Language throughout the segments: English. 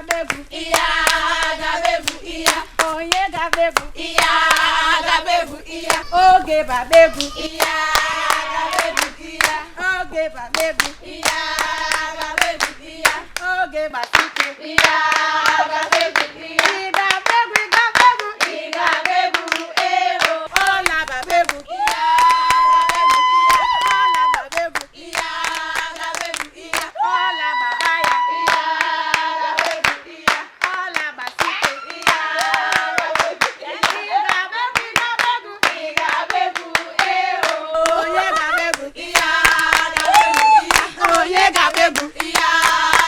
gabebu, iya gabebu, iya. Onye gabebu, iya gabebu, iya. Oge babebu, iya gabebu, iya. Oge babebu, iya gabebu, iya. Oge basike, iya gabebu, iya. Gabebu, gabebu, gabebu, ero. Ola babebu, iya gabebu, iya. Ola babebu, iya gabebu, iya. Ola babaya, iya gabebu, iya. Ola basike, iya gabebu, iya. Gabebu, gabebu, gabebu, ero. Onye gabebu, iya gabebu, iya. Onye gabebu, iya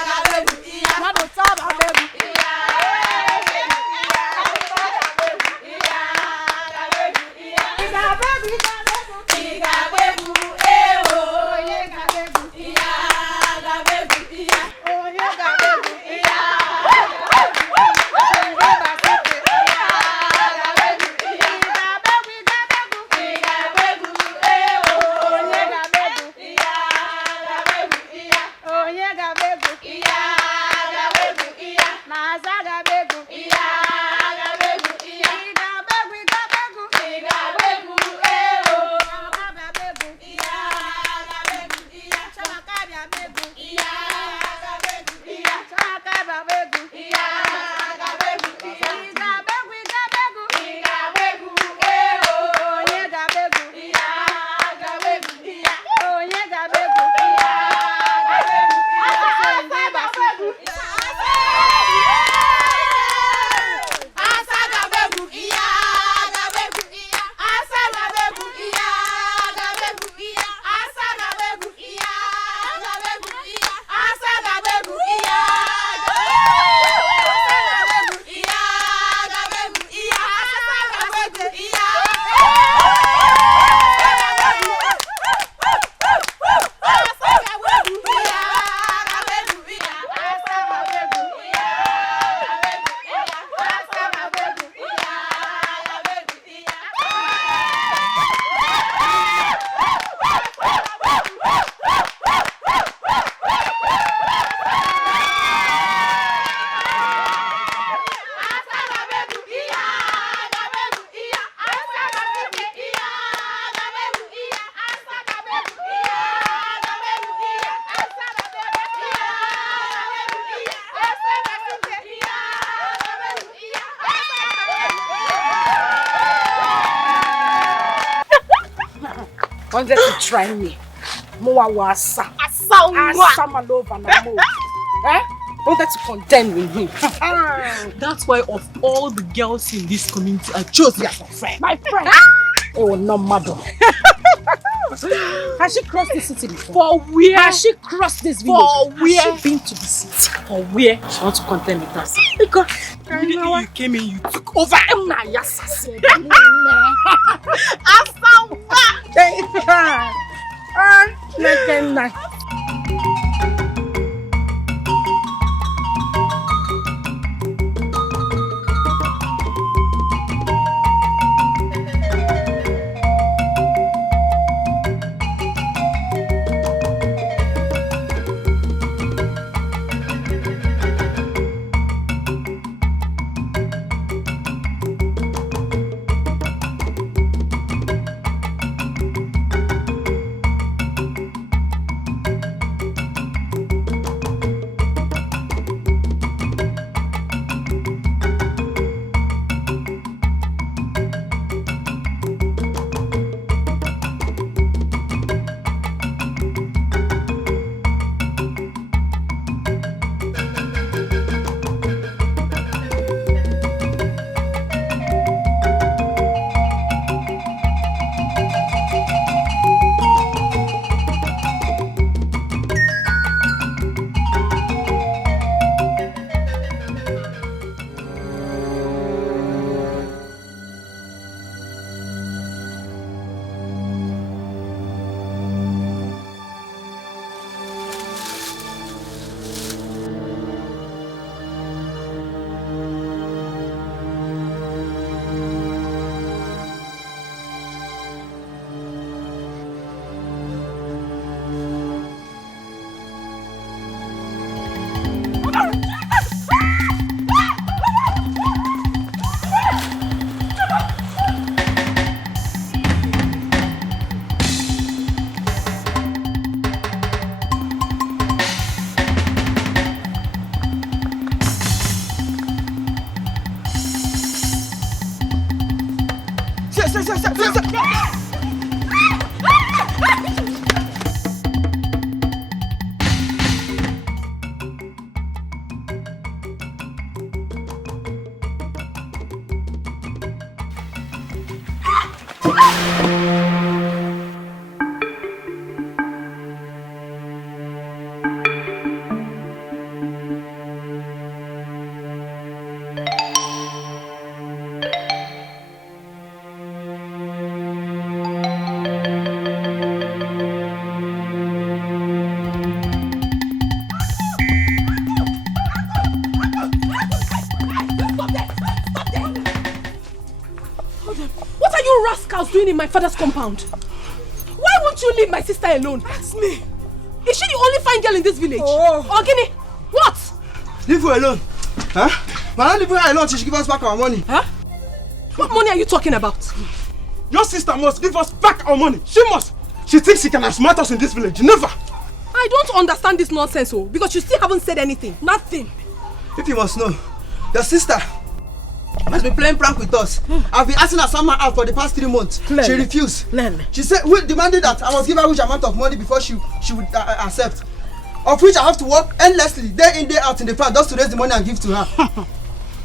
gabebu, iya. Madu taba gabebu, iya gabebu, iya. Gabebu, iya gabebu, iya. Gabebu, gabebu, ero. Onye gabebu, iya gabebu, iya. Onye gabebu, iya wanted to try me. Moa wasa. Asa malova na mo. Wanted to condemn me. That's why of all the girls in this community, I chose you as my friend. My friend? Oh, no matter. Has she crossed the city before? For where? Has she crossed this village? For where? Has she been to the city? For where? She wants to contend with us. Because immediately you came in, you took over. Doing in my father's compound? Why won't you leave my sister alone? Ask me. Is she the only fine girl in this village? Oh. Ogini, what? Leave her alone. Huh? But not leave her alone, she should give us back our money. Huh? What money are you talking about? Your sister must give us back our money. She must. She thinks she can outsmart us in this village. Never. I don't understand this nonsense, oh, because you still haven't said anything. Nothing. If you must know, your sister has been playing prank with us. I've been asking her someone out for the past 3 months. She refused. She said we demanded that I must give her which amount of money before she would accept. Of which I have to work endlessly, day in, day out in the farm just to raise the money and give to her.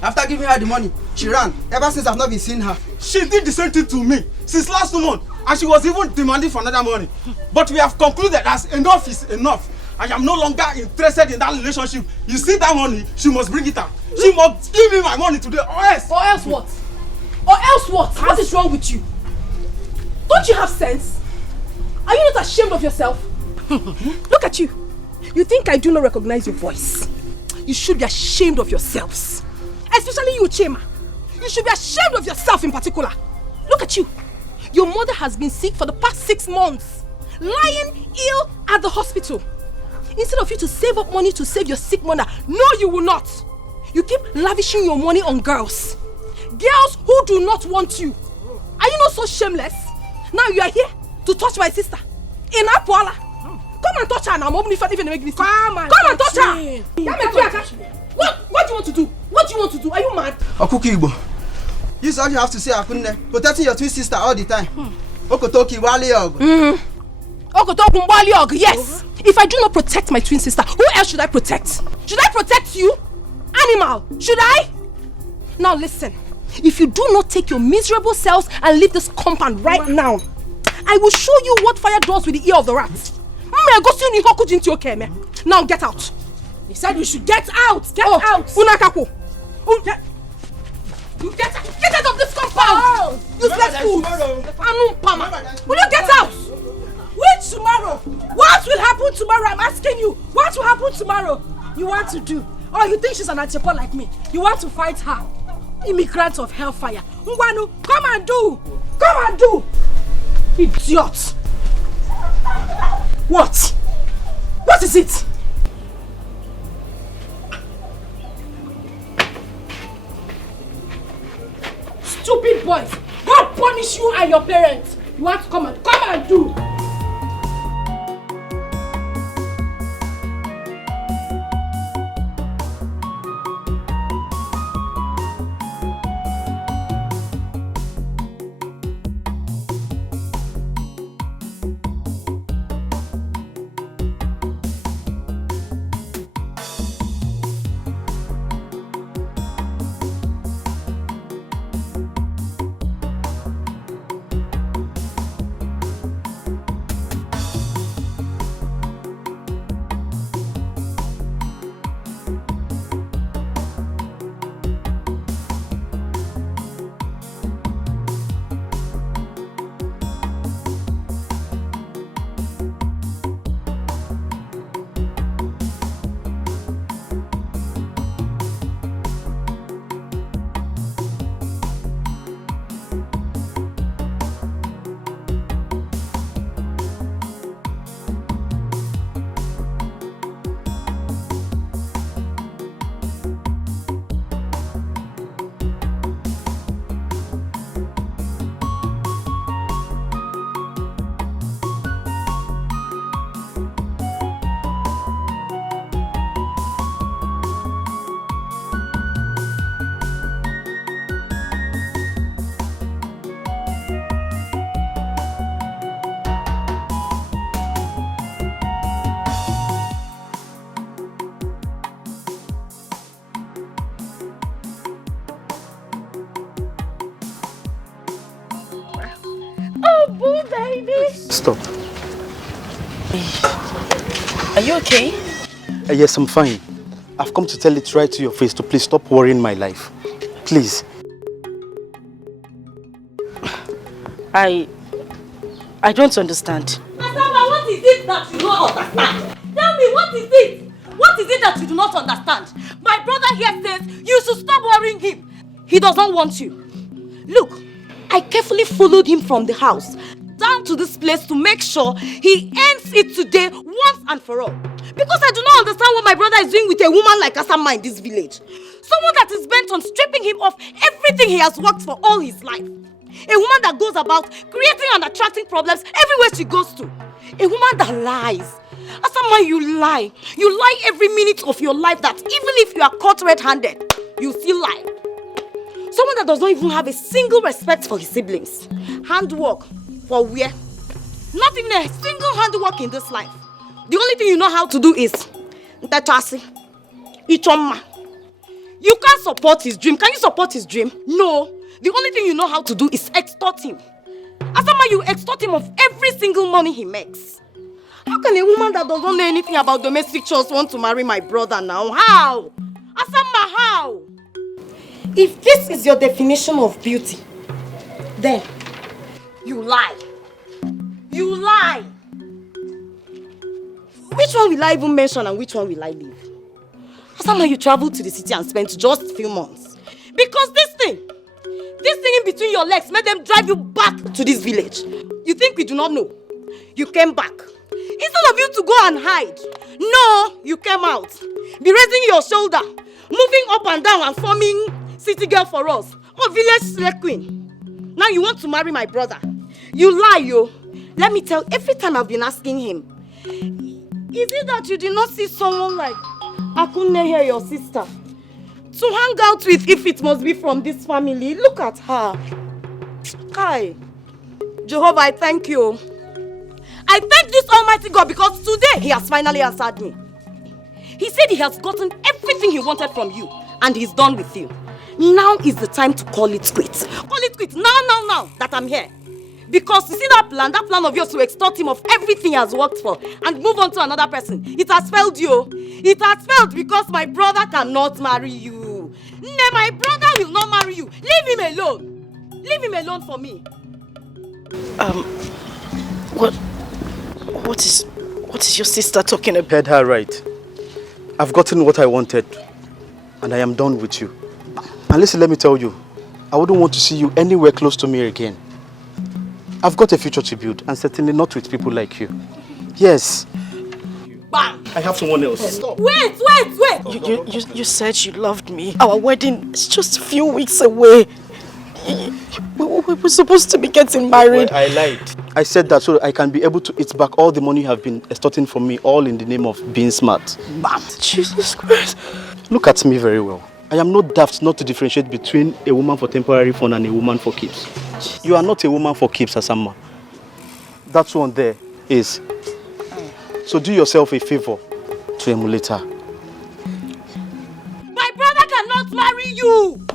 After giving her the money, she ran. Ever since I've not been seeing her. She did the same thing to me since last month, and she was even demanding for another money. But we have concluded that enough is enough. I am no longer interested in that relationship. You see that money, she must bring it out. She must give me my money today, or else. Or else what? Or else what? What is wrong with you? Don't you have sense? Are you not ashamed of yourself? Look at you. You think I do not recognize your voice? You should be ashamed of yourselves. Especially you, Chema. You should be ashamed of yourself in particular. Look at you. Your mother has been sick for the past 6 months. Lying ill at the hospital. Instead of you to save up money to save your sick mother, no, you will not. You keep lavishing your money on girls. Girls who do not want you. Are you not so shameless? Now you are here to touch my sister. In Apuala. Come and touch her now. Come and touch her. What do you want to do? What do you want to do? Are you mad? Okuki Igbo. This is all you have to say, Akunne. Protecting your twin sister all the time. Okotoki Waliog. Yes. If I do not protect my twin sister, who else should I protect? Should I protect you? Animal, should I? Now listen. If you do not take your miserable selves and leave this compound right now, I will show you what fire does with the ear of the rat. Now get out. He said we should get out. Get out. Unakaku. Get out of this compound. Useless fool. Will you get out? Which tomorrow? What will happen tomorrow? I'm asking you. What will happen tomorrow? You want to do? Oh, you think she's an Achepo like me? You want to fight her? Immigrants of hellfire. Ngwanu, come and do. Come and do. Idiot. What? What is it? Stupid boys. God punish you and your parents. You want to come and do. baby. Stop. Are you okay? Yes, I'm fine. I've come to tell it right to your face to please stop worrying my life. Please. I don't understand. Asama, what is it that you don't understand? Tell me, what is it? What is it that you do not understand? My brother here says you should stop worrying him. He doesn't want you. Look, I carefully followed him from the house down to this place to make sure he ends it today once and for all. Because I do not understand what my brother is doing with a woman like Asama in this village. Someone that is bent on stripping him of everything he has worked for all his life. A woman that goes about creating and attracting problems everywhere she goes to. A woman that lies. Asama, you lie. You lie every minute of your life that even if you are caught red-handed, you still lie. Someone that does not even have a single respect for his siblings. Handwork for where? Not even a single handwork in this life. The only thing you know how to do is Ntachasi, Ichoma. You can't support his dream. Can you support his dream? No. The only thing you know how to do is extort him. Asama, you extort him of every single money he makes. How can a woman that doesn't know anything about domestic chores want to marry my brother now? How? Asama, how? If this is your definition of beauty, then you lie. You lie. Which one will I even mention and which one will I leave? Asama, you traveled to the city and spent just a few months. Because this thing in between your legs made them drive you back to this village. You think we do not know? You came back. Instead of you to go and hide, no, you came out. Be raising your shoulder, moving up and down and forming city girl for us. Oh, village slave queen. Now you want to marry my brother. You lie, yo. Let me tell, every time I've been asking him, is it that you did not see someone like Akunne here, your sister, to hang out with if it must be from this family? Look at her. Kai. Jehovah, I thank you. I thank this Almighty God because today he has finally answered me. He said he has gotten everything he wanted from you and he's done with you. Now is the time to call it quits. Call it quits now that I'm here. Because you see that plan of yours to extort him of everything he has worked for and move on to another person. It has failed you. It has failed because my brother cannot marry you. No, my brother will not marry you. Leave him alone. Leave him alone for me. What is your sister talking about? Heard her right. I've gotten what I wanted and I am done with you. And listen, let me tell you, I wouldn't want to see you anywhere close to me again. I've got a future to build and certainly not with people like you. Yes. Bam! I have someone else. Stop. Wait! You said you loved me. Our wedding is just a few weeks away. We were supposed to be getting married. Well, I lied. I said that so I can be able to eat back all the money you have been extorting from me, all in the name of being smart. Bam! Jesus Christ. Look at me very well. I am not daft not to differentiate between a woman for temporary fun and a woman for keeps. You are not a woman for keeps, Asama. That one there is. So do yourself a favor to emulate her. My brother cannot marry you!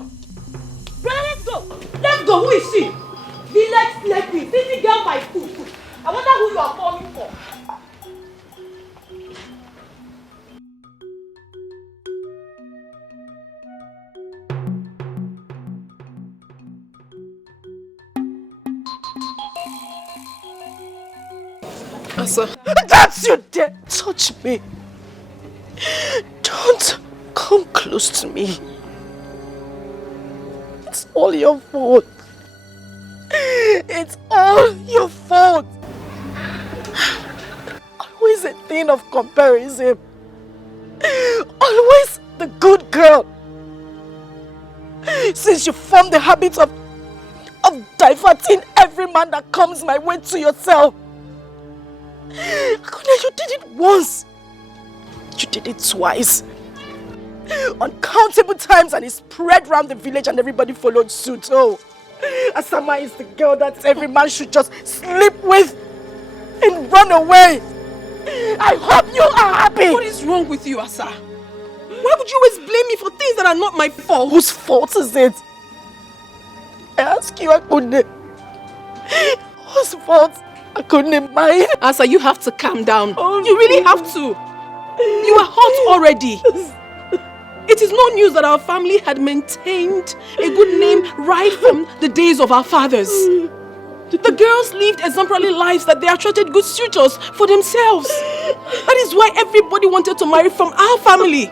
Brother, let's go! Let's go! Who is she? Village slave queen, city girl by foot. I wonder who you are calling for. Asa, that's you dare touch me. Don't come close to me. It's all your fault. It's all your fault. Always a thing of comparison. Always the good girl. Since you formed the habit of diverting every man that comes my way to yourself. You did it once. You did it twice. Uncountable times, and it spread around the village and everybody followed suit. Oh, Asama is the girl that every man should just sleep with and run away. I hope you are happy. What is wrong with you, Asa? Why would you always blame me for things that are not my fault? Whose fault is it? I ask you, Akunde. Whose fault? I couldn't mind. Asa, you have to calm down. You really have to. You are hot already. It is no news that our family had maintained a good name right from the days of our fathers. The girls lived exemplary lives that they attracted good suitors for themselves. That is why everybody wanted to marry from our family.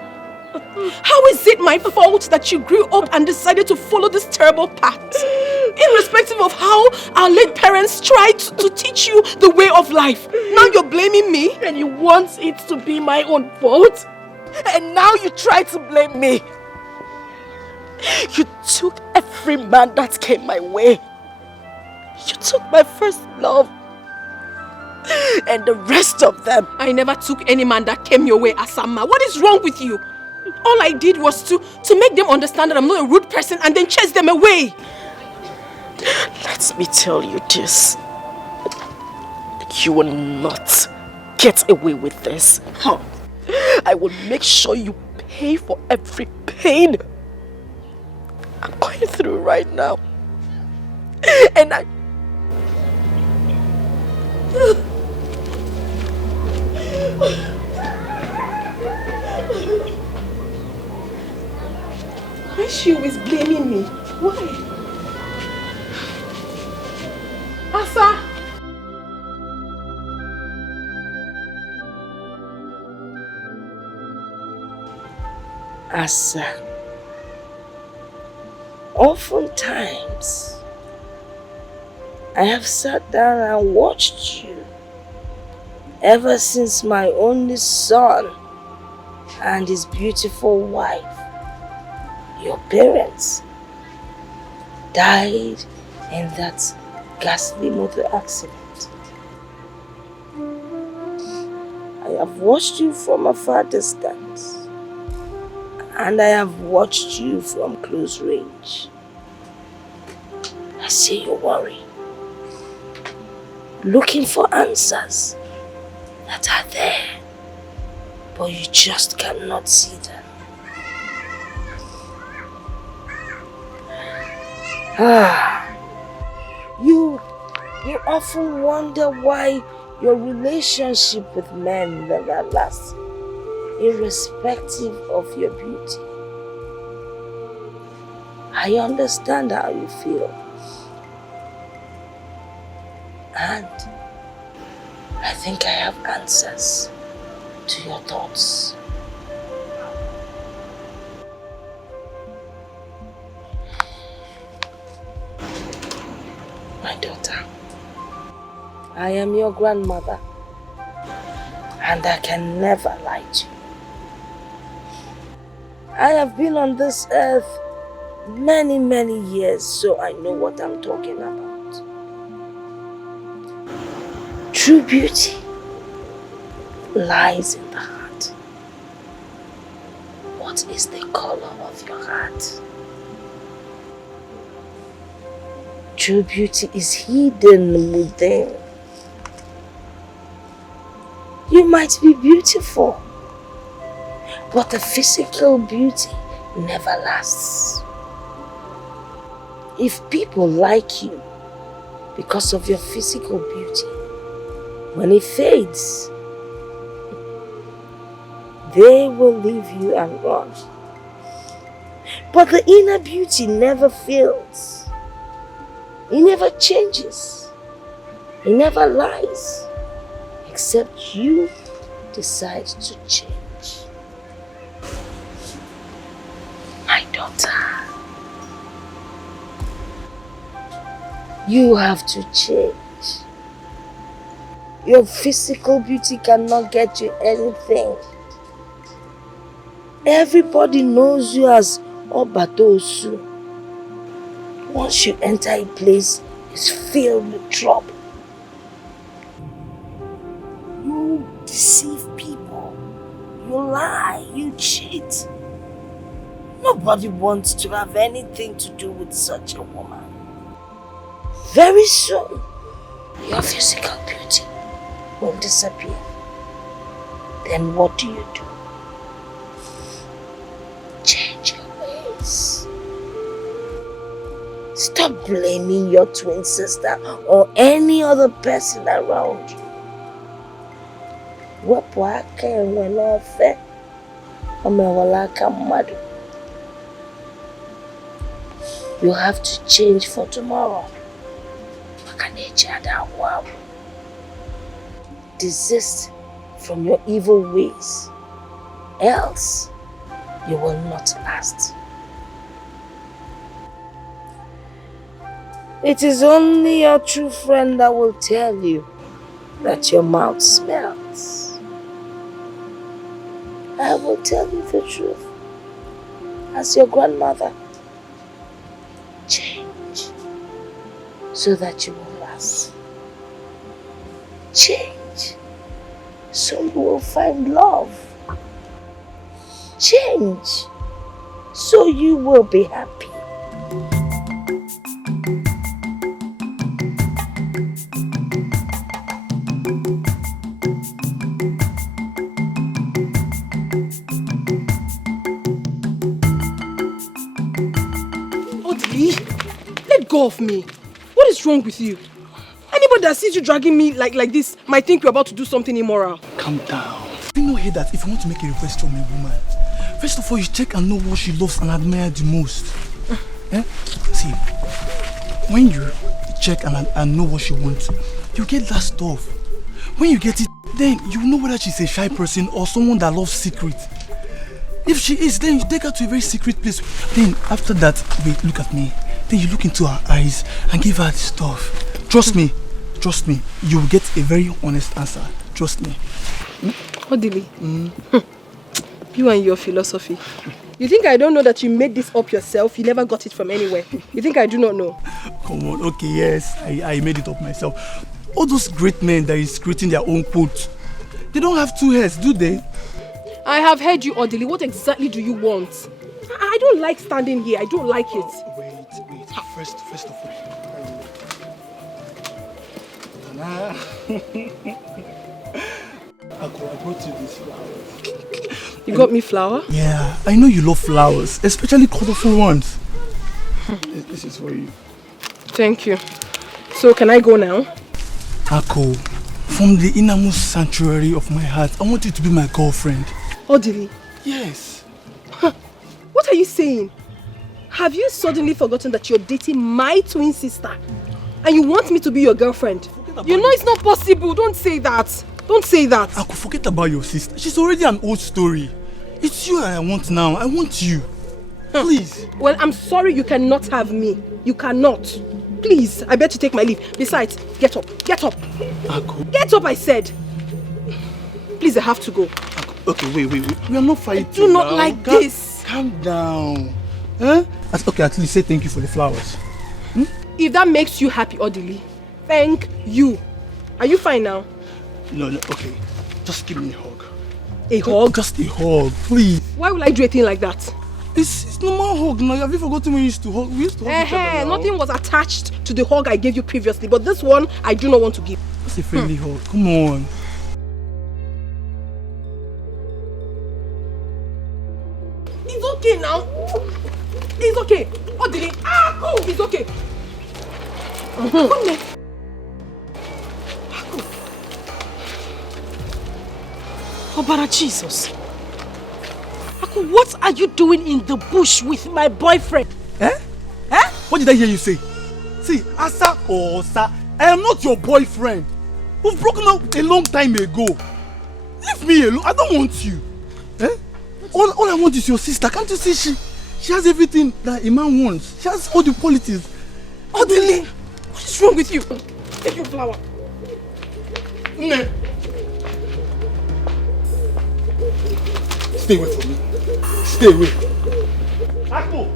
How is it my fault that you grew up and decided to follow this terrible path? Irrespective of how our late parents tried to teach you the way of life. Now you're blaming me? And you want it to be my own fault? And now you try to blame me. You took every man that came my way. You took my first love. And the rest of them. I never took any man that came your way, Asama. What is wrong with you? All I did was to make them understand that I'm not a rude person and then chase them away. Let me tell you this. You will not get away with this. I will make sure you pay for every pain I'm going through right now. And I... Why is she always blaming me? Why? Asa! Asa, oftentimes I have sat down and watched you ever since my only son and his beautiful wife, your parents, died in that ghastly motor accident. I have watched you from a far distance. And I have watched you from close range. I see you worry, looking for answers that are there, but you just cannot see them. You often wonder why your relationship with men never lasts, irrespective of your beauty. I understand how you feel. And I think I have answers to your thoughts. My daughter, I am your grandmother, and I can never lie to you. I have been on this earth many, many years, so I know what I'm talking about. True beauty lies in the heart. What is the color of your heart? True beauty is hidden within. You might be beautiful, but the physical beauty never lasts. If people like you because of your physical beauty, when it fades, they will leave you and run. But the inner beauty never fails. It never changes. It never lies, except you decide to change. My daughter, you have to change. Your physical beauty cannot get you anything. Everybody knows you as Obatosu. Once you enter a place, it's filled with trouble. You deceive people. You lie. You cheat. Nobody wants to have anything to do with such a woman. Very soon, your physical beauty will disappear. Then what do? Change your ways. Stop blaming your twin sister or any other person around you. Wepụ aka enwe n'ofe, o mewala aka mmadụ. You have to change for tomorrow. Desist from your evil ways, else you will not last. It is only your true friend that will tell you that your mouth smells. I will tell you the truth. As your grandmother, change so that you will last. Change so you will find love. Change so you will be happy. Let go of me. What is wrong with you? Anybody that sees you dragging me like this might think you're about to do something immoral. Calm down. You know here that if you want to make a request from a woman, first of all you check and know what she loves and admires the most. See, when you check and know what she wants, you get that stuff. When you get it, then you know whether she's a shy person or someone that loves secret. If she is, then you take her to a very secret place. Then after that, wait, look at me. Then you look into her eyes and give her the stuff. Trust me, you will get a very honest answer. Trust me. Odili, you and your philosophy. You think I don't know that you made this up yourself? You never got it from anywhere. You think I do not know? Come on, okay, yes, I made it up myself. All those great men that is creating their own quote, they don't have two heads, do they? I have heard you, Odili. What exactly do you want? I don't like standing here. I don't like it. Wait. First of all. I brought you this flower. You got me flower? Yeah, I know you love flowers, especially colorful ones. This is for you. Thank you. So, can I go now? Ako, from the innermost sanctuary of my heart, I want you to be my girlfriend. Odili? Yes. What are you saying? Have you suddenly forgotten that you're dating my twin sister? And you want me to be your girlfriend? You know it's not possible. Don't say that. Don't say that. Ako, forget about your sister. She's already an old story. It's you I want now. I want you. Please. Well, I'm sorry you cannot have me. You cannot. Please, I bet you take my leave. Besides, get up. Get up. Ako. Get up, I said. Please, I have to go. Ako. Okay, wait. We are not fighting. I do not like this. Calm down. Huh? Okay, at least say thank you for the flowers. If that makes you happy, Odili, thank you. Are you fine now? No, okay. Just give me a hug. A hug? Just a hug, please. Why would I do a thing like that? It's normal hug now. Have you forgotten when we used to hug? We used to hug each other now. Nothing was attached to the hug I gave you previously, but this one, I do not want to give. Just a friendly hug. Come on. It's okay now. It's okay. Odili, it's okay. Come here. Obara Jesus. Aku, what are you doing in the bush with my boyfriend? What did I hear you say? See, Asa or Osa, I am not your boyfriend. We've broken up a long time ago. Leave me alone. I don't want you. All I want is your sister. Can't you see she has everything that a man wants? She has all the qualities. Odili, what is wrong with you? Take your flower. Stay away from me. Stay away. Akpo!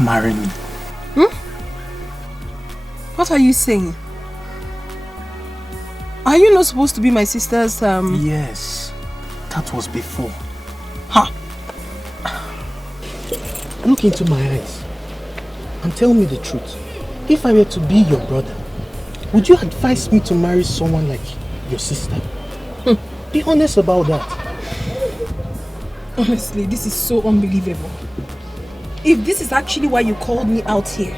marry me. What are you saying? Are you not supposed to be my sister's Yes, that was before. Ha! Look into my eyes and tell me the truth. If I were to be your brother, would you advise me to marry someone like your sister? Be honest about that. Honestly, this is so unbelievable. If this is actually why you called me out here,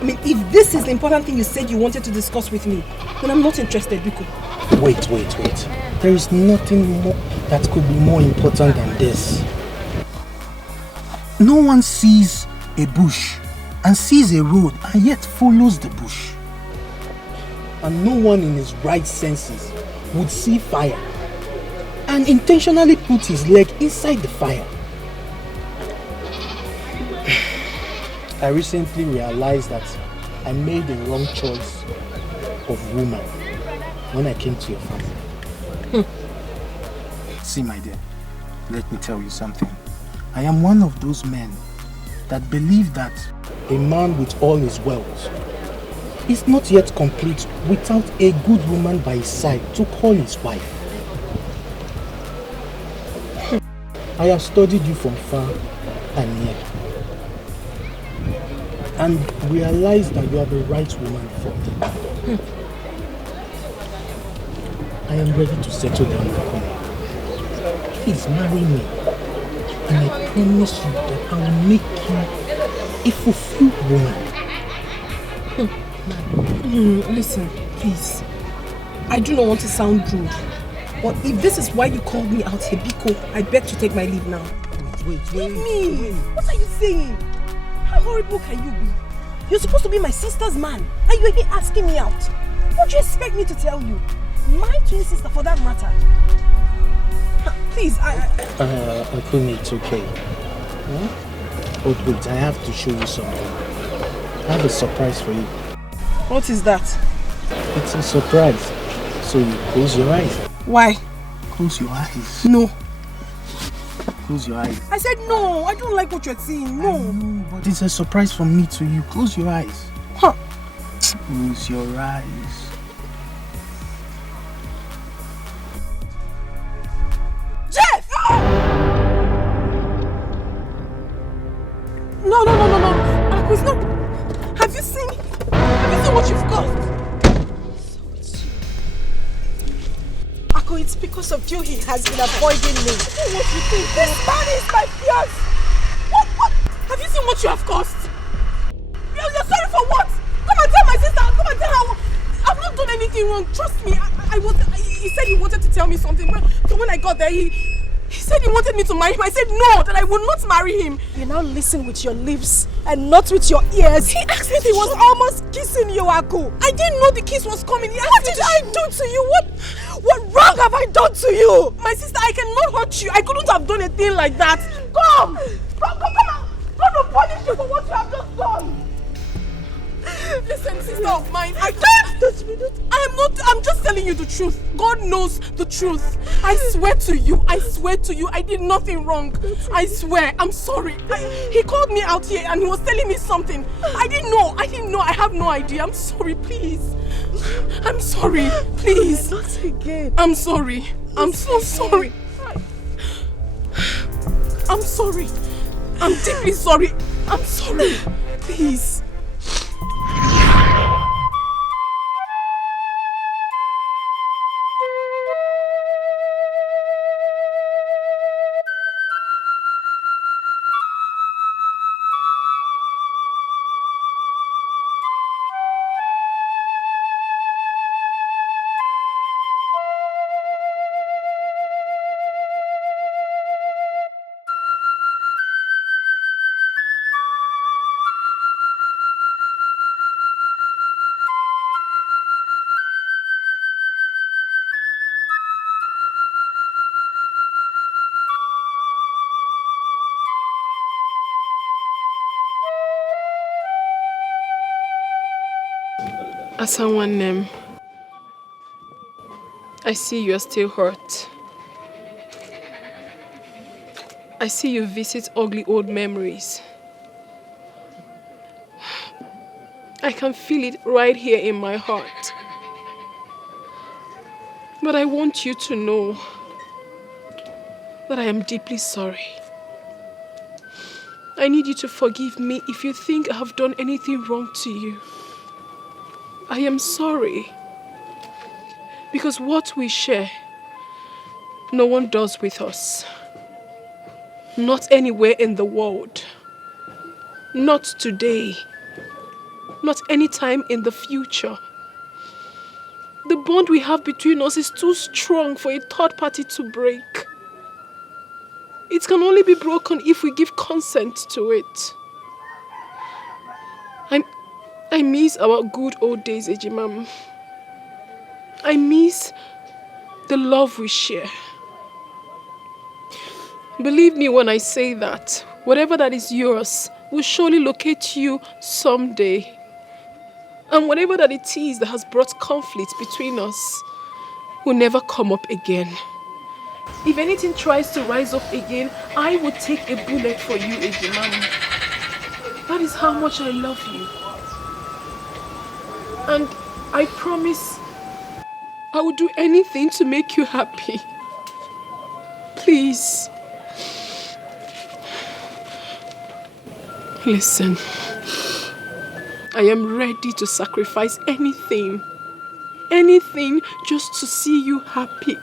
I mean, if this is the important thing you said you wanted to discuss with me, then I'm not interested, Biko. Wait. There is nothing more that could be more important than this. No one sees a bush and sees a road and yet follows the bush. And no one in his right senses would see fire and intentionally put his leg inside the fire. I recently realized that I made the wrong choice of woman when I came to your family. See, my dear, let me tell you something. I am one of those men that believe that a man with all his wealth is not yet complete without a good woman by his side to call his wife. I have studied you from far and near and realized that you are the right woman for me. I am ready to settle down with you. Please marry me. And I promise you that I will make you a fulfilled woman. Listen, please. I do not want to sound rude. But if this is why you called me out here, Biko, I beg to take my leave now. Wait. Leave me! What are you saying? How horrible can you be? You're supposed to be my sister's man, and you're here asking me out. What do you expect me to tell you? My twin sister, for that matter. Please, Akumi, it's okay. Huh? But wait, I have to show you something. I have a surprise for you. What is that? It's a surprise. So you close your eyes. Why? Close your eyes. No. Close your eyes. I said no. I don't like what you're saying. No. I know, but it's a surprise from me to you. Close your eyes. Huh. Close your eyes. Jeff! No. Aquis, no. Have you seen what you've caused? Ako, it's because of you he has been avoiding me. What you think? This man is my fiance. What? Have you seen what you have caused? You're sorry for what? Come and tell my sister. Come and tell her. I've not done anything wrong. Trust me. He said he wanted to tell me something. So when I got there, he said he wanted me to marry him. I said no, that I would not marry him. You now listen with your lips and not with your ears. He asked me. He was almost kissing you, Ako. I didn't know the kiss was coming. What did I do to you? What wrong have I done to you? My sister, I cannot hurt you. I couldn't have done a thing like that. Come on. God will punish you for what you have just done. Listen, sister of mine, I don't touch me. I'm just telling you the truth. God knows the truth. I swear to you, I did nothing wrong. I swear, I'm sorry. He called me out here and he was telling me something. I didn't know, I have no idea. I'm sorry, please. I'm sorry, please. Not again. I'm sorry. I'm so sorry. I'm sorry. I'm deeply sorry. I'm sorry. Please. As someone named, I see you are still hurt. I see you visit ugly old memories. I can feel it right here in my heart. But I want you to know that I am deeply sorry. I need you to forgive me if you think I have done anything wrong to you. I am sorry. Because what we share, no one does with us. Not anywhere in the world. Not today. Not anytime in the future. The bond we have between us is too strong for a third party to break. It can only be broken if we give consent to it. I miss our good old days, Ejimam. I miss the love we share. Believe me when I say that whatever that is yours will surely locate you someday. And whatever that it is that has brought conflict between us will never come up again. If anything tries to rise up again, I will take a bullet for you, Ejimam. That is how much I love you. And I promise I will do anything to make you happy. Please. Listen. I am ready to sacrifice anything just to see you happy.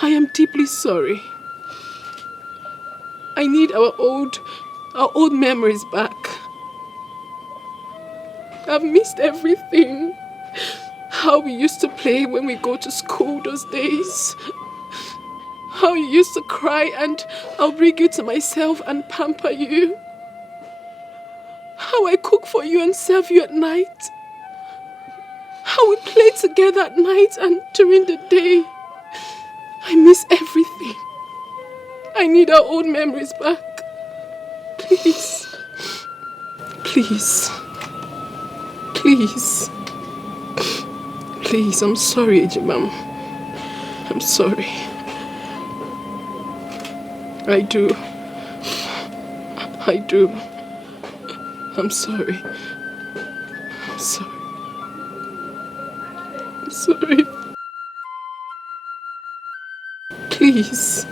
I am deeply sorry. I need our old memories back. I've missed everything. How we used to play when we go to school those days. How you used to cry and I'll bring you to myself and pamper you. How I cook for you and serve you at night. How we play together at night and during the day. I miss everything. I need our old memories back. Please. Please. Please. Please, I'm sorry, Ejimam. I'm sorry. I do. I'm sorry. I'm sorry. I'm sorry. Please.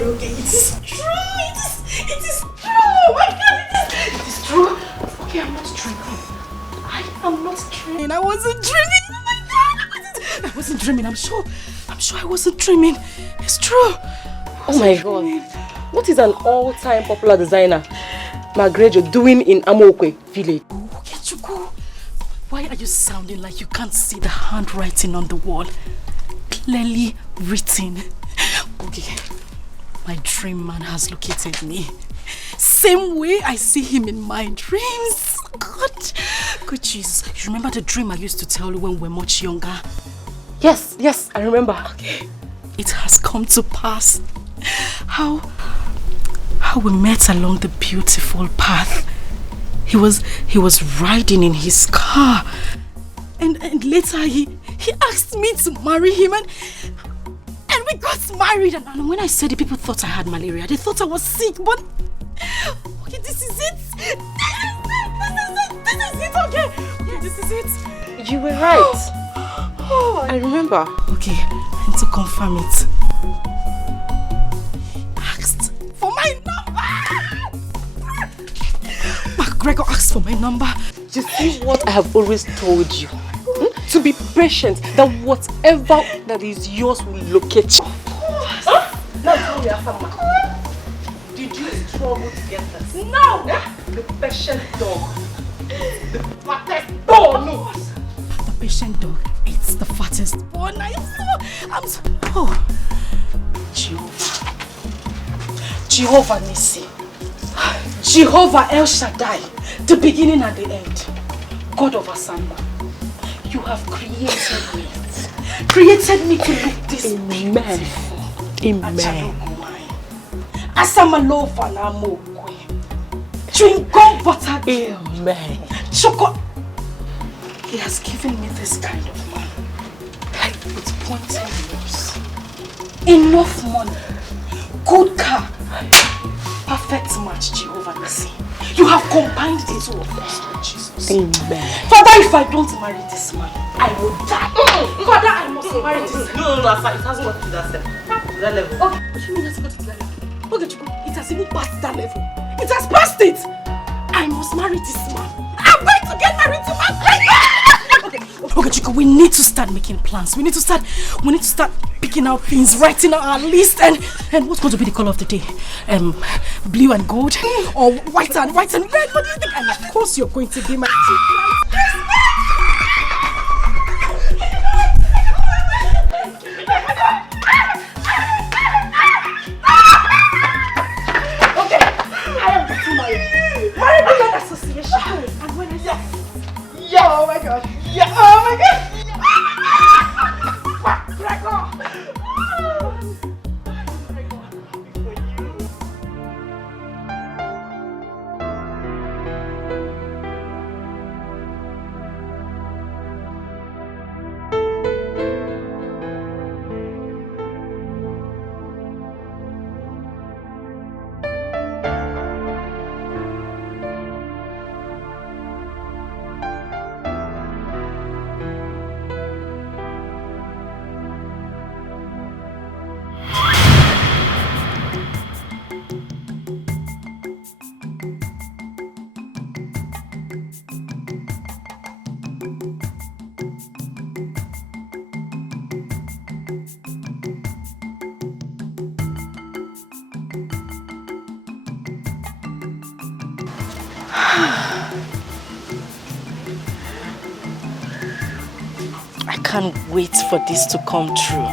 Okay, it is true. It is true. Oh my God, it is true. Okay, I'm not dreaming. I am not dreaming. I wasn't dreaming. Oh my God, I wasn't dreaming. I'm sure I wasn't dreaming. It's true. Oh my God. What is an all-time popular designer, Magrejo, doing in Amokwe village? Chuku, why are you sounding like you can't see the handwriting on the wall? Clearly written. Okay. My dream man has located me. Same way I see him in my dreams. God. Good Jesus. You remember the dream I used to tell you when we were much younger? Yes, I remember. Okay. It has come to pass. How we met along the beautiful path. He was riding in his car. And later he asked me to marry him and we got married, and when I said it, people thought I had malaria. They thought I was sick, but okay, this is it. This is it, okay? Okay, this is it. You were right. I remember. Okay, and to confirm it, asked for my number. McGregor asked for my number. You see what I have always told you? To be patient, that whatever that is yours will locate you. That's how we are, Sama. Did you struggle to get this? No! The patient dog. The fattest dog. No. The patient dog. It's the fattest one. Oh, Jehovah. Jehovah Nissi. Jehovah El Shaddai. The beginning and the end. God of Asamba. You have created me. Created me to look this beautiful. Amen. Asama lofa na mokwe. Chewing gum butter girl. Amen. Choco. He has given me this kind of man. With pointed nose. Enough money. Good car. Perfect match, Jehovah Nissi. You have combined the two of us, Lord Jesus. Amen. Father, if I don't marry this man, I will die. Father, I must marry this man. No, it hasn't got to that step. To that level. Okay, what do you mean it has got to that level? Okay, Chico, it has even passed that level. It has passed it. I must marry this man. I'm going to get married to my friend. Okay, Chico, we need to start making plans. We need to start picking out things, writing out our list, and what's going to be the color of the day? Blue and gold, or white and red? What do you think? And of course, you're going to be my Okay, I am getting married. Married association. And when I say yeah, oh my God. Yeah, oh my God! I can't wait for this to come true.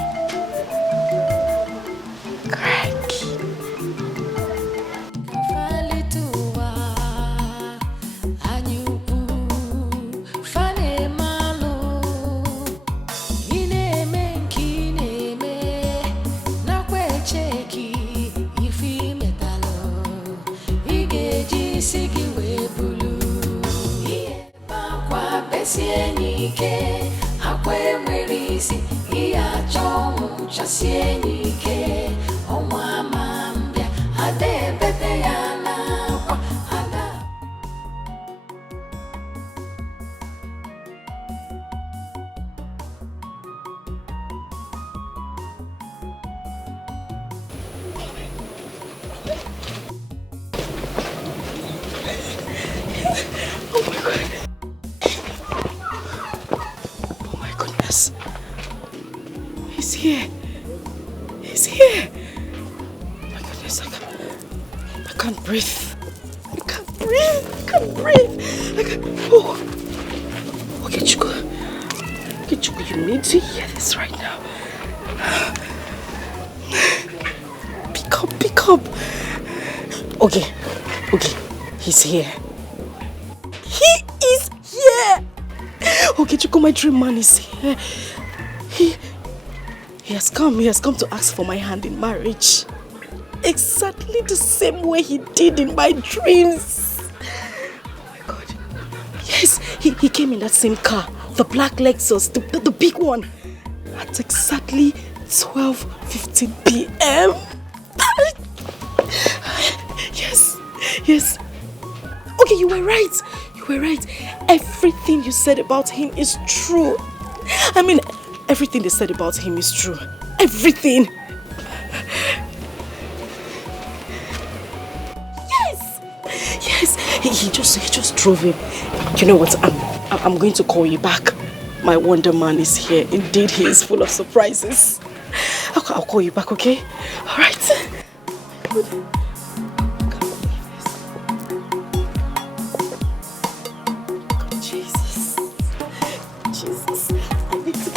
He's here. He is here. Okay, Chico, my dream man is here. He has come to ask for my hand in marriage. Exactly the same way he did in my dreams. Oh my God. Yes, he came in that same car. The black Lexus, the big one. At exactly 12:15 p.m. Yes. Okay, you were right. Everything you said about him is true. I mean, everything they said about him is true. Everything. Yes. He just drove him. You know what? I'm going to call you back. My Wonder Man is here. Indeed, he is full of surprises. I'll call you back, okay? All right. Jesus. I need to...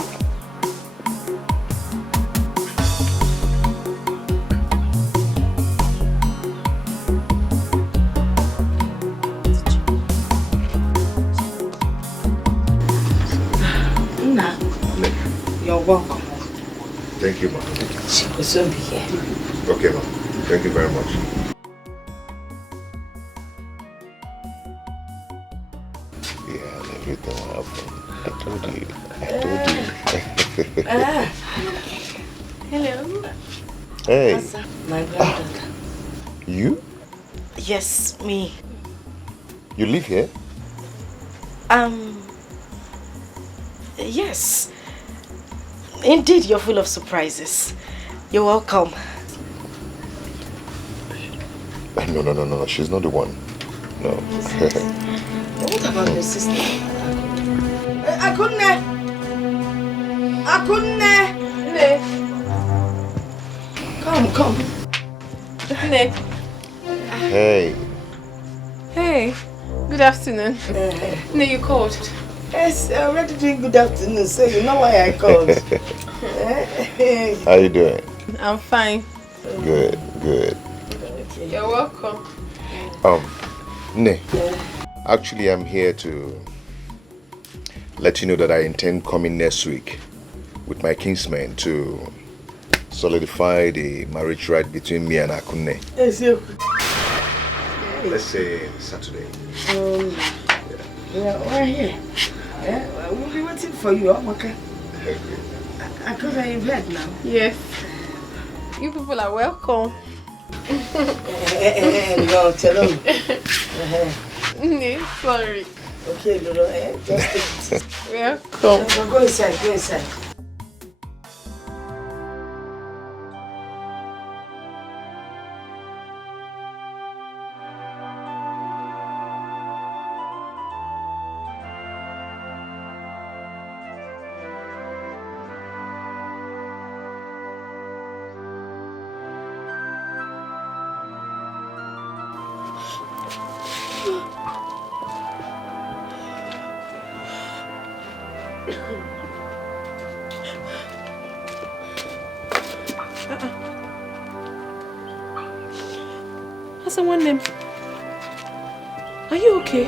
You're welcome. Thank you, ma. She will soon be here. Okay, ma. Thank you very much. Yeah, everything will happen. I told you. Hello. Hey. My granddaughter. You? Yes, me. You live here? Yes. Indeed, you're full of surprises. You're welcome. No. She's not the one. No. What about your sister? Akunne. Come. Hey. Hey, good afternoon. No, you called. Yes, I already doing good afternoon, so you know why I called. How you doing? I'm fine. Good. You're welcome. Ne. Actually, I'm here to let you know that I intend coming next week with my kinsmen to solidify the marriage right between me and Akunne. Yes, you. Let's say Saturday. Yeah, we're here. Yeah, we'll be waiting for you, okay? Because I've heard now. Yes. You people are welcome. No, tell them. Sorry. Okay, Lolo, just take it. Welcome. Go inside. Has someone named? Are you okay?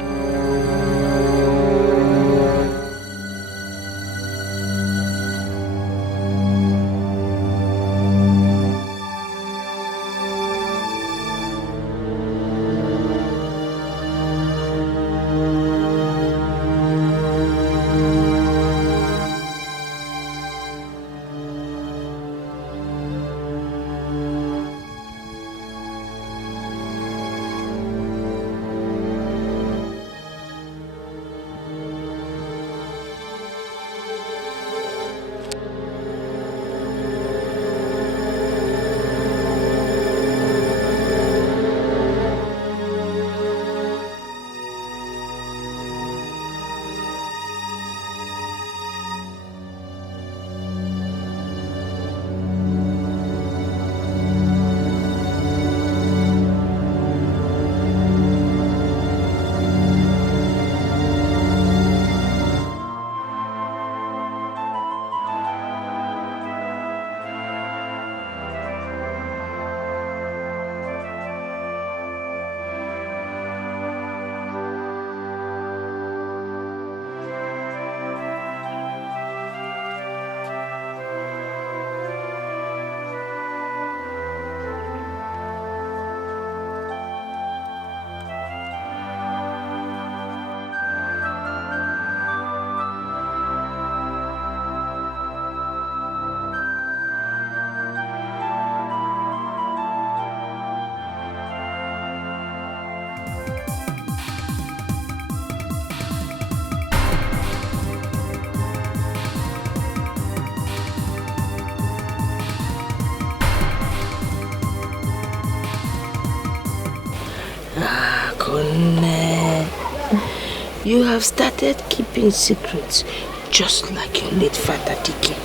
You have started keeping secrets just like your late father Dikeh.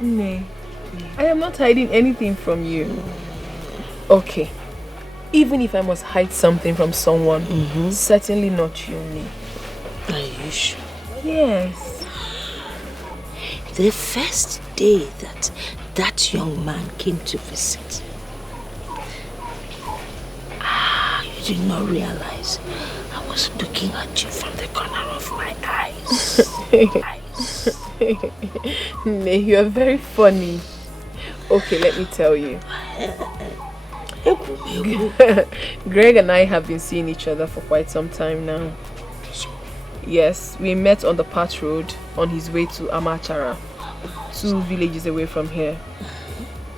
Nay, I am not hiding anything from you. Okay, even if I must hide something from someone, certainly not you, Nay. Are you sure? Yes. The first day that young man came to visit, you did not realize I was looking at you from the corner of my eyes. Nay, you are very funny. Okay, let me tell you. Greg and I have been seeing each other for quite some time now. Yes, we met on the Path Road on his way to Amachara, 2 villages away from here.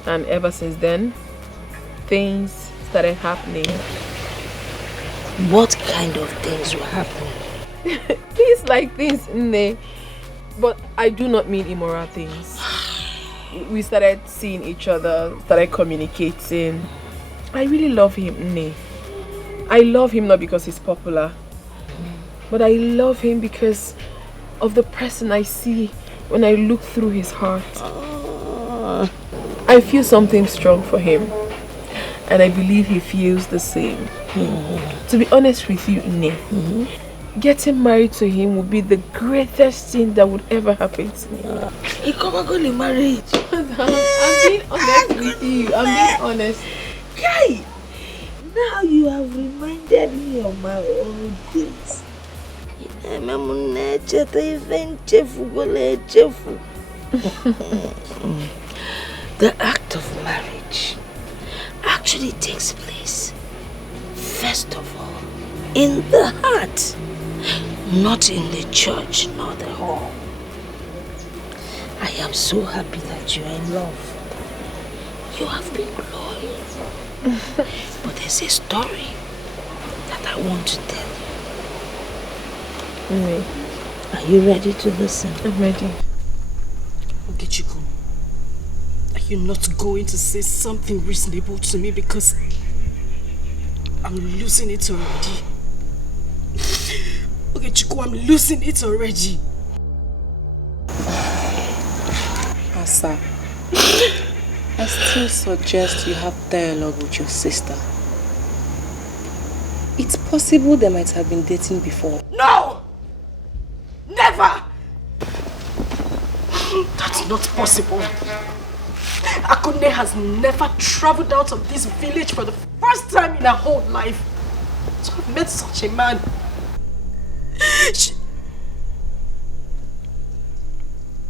And ever since then, things started happening. What kind of things were happening? Things like things, Nne. But I do not mean immoral things. We started seeing each other, started communicating. I really love him, Nne. I love him not because he's popular, but I love him because of the person I see when I look through his heart. I feel something strong for him, and I believe he feels the same. To be honest with you, Nne, getting married to him would be the greatest thing that would ever happen to me. He come going to marriage. I'm being honest with you. I'm being honest. Kai, now you have reminded me of my old days. The act of marriage actually takes place, first of all, in the heart, not in the church nor the hall. I am so happy that you are in love. You have been glowing. But there's a story that I want to tell you. Are you ready to listen? I'm ready. Ogechiku, are you not going to say something reasonable to me because I'm losing it already? Ogechiku, I'm losing it already. Asa, I still suggest you have dialogue with your sister. It's possible they might have been dating before. No! Never! That's not possible. Akunne has never traveled out of this village for the first time in her whole life. To have met such a man.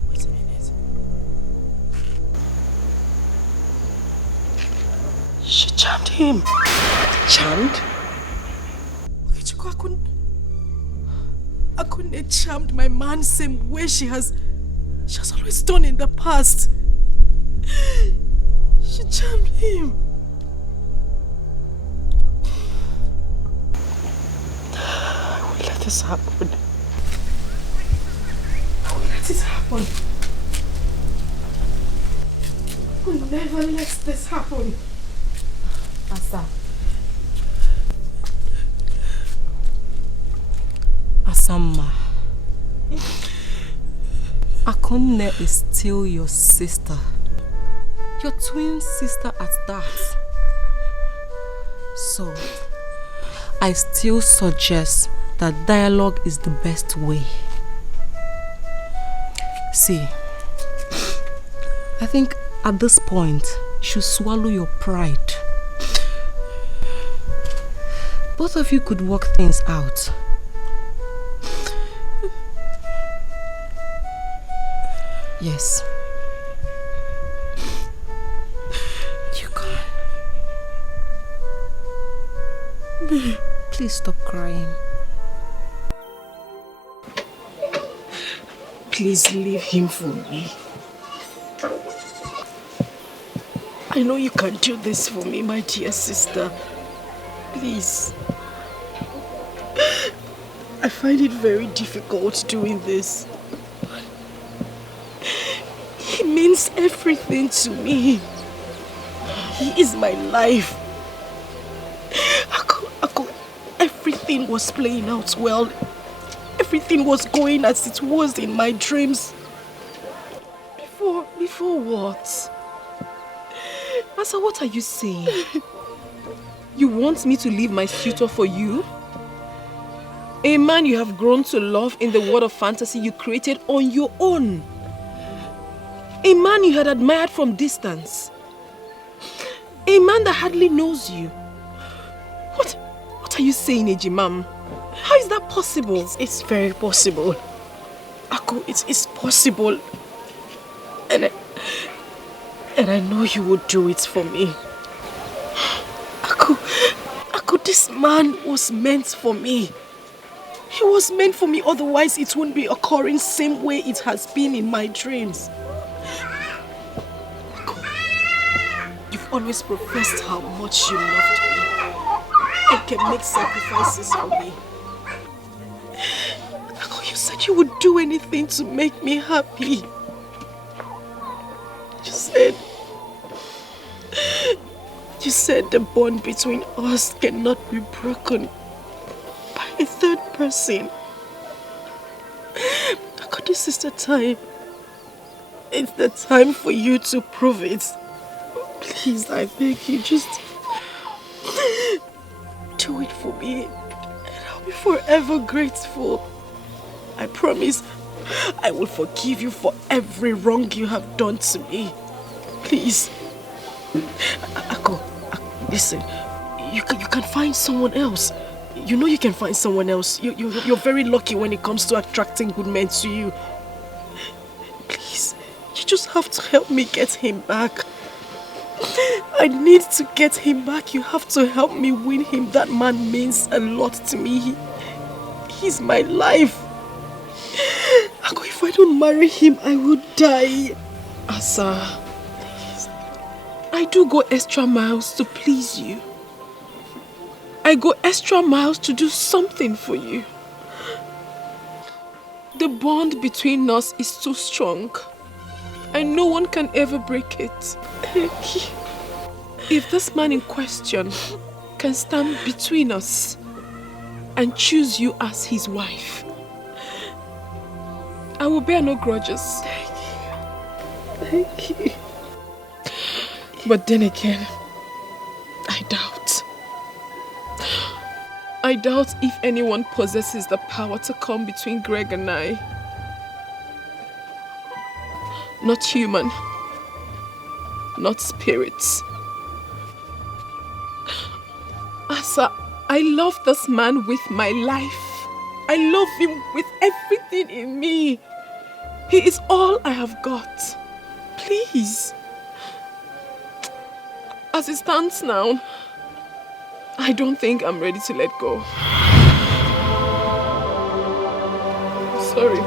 Wait a minute. She charmed him. Charmed? Akunne charmed my man same way she has always done in the past. She charmed him. I will let this happen. I will let it happen. I will never let this happen. Asa. Asamma, Akunne is still your sister. Your twin sister at that. So, I still suggest that dialogue is the best way. See, I think at this point, you should swallow your pride. Both of you could work things out. Yes. You can. Please stop crying. Please leave him for me. I know you can do this for me, my dear sister. Please. I find it very difficult doing this. He means everything to me. He is my life. Everything was playing out well. Everything was going as it was in my dreams. Before what? Asa, what are you saying? You want me to leave my suitor for you? A man you have grown to love in the world of fantasy you created on your own. A man you had admired from distance. A man that hardly knows you. What are you saying, Ejimam? How is that possible? It's very possible. Aku, it's possible. And I know you would do it for me. Aku, this man was meant for me. He was meant for me, otherwise it wouldn't be occurring same way it has been in my dreams. Aku, you've always professed how much you loved me and can make sacrifices for me. Aku, you said you would do anything to make me happy. You said the bond between us cannot be broken by a third person. Aku, this is the time. It's the time for you to prove it. Please, I beg you, just do it for me. And I'll be forever grateful. I promise I will forgive you for every wrong you have done to me. Please. Aku, listen. You can find someone else. You know you can find someone else. You're very lucky when it comes to attracting good men to you. Please, you just have to help me get him back. I need to get him back. You have to help me win him. That man means a lot to me. He's my life. Aku, if I don't marry him, I will die. Asa, I do go extra miles to please you. I go extra miles to do something for you. The bond between us is too strong, and no one can ever break it. Thank you. If this man in question can stand between us and choose you as his wife, I will bear no grudges. Thank you. But then again, I doubt. I doubt if anyone possesses the power to come between Greg and I. Not human. Not spirits. Asa, I love this man with my life. I love him with everything in me. He is all I have got. Please. As it stands now, I don't think I'm ready to let go. Sorry.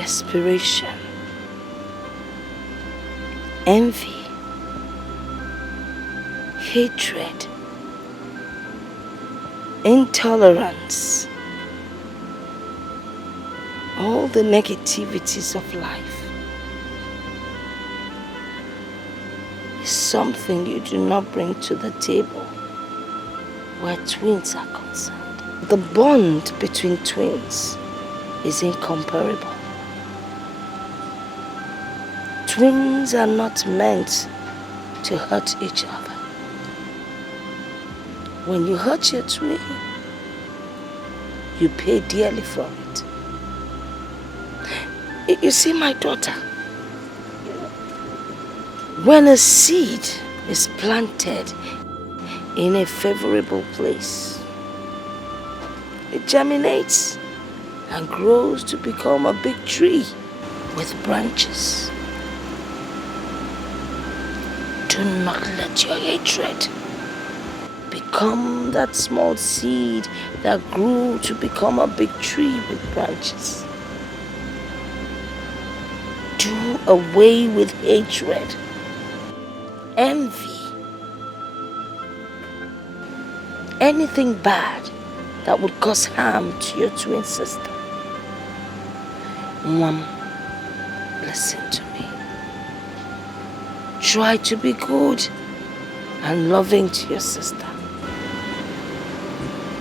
desperation, envy, hatred, intolerance, all the negativities of life is something you do not bring to the table where twins are concerned. The bond between twins is incomparable. Twins are not meant to hurt each other. When you hurt your twin, you pay dearly for it. You see, my daughter, when a seed is planted in a favorable place, it germinates and grows to become a big tree with branches. Do not let your hatred become that small seed that grew to become a big tree with branches. Do away with hatred, envy, anything bad that would cause harm to your twin sister. Mom, listen to me. Try to be good and loving to your sister.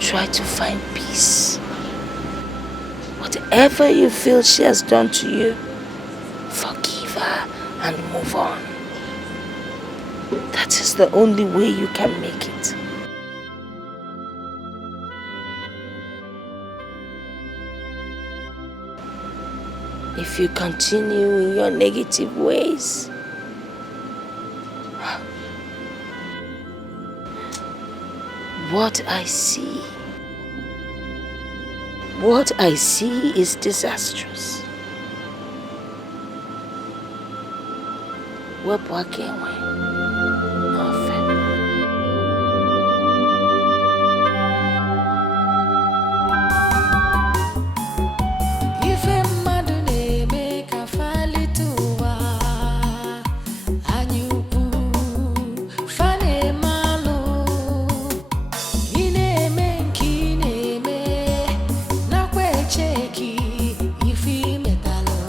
Try to find peace. Whatever you feel she has done to you, forgive her and move on. That is the only way you can make it. If you continue in your negative ways, what I see is disastrous. Wepụ aka enwe n'ofe. Ife mmadụ na-eme ka falite ụwa, anyị ukwu fa na-eme alụ. Ị na-eme nke ị na-eme, nakwa echeki ife imetalụ.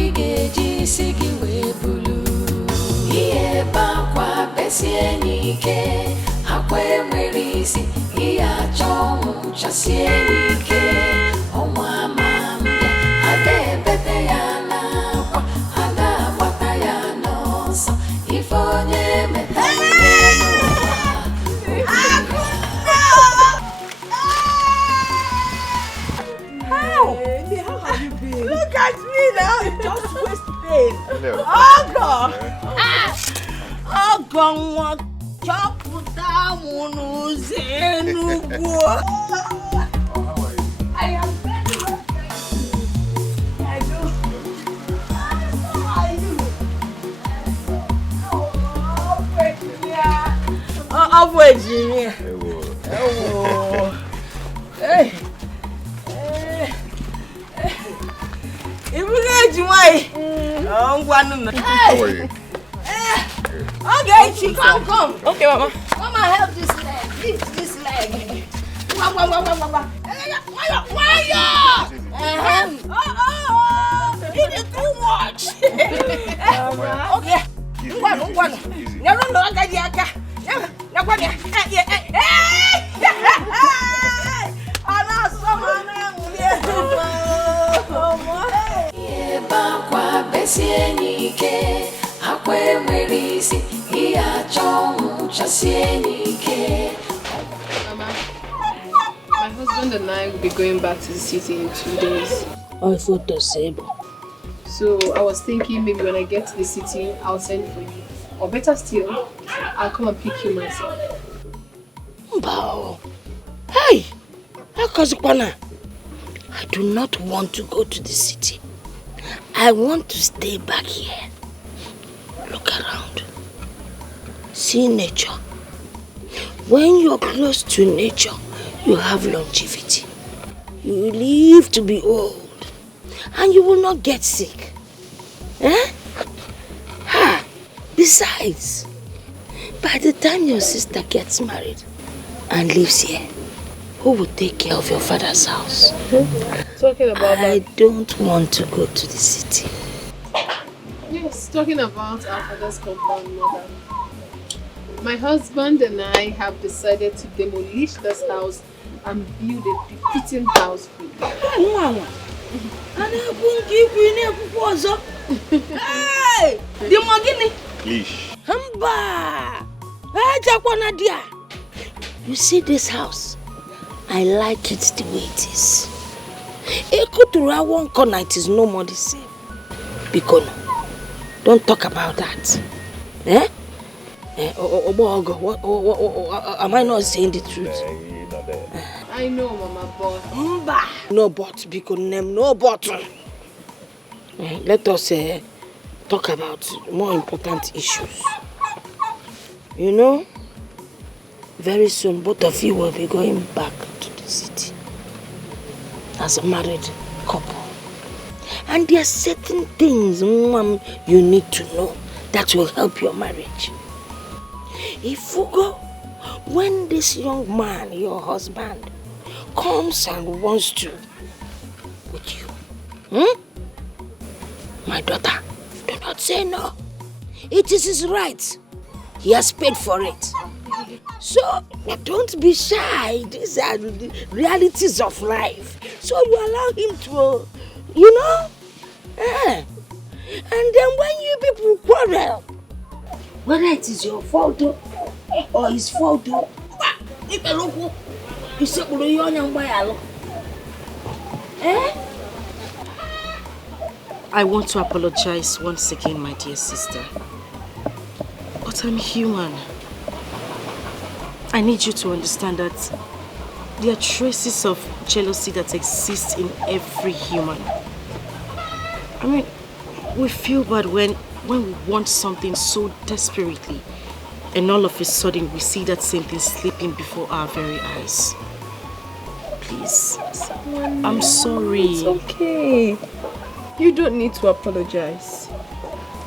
Ị ga-eji isi gị wee bulu. Ihe bakwa besie n'ike, akwa enwere isi. Ihe achọ ọnwụ chasie n'ike, ọnwụ ama mbịa. Ada ebete ya n'akwa, ada agbata ya n'ọsọ. Ife onye metalụ n'ụwa. How have you been? Look at me now. Just waste pain. Oh God. Oh God. What chọpụta mụ n'ụzọ Enugu. I am very well, thank you. I do. How are you? Oh, Virginia. Oh, hey. How are you? Okay, she come. Okay, Mama. Come and help this leg. Lift this leg. Why you? You did too much. Okay. Bakwa besie n'ike, akwa enwere isi. Ihe achọ ọnwụ chasie n'ike. Mama, my husband and I will be going back to the city in 2 days. I thought the same. So I was thinking maybe when I get to the city, I'll send for you. Or better still, I'll come and pick you myself. Mbao. Hey! Akazukwana. I do not want to go to the city. I want to stay back here. Look around. See nature. When you're close to nature, you have longevity. You live to be old. and you will not get sick. Eh? Besides, by the time your sister gets married and lives here, who will take care of your father's house? Talking about I don't want to go to the city. Yes, talking about our father's compound, mother. My husband and I have decided to demolish this house and build a befitting house for you. Hey! The Mogini! Please. You see this house? I like it the way it is. Ekutura one corner, it is no more the same. Bikono, don't talk about that. Eh? Am I not saying the truth? I know, Mama, but... No but, Bikono, no but. Let us talk about more important issues. You know, very soon both of you will be going back to the city as a married couple. And there are certain things, Mom, you need to know that will help your marriage. If you go, when this young man, your husband, comes and wants to with you, my daughter, do not say no. It is his right. He has paid for it. So, don't be shy. These are the realities of life. So you allow him to, you know? And then when you people quarrel, whether it is your fault or his fault, I want to apologize once again, my dear sister. But I'm human. I need you to understand that there are traces of jealousy that exist in every human. I mean, we feel bad when we want something so desperately, and all of a sudden we see that same thing slipping before our very eyes. Please, I'm sorry. It's okay. You don't need to apologize.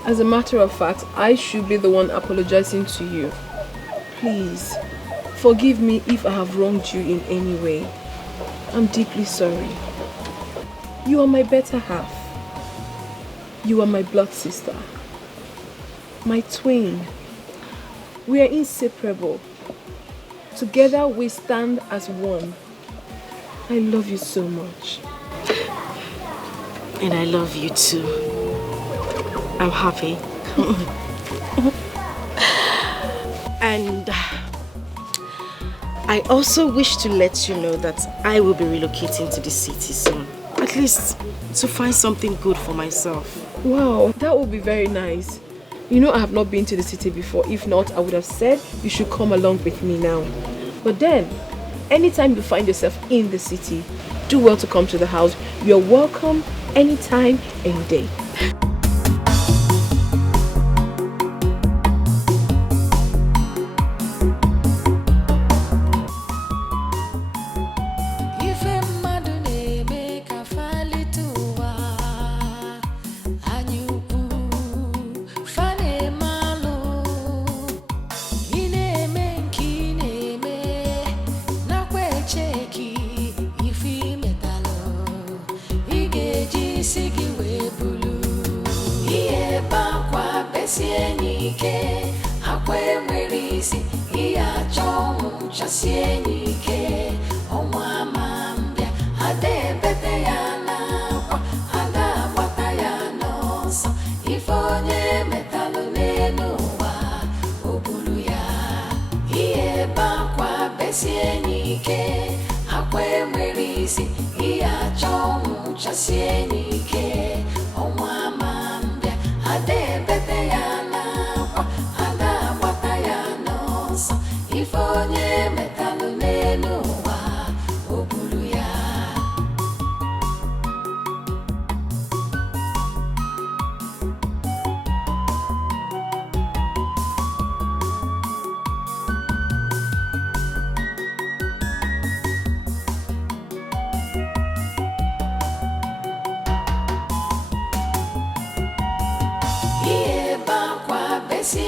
As a matter of fact, I should be the one apologizing to you. Please, forgive me if I have wronged you in any way. I'm deeply sorry. You are my better half. You are my blood sister. My twin. We are inseparable. Together we stand as one. I love you so much. And I love you too. I'm happy. And I also wish to let you know that I will be relocating to the city soon. At least to find something good for myself. Wow, that would be very nice. You know I have not been to the city before. If not, I would have said you should come along with me now. But then, anytime you find yourself in the city, do well to come to the house. You're welcome anytime, any day. Not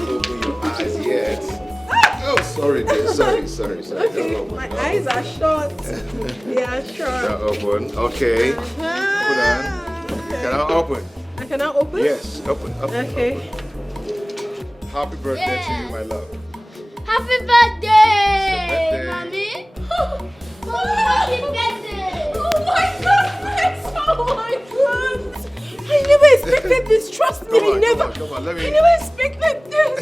open your eyes yet. Oh, sorry, dear. Sorry. Okay, my eyes are shut. They are shut. They're open. Okay. Hold on. Can I open? I cannot open? Yes, open. Okay. Open. Happy birthday to you, my love. Happy birthday, Mommy. Happy birthday. Oh my goodness. Oh my goodness. I never expected this. Trust me, Come on, I never expected this.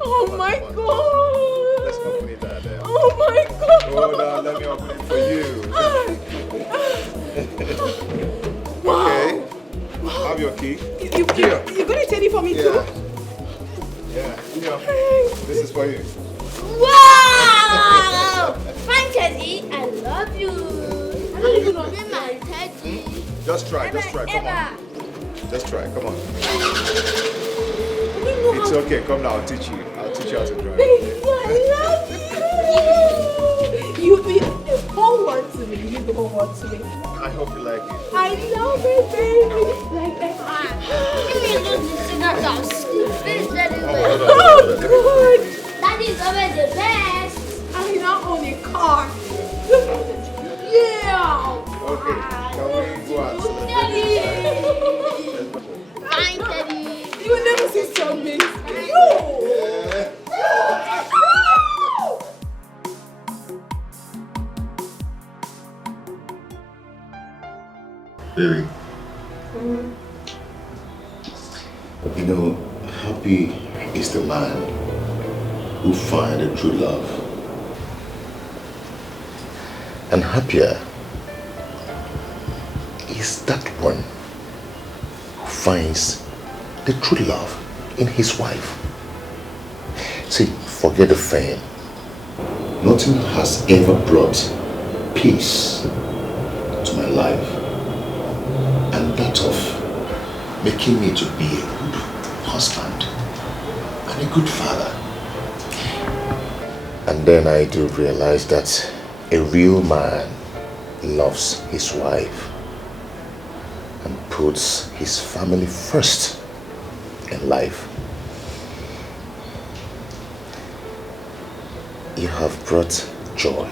Oh my God. Let's open it there. Oh my God. Hold on, let me open it for you. Wow. Okay. Have your key. You're going to take it for me too? Yeah. This is for you. Wow! Fine, Teddy. I love you. I love you, my Teddy. Just try. Come on. Just try. Come on. It's okay. Come now. I'll teach you how to drive. Baby, I love you. You be the whole one to me. You the whole one to me. I hope you like it. I love it, baby. Like that. Give me a little cigarette house. Finish that in there. Oh, good. Daddy's always the best. I now own a car. Yeah. Okay. Can we go out? Daddy. Fine, Daddy. You will never see something. Baby. You know, happy is the man who finds a true love. And happier is that one who finds the true love in his wife. See, forget the fame. Nothing has ever brought peace to my life, and that of making me to be a good husband and a good father. And then I do realize that a real man loves his wife and puts his family first in life. You have brought joy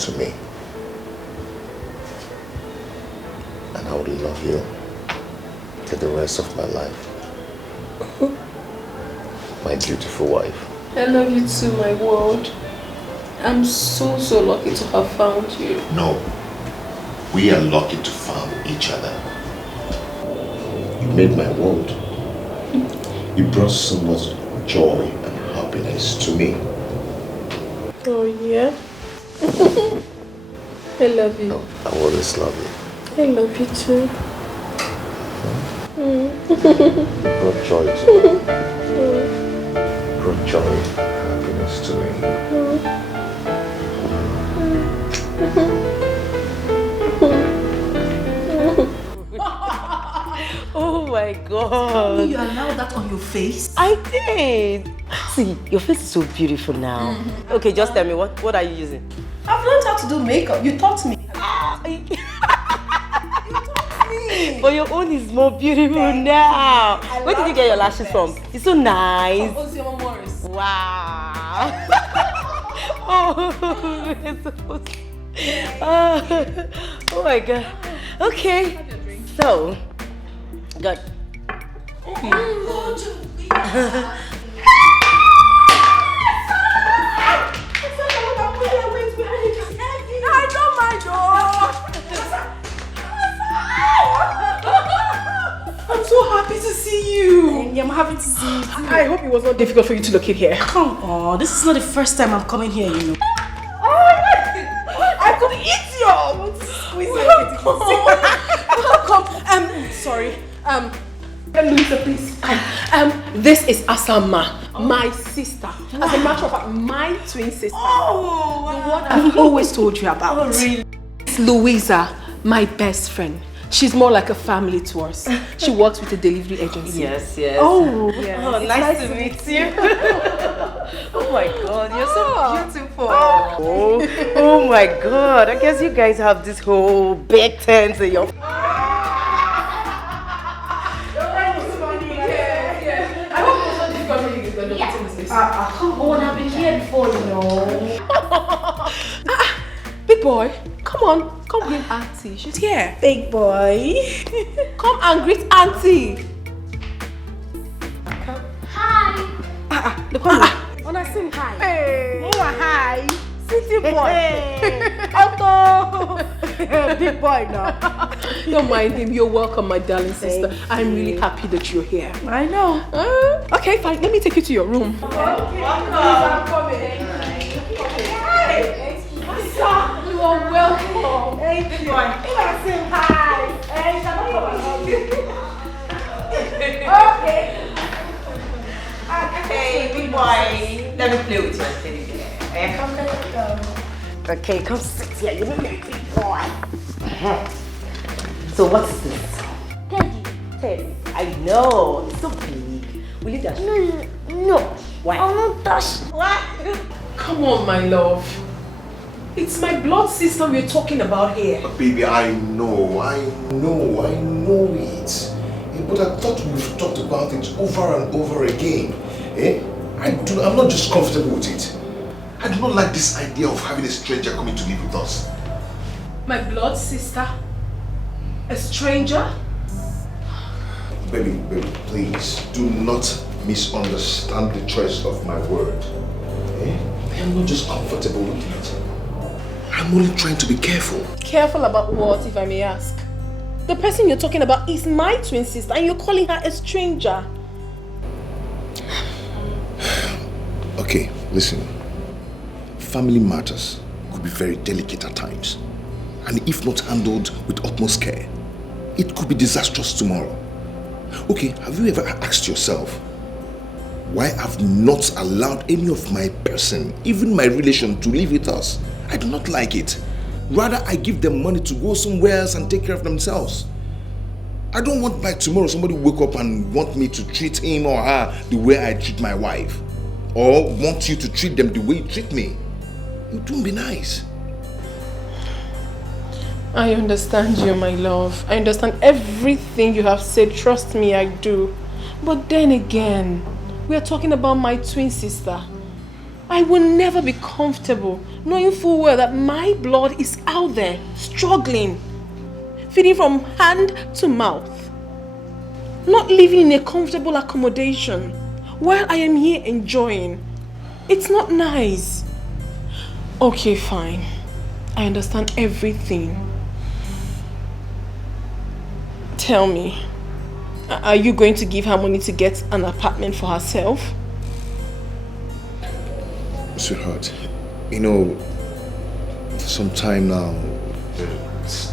to me, and I will love you for the rest of my life. My beautiful wife. I love you too, my world. I'm so lucky to have found you. No, we are lucky to find each other. You made my world. You brought so much joy and happiness to me. Oh yeah? I love you. I always love you. I love you too. You brought joy to me. Brought joy and happiness to me. Oh my God. You allowed that on your face? I did. See, your face is so beautiful now. Okay, just tell me, what are you using? I've learned how to do makeup. You taught me. But your own is more beautiful now. Where did you get your lashes from? It's so nice. Wow. Oh, oh my God. Okay. So, good. I know my door. I'm so happy to see you. I'm happy to see you too. I hope it was not difficult for you to locate here. Come on, this is not the first time I'm coming here, you know. Oh my God! I could eat you! Welcome! Sorry. Louisa, please. This is Asama, my sister. As a matter of fact, my twin sister. Oh, the one I've always told you about. Oh, really? It's Louisa, my best friend. She's more like a family to us. She works with a delivery agency. Yes, yes. Oh, yeah. Oh, nice to meet you. Oh my God, you're so beautiful. Oh my God, I guess you guys have this whole big tent in your... Come on, I've been here before, you know. Big boy, come on, come greet Auntie. She's here. Big boy. Come and greet Auntie. Hi. Look on me. Wanna sing hi? Hey. Hi. City boy. Tonto. Big boy now. Don't mind him. You're welcome, my darling sister. I'm really happy that you're here. I know. Okay, fine. Let me take you to your room. Okay. I'm coming. You are welcome. Thank you. Wanna sing hi? Hey, okay. Hey, big boy. Let me play with you. Come. Okay, come sit here. You look like a big boy. So what is this? Teddy. I know. It's so big. Will you touch? No. Why? I won't touch. What? Come on, my love. It's my blood sister we're talking about here. Baby, I know it. But I thought we've talked about it over and over again. I'm not just comfortable with it. I do not like this idea of having a stranger coming to live with us. My blood sister? A stranger? Baby, please do not misunderstand the choice of my word. I am not just comfortable with it. I'm only trying to be careful. Careful about what, if I may ask? The person you're talking about is my twin sister and you're calling her a stranger. Okay, listen. Family matters could be very delicate at times. And if not handled with utmost care, it could be disastrous tomorrow. Okay, have you ever asked yourself why I've not allowed any of my person, even my relation, to live with us? I do not like it. Rather, I give them money to go somewhere else and take care of themselves. I don't want by tomorrow somebody wake up and want me to treat him or her the way I treat my wife. Or want you to treat them the way you treat me. It won't be nice. I understand you, my love. I understand everything you have said. Trust me, I do. But then again, we are talking about my twin sister. I will never be comfortable knowing full well that my blood is out there, struggling, feeding from hand to mouth, not living in a comfortable accommodation while I am here enjoying. It's not nice. Okay, fine. I understand everything. Tell me, are you going to give her money to get an apartment for herself? Sweetheart, you know, for some time now,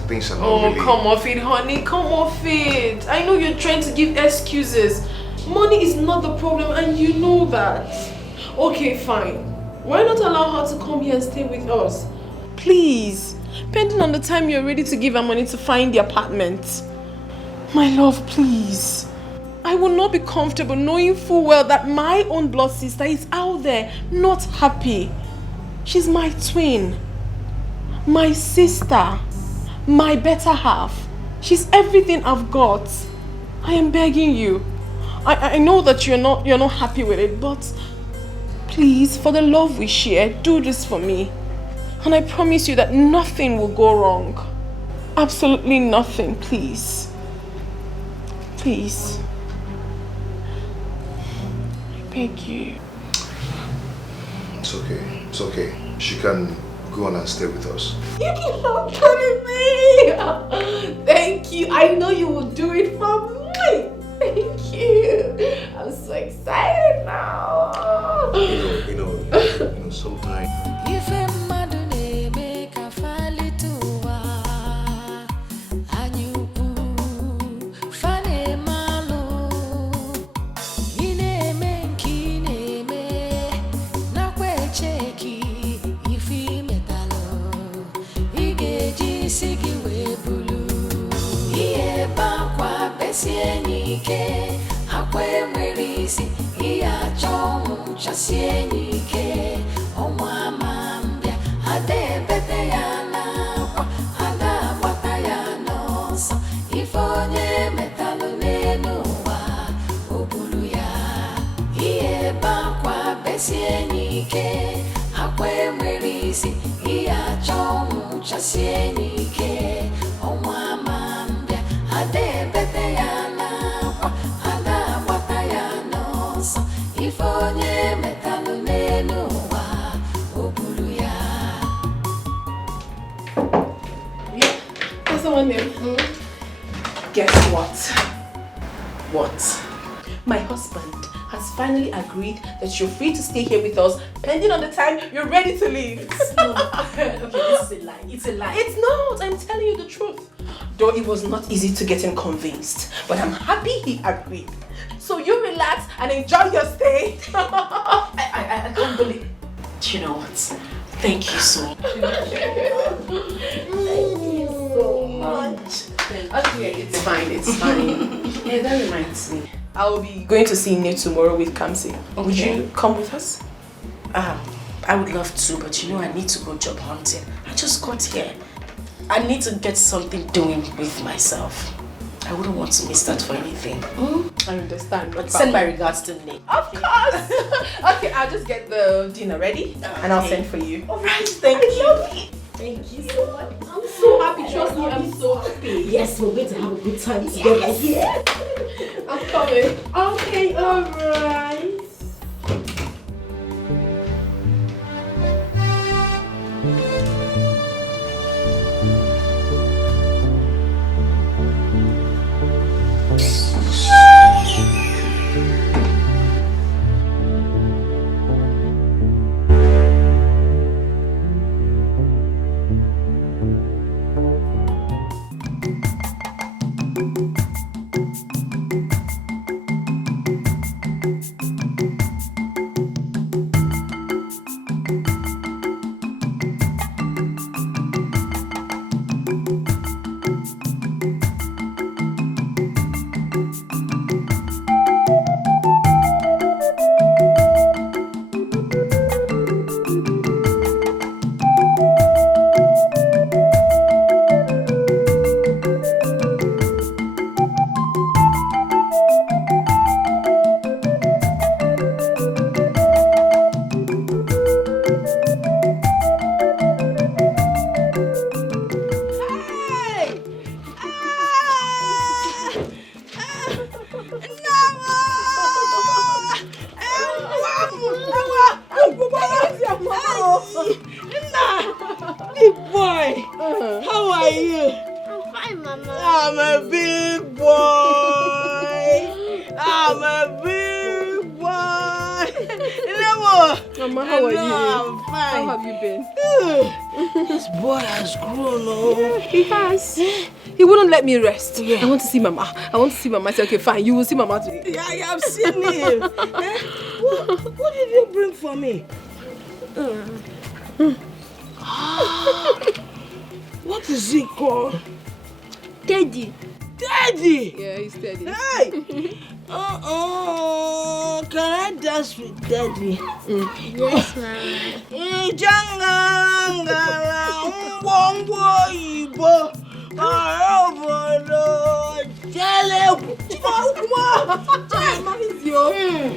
things are not really... Come off it, honey. Come off it. I know you're trying to give excuses. Money is not the problem and you know that. Okay, fine. Why not allow her to come here and stay with us? Please. Pending on the time you're ready to give her money to find the apartment. My love, please. I will not be comfortable knowing full well that my own blood sister is out there, not happy. She's my twin, my sister, my better half. She's everything I've got. I am begging you. I know that you're not happy with it, but please, for the love we share, do this for me. And I promise you that nothing will go wrong. Absolutely nothing, please. Please. I beg you. It's okay. It's okay. She can go on and stay with us. You keep on telling me. Thank you. I know you will do it for me. Thank you. I'm so excited now. You know, sometimes. Sigi we bulu. merisi iya chongu chasienike omwa mambia ade bete yana kwa ada bata yana so ifonye metalo nenuwa obulu ya iye bakwa besienike akwe merisi iya chongu chasienike omwa mambia ade bete yana kwa ada bata yana so ifonye metalo nenuwa obulu ya. There's someone there. Guess what? What? My husband has finally agreed that you're free to stay here with us, pending on the time you're ready to leave. Okay, this is a lie. It's a lie. It's not. I'm telling you the truth. Though it was not easy to get him convinced, but I'm happy he agreed. So you relax and enjoy your stay. I can't believe. Do you know what? Thank you so much. Okay, it's fine, it's fine. Yeah, that reminds me. I will be going to see Nate tomorrow with Kamsi. Okay. Would you come with us? I would love to, but you know I need to go job hunting. I just got here. I need to get something doing with myself. I wouldn't want to miss that for anything. I understand. But send my regards to Nate. Of course! Okay, I'll just get the dinner ready and I'll send for you. Alright, thank you. Thank you so much. I'm so happy. Trust me, I'm so happy. Yes, we're going to have a good time together here. I'm coming. Okay, alright. Mama, how are you? I'm fine. How have you been? This boy has grown up. Yeah, he has. He wouldn't let me rest. Yeah. I want to see Mama. I said, okay, fine, you will see Mama today. Yeah, I have seen him. What did you bring for me? What is it called? Teddy. Teddy! Yeah, he's Teddy. Hey! Can I dance with Daddy? Yes, Mama.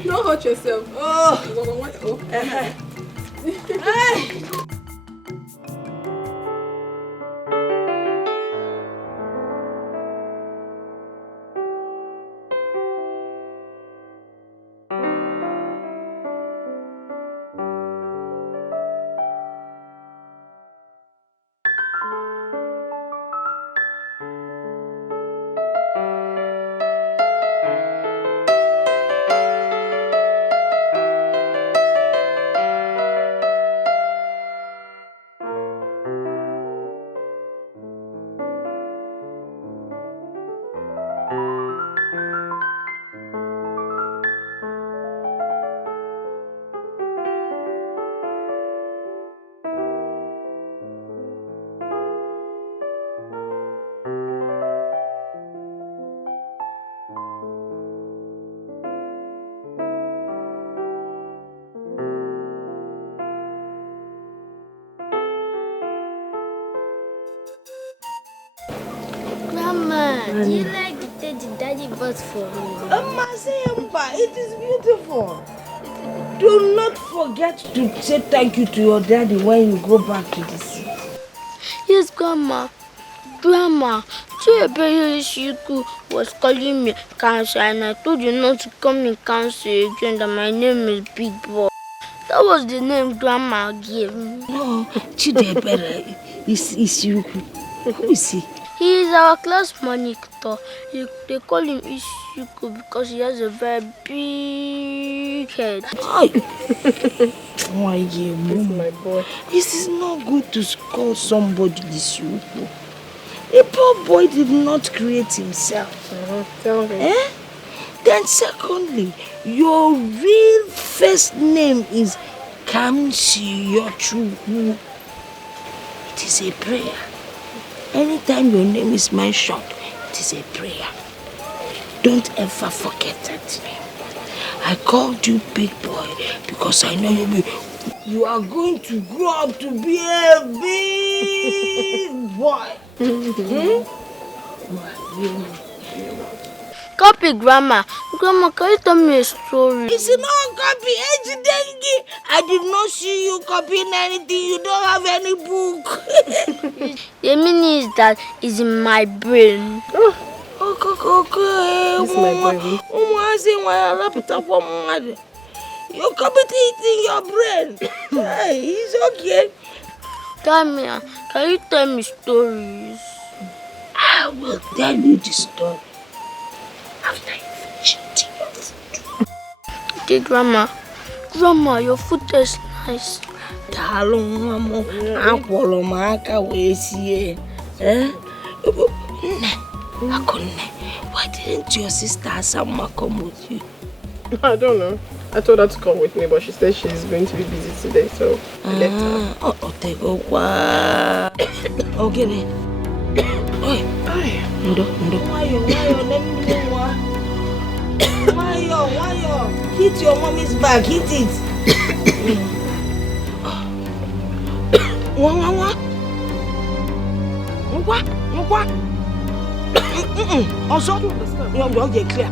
Don't hurt yourself. Do you like the teddy daddy bought for me? Masemba, it is beautiful. Do not forget to say thank you to your daddy when you go back to the city. Yes, Grandma. Grandma, Chiku was calling me cancer and I told you not to call me cancer again, that my name is Big Boy. That was the name Grandma gave me. No, Chidebere is you. Who is he? He is our class monitor. They call him Ishuku because he has a very big head. Why, this my boy. This is not good to call somebody Ishuku. A poor boy did not create himself. Tell me. Then secondly, your real first name is Kamsi Yochu. It is a prayer. Anytime your name is mentioned, it is a prayer. Don't ever forget that name. I called you Big Boy because I know you are going to grow up to be a big boy. Copy, Grandma. Grandma, can you tell me a story? It's not copy. I did not see you copying anything. You don't have any book. The meaning is that it's in my brain. Okay. This is my baby. You copy it in your brain. Hey, it's okay. Tamia, can you tell me stories? I will tell you the story after you finish eating your food. Okay, Grandma. Grandma, your food tastes nice. Why didn't your sister Asama come with you? I don't know. I told her to come with me, but she said she's going to be busy today, so I left her. Okay then. Why? Hit your mommy's back, hit it. What? Also, you get clear.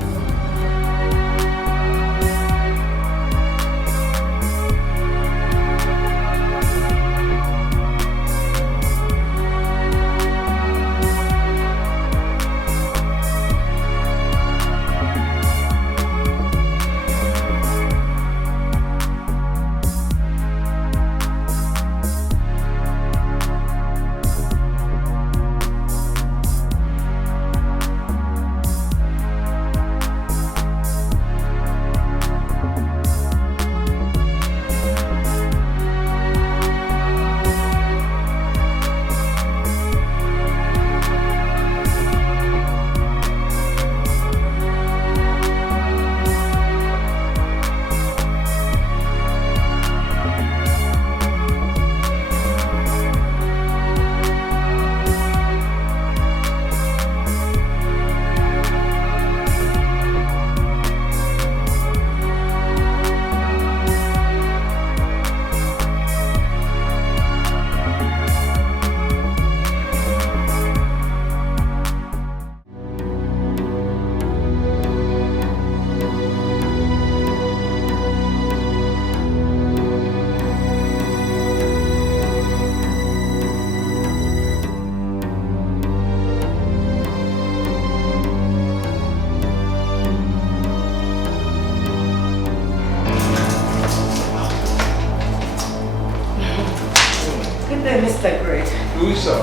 Mr. Great. Louisa,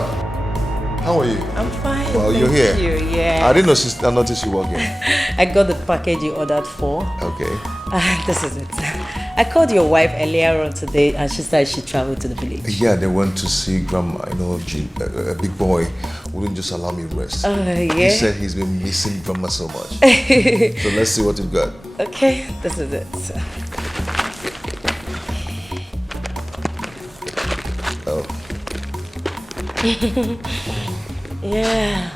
how are you? I'm fine. Well, you're thank here. You, yeah. I didn't notice you walking. I got the package you ordered for. Okay. This is it. I called your wife earlier on today and she said she traveled to the village. Yeah, they went to see Grandma. You know, a big boy wouldn't just allow me rest. Yeah? He said he's been missing Grandma so much. So let's see what you've got. Okay, this is it. Oh. Yeah.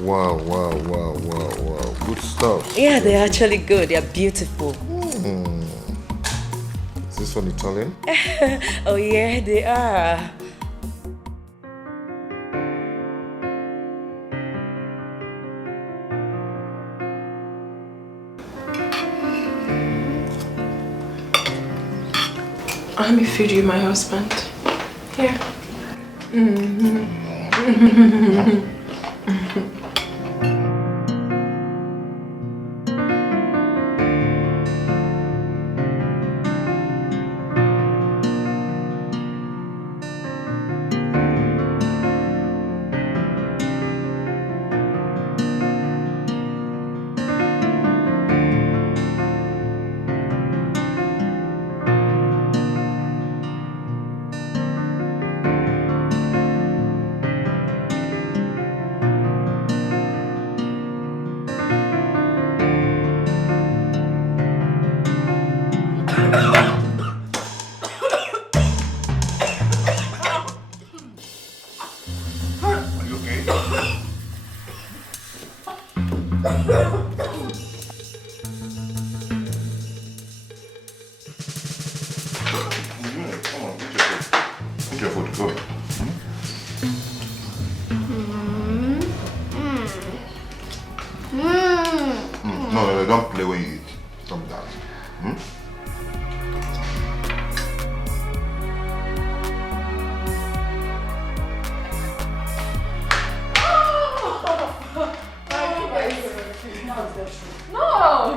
Wow. Good stuff. Yeah, they're actually good. They're beautiful. Is this one Italian? Oh yeah, they are. Let me feed you, my husband. Here. No, don't play when you eat. Stop that. No,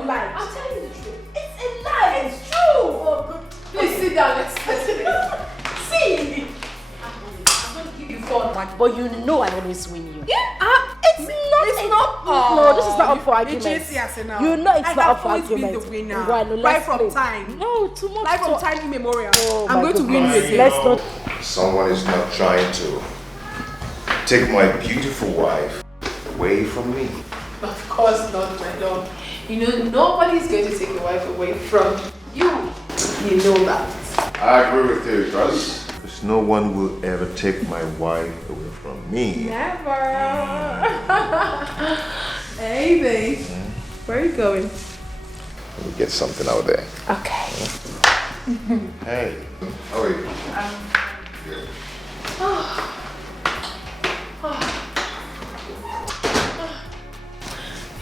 lie. I'm telling you the truth. It's a lie. It's true. Please sit down. Let's see. I'm going to give you 4 points, but you know I always win you. Yeah. It's not. No, this is not up for argument. You know it's not up for argument. Right from time. No, too much. Right from time immemorial. Oh, I'm going to win you again. Let's not. Someone is not trying to take my beautiful wife away from me. Of course not, my lord. You know, nobody's going to take your wife away from you. You know that. I agree with you, because no one will ever take my wife away from me. Never. Hey, babe. Where are you going? Let me get something out there. Okay. Hey. How are you?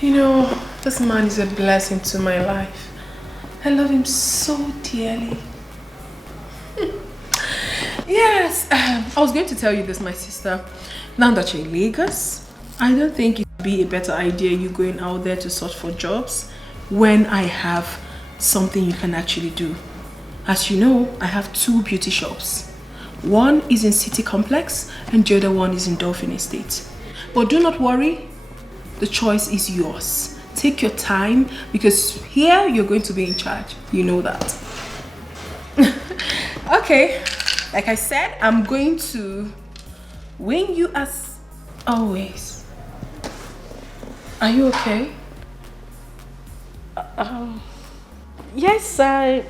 You know, this man is a blessing to my life. I love him so dearly. Yes, I was going to tell you this, my sister. Now that you're in Lagos, I don't think it would be a better idea you going out there to search for jobs when I have something you can actually do. As you know, I have 2 beauty shops. One is in City Complex and the other one is in Dolphin Estate. But do not worry, the choice is yours. Take your time because here you're going to be in charge. You know that. Okay. Like I said, I'm going to win you as always. Are you okay? Yes, I'm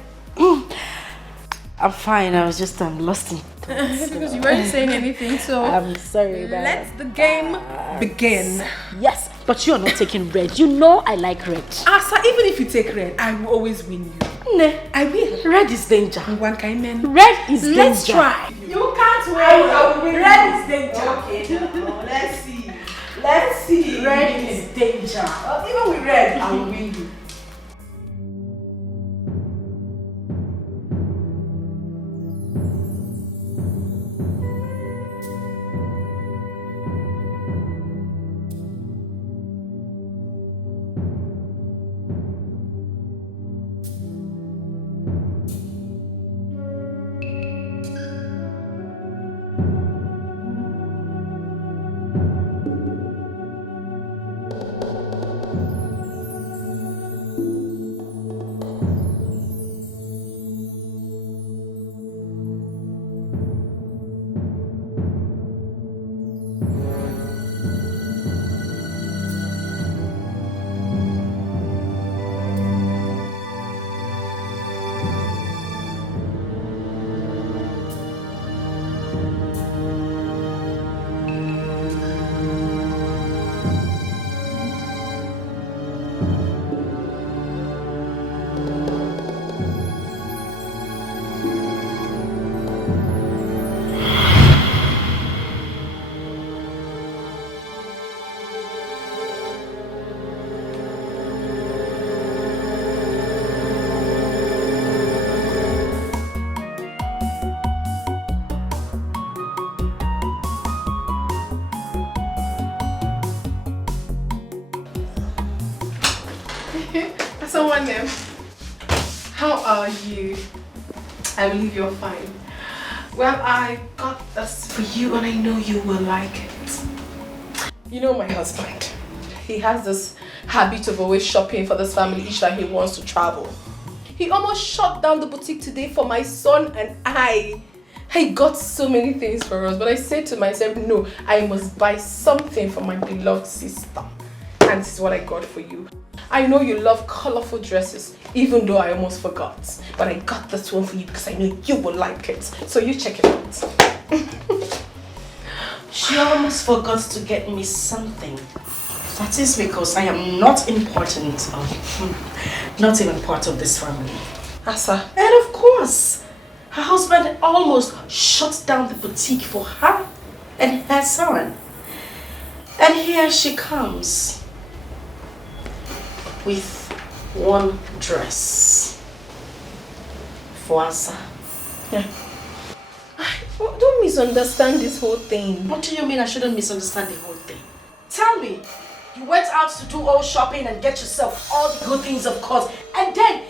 fine. I was just lost in thoughts. Because you weren't saying anything, so I'm sorry. Let the game begin. Yes, but you're not taking red. You know I like red. Asa, even if you take red, I will always win you. Ne, I will. Red is danger. One kind man. Red is danger. Let's try. You can't win. I will win. Red is danger. Okay, let's see. Let's see. Red is danger. Even with red, I will win you. Someone there. How are you? I believe you're fine. Well, I got this for you and I know you will like it. You know my husband. He has this habit of always shopping for this family each time he wants to travel. He almost shut down the boutique today for my son and I. He got so many things for us, but I said to myself, no, I must buy something for my beloved sister. And this is what I got for you. I know you love colorful dresses, even though I almost forgot. But I got this one for you because I know you will like it. So you check it out. She almost forgot to get me something. That is because I am not important, not even part of this family. Asa. And of course, her husband almost shut down the boutique for her and her son. And here she comes with one dress for Asa. Yeah. Don't misunderstand this whole thing. What do you mean I shouldn't misunderstand the whole thing? Tell me, you went out to do all shopping and get yourself all the good things, of course, and then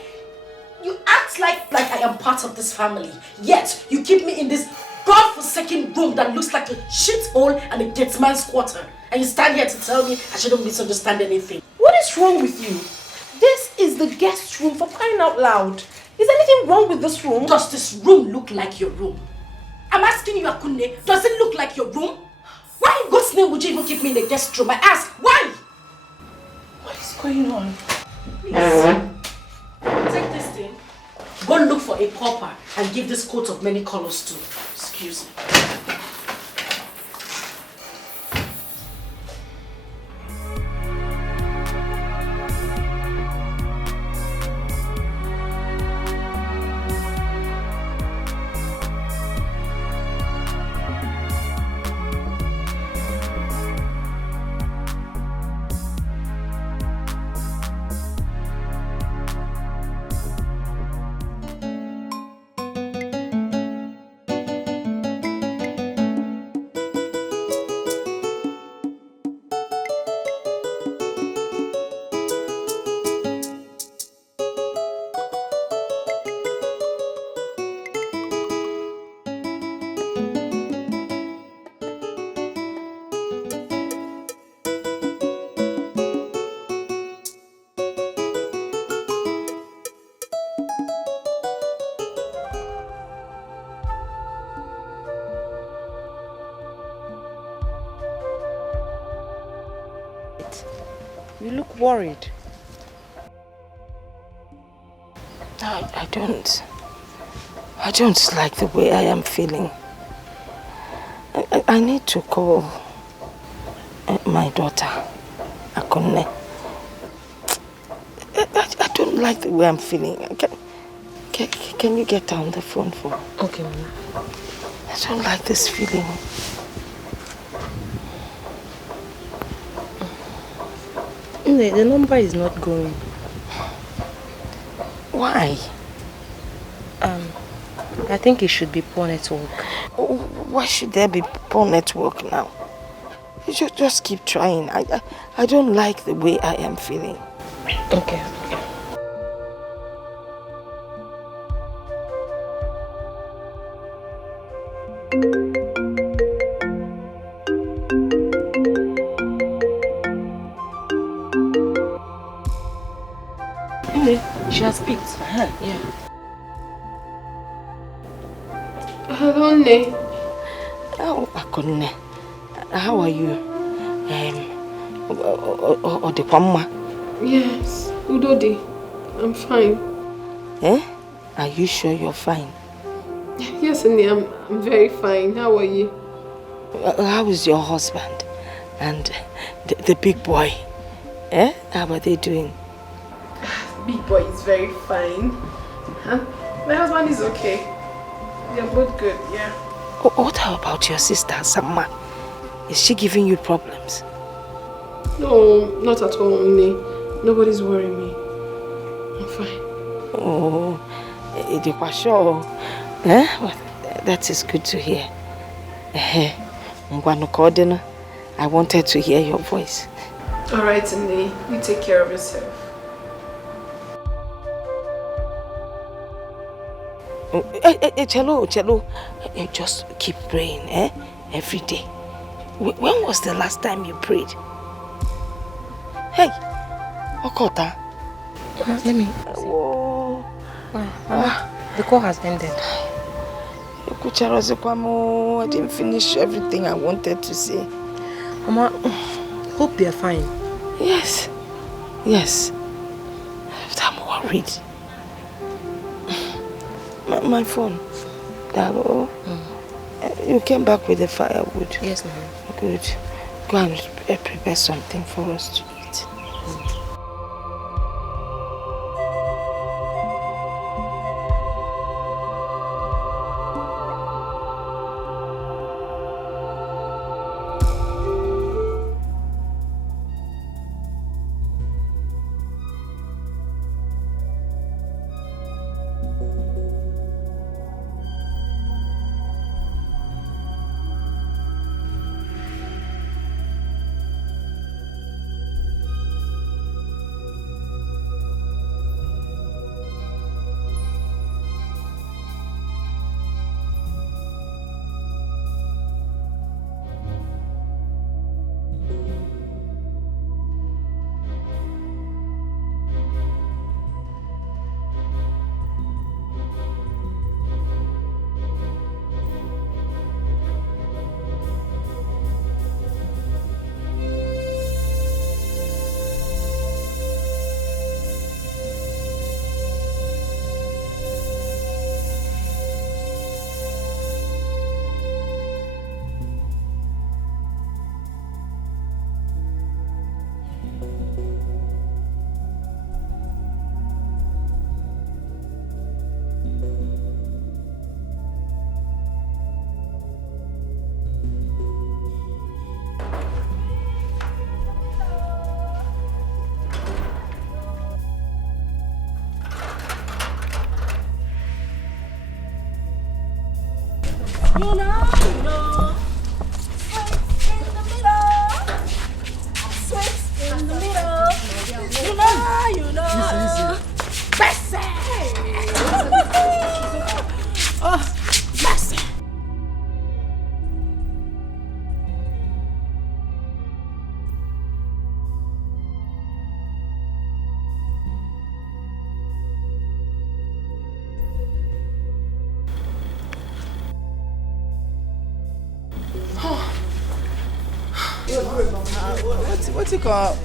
you act like I am part of this family. Yet you keep me in this godforsaken room that looks like a shithole and a gatesman's quarter, and you stand here to tell me I shouldn't misunderstand anything. What is wrong with you? This is the guest room, for crying out loud. Is anything wrong with this room? Does this room look like your room? I'm asking you, Akunne, does it look like your room? Why in God's name would you even keep me in the guest room? I ask, why? What is going on? Please, take this thing. Go look for a pauper and give this coat of many colors to. Excuse me. You look worried. I don't like the way I am feeling. I need to call my daughter, Akunne. I don't like the way I'm feeling. Can you get down the phone for me? Okay, Mama. I don't like this feeling. The number is not going. Why? I think it should be poor network. Why should there be poor network now? You should just keep trying. I don't like the way I am feeling. Okay. She has picked. Yeah. Hello, Ne. Oh, Akunne. How are you? Odepamma. Yes, Udodi. I'm fine. Eh? Are you sure you're fine? Yes, Ne, I'm very fine. How are you? How is your husband? And the big boy? Eh? How are they doing? Big boy is very fine. My husband is okay. They're both good, yeah. What about your sister, Samma? Is she giving you problems? No, not at all, Ne. Nobody's worrying me. I'm fine. Oh, sure. Eh? Well, that is good to hear. I wanted to hear your voice. Alright, Ne. You take care of yourself. Chelo, just keep praying, every day. When was the last time you prayed? Hey, Okota. Let me. The call has ended. I didn't finish everything I wanted to say. Mama, hope you're fine. Yes. I'm worried. My phone. Dalo, you came back with the firewood. Yes, ma'am. Good. Go and prepare something for us to eat. What's it called?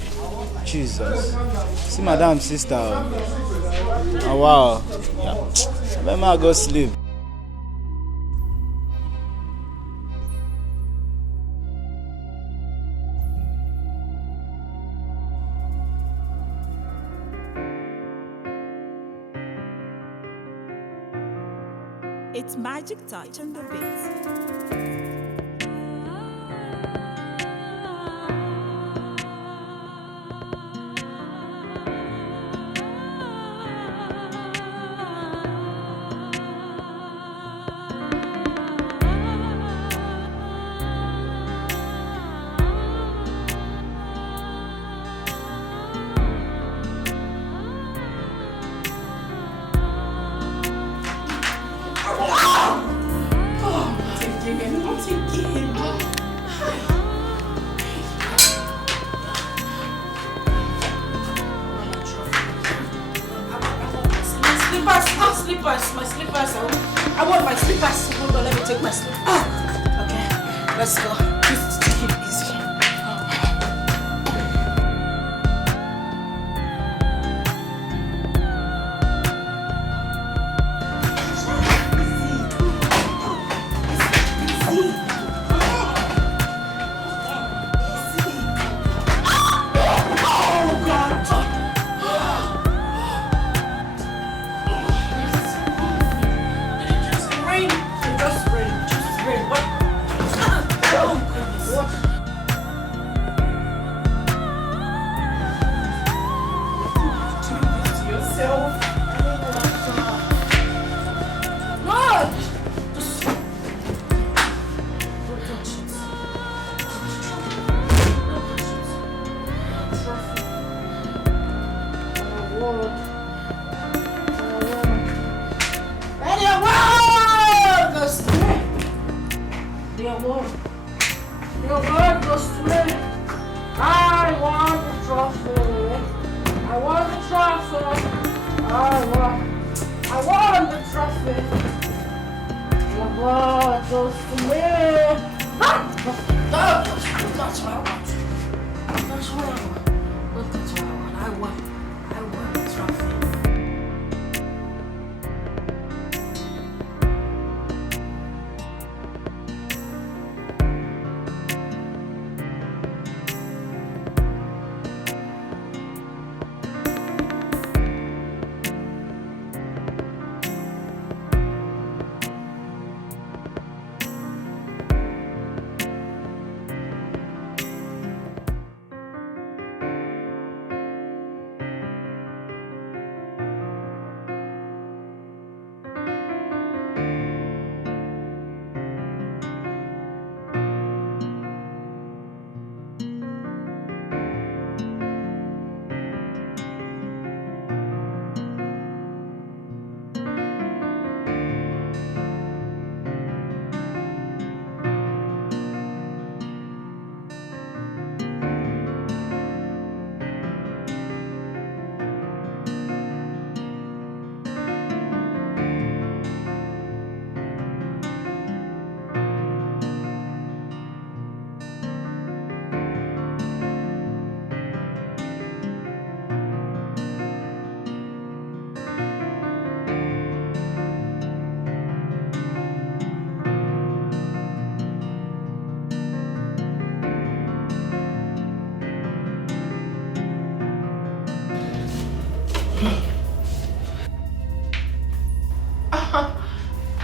Jesus. See madam sister. Oh wow. Let me go sleep. It's magic touch on the beat. My slippers. I want my slippers. Hold on, let me take my slippers. Okay, let's go. Just take it easy. Just rain. What? Your word goes to me. I want the trophy. I want the trophy. I want the trophy. Your word goes to me. That's what I want. That's what I want. That's what I want. I want the trophy.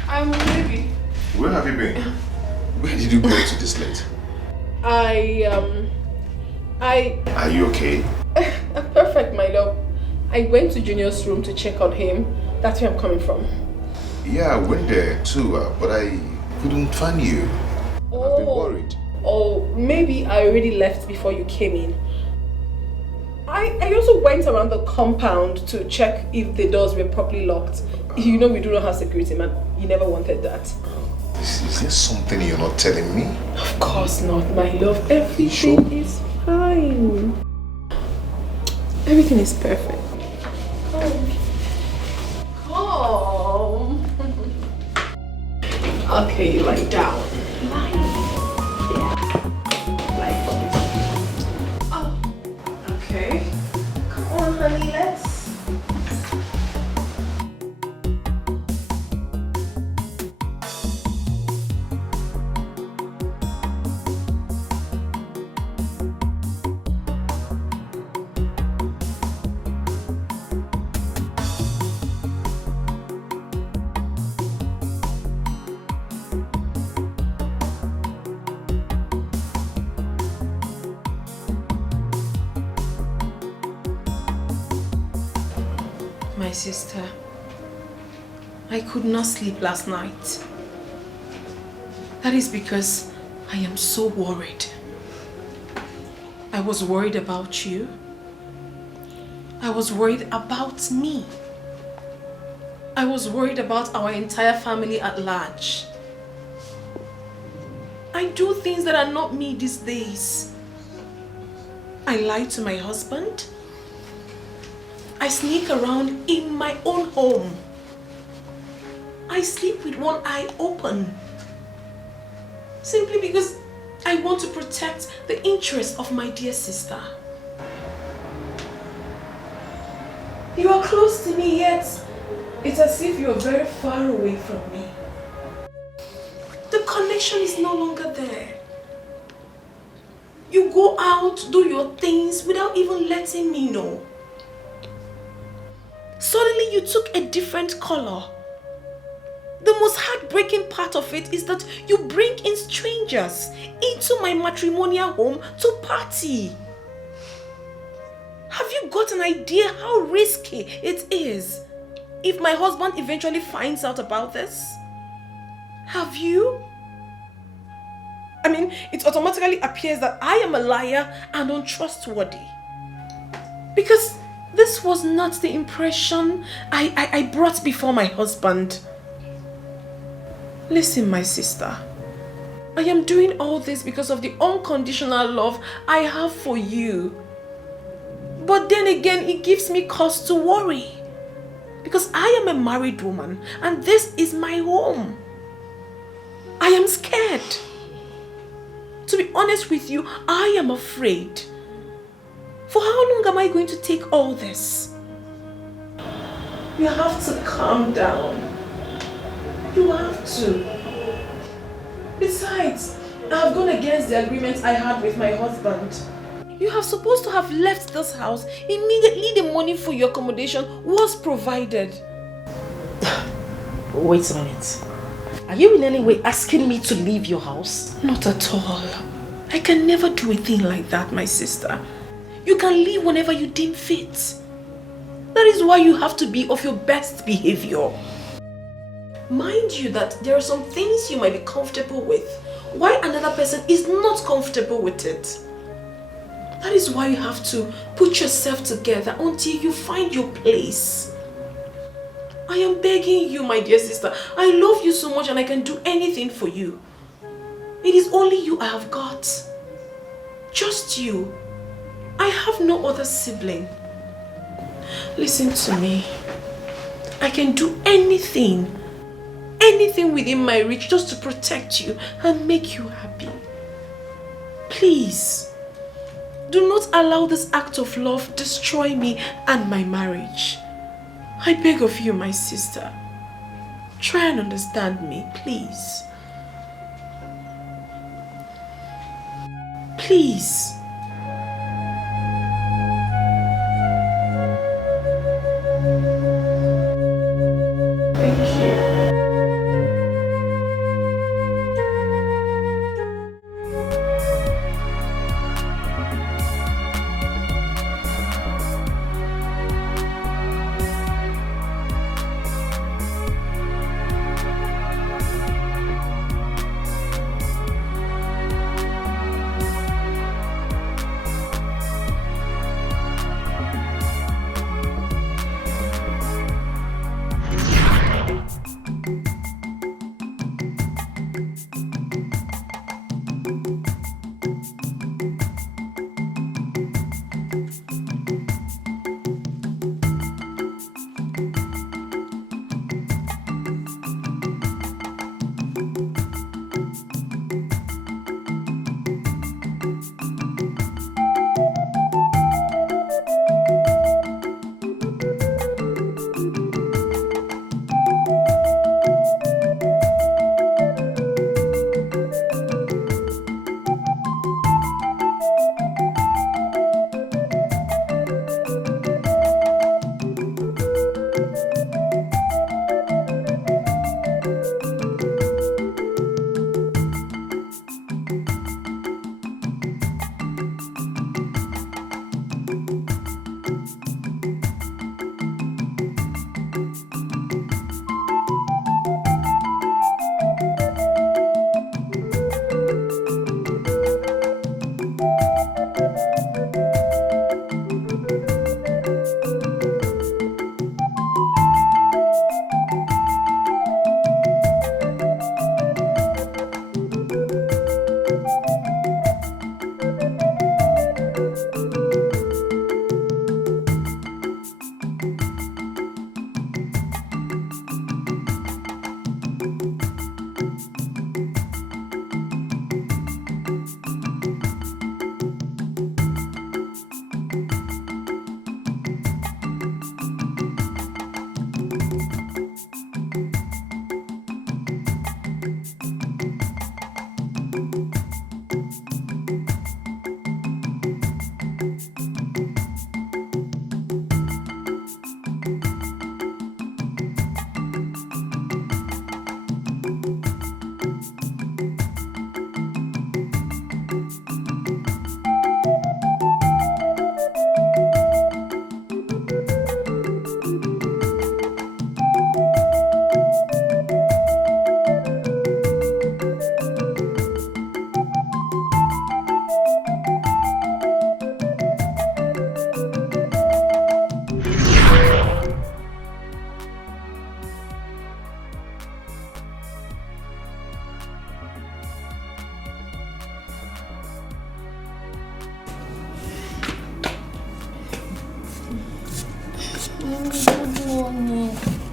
I'm ready. Where have you been? Where did you go to this late? Are you okay? Perfect, my love. I went to Junior's room to check on him. That's where I'm coming from. Yeah, I went there too, but I couldn't find you. I've been worried. Oh, maybe I already left before you came in. I also went around the compound to check if the doors were properly locked. You know we do not have security, man. You never wanted that. Is there something you're not telling me? Of course not, my love. Everything is fine. Everything is perfect. Come. Okay, you lie down. Okay. Come on, honey, let's. My sister, I could not sleep last night. That is because I am so worried. I was worried about you. I was worried about me. I was worried about our entire family at large. I do things that are not me these days. I lie to my husband. I sneak around in my own home. I sleep with one eye open. Simply because I want to protect the interests of my dear sister. You are close to me, yet it's as if you are very far away from me. The connection is no longer there. You go out, do your things without even letting me know. Suddenly you took a different color. The most heartbreaking part of it is that you bring in strangers into my matrimonial home to party. Have you got an idea how risky it is if my husband eventually finds out about this? Have you? I mean, it automatically appears that I am a liar and untrustworthy. Because this was not the impression I brought before my husband. Listen, my sister. I am doing all this because of the unconditional love I have for you. But then again, it gives me cause to worry. Because I am a married woman and this is my home. I am scared. To be honest with you, I am afraid. For how long am I going to take all this? You have to calm down. You have to. Besides, I have gone against the agreement I had with my husband. You are supposed to have left this house immediately the money for your accommodation was provided. Wait a minute. Are you in any way asking me to leave your house? Not at all. I can never do a thing like that, my sister. You can leave whenever you deem fit. That is why you have to be of your best behavior. Mind you that there are some things you might be comfortable with, while another person is not comfortable with it. That is why you have to put yourself together until you find your place. I am begging you, my dear sister. I love you so much and I can do anything for you. It is only you I have got. Just you. I have no other sibling. Listen to me. I can do anything within my reach just to protect you and make you happy. Please, do not allow this act of love destroy me and my marriage. I beg of you, my sister. Try and understand me, please. Please.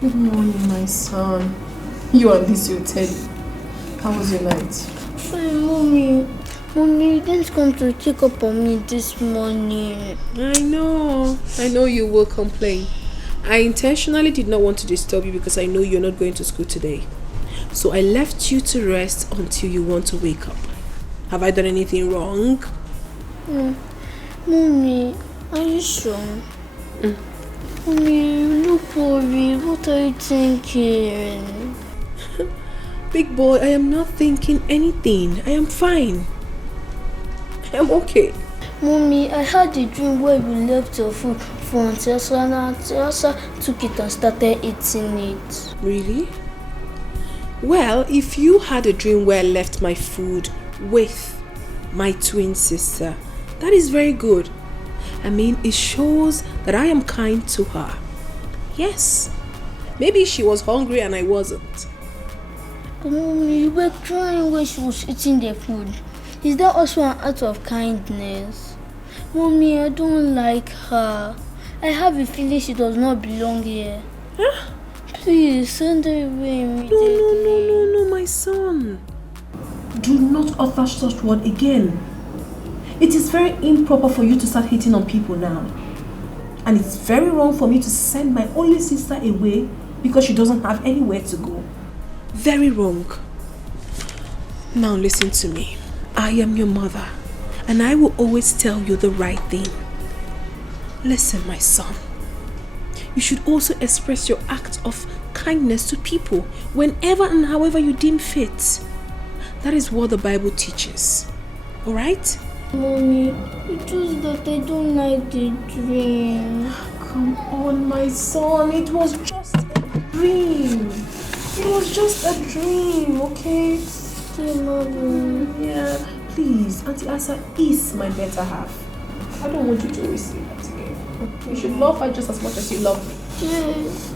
Good morning, my son. You and this your Teddy. How was your night? Hey, Mommy, you didn't come to check up on me this morning. I know you will complain. I intentionally did not want to disturb you because I know you're not going to school today. So I left you to rest until you want to wake up. Have I done anything wrong? Mommy, are you sure? Mommy, you look worried. What are you thinking? Big boy, I am not thinking anything. I am fine. I am okay. Mommy, I had a dream where you left your food for Auntie Asa and Auntie Asa took it and started eating it. Really? Well, if you had a dream where I left my food with my twin sister, that is very good. I mean, it shows that I am kind to her. Yes. Maybe she was hungry and I wasn't. But Mommy, you were crying when she was eating the food. Is that also an act of kindness? Mommy, I don't like her. I have a feeling she does not belong here. Huh? Please, send her away immediately. No, my son. Do not utter such word again. It is very improper for you to start hitting on people now. And it's very wrong for me to send my only sister away because she doesn't have anywhere to go. Very wrong. Now listen to me. I am your mother, and I will always tell you the right thing. Listen, my son. You should also express your act of kindness to people whenever and however you deem fit. That is what the Bible teaches. Alright? Mommy, it's just that I don't like the dream. Come on, my son. It was just a dream. It was just a dream, okay? Mommy. Yeah, please. Auntie Asa is my better half. I don't want you to receive that again. You should love her just as much as you love me. Yes.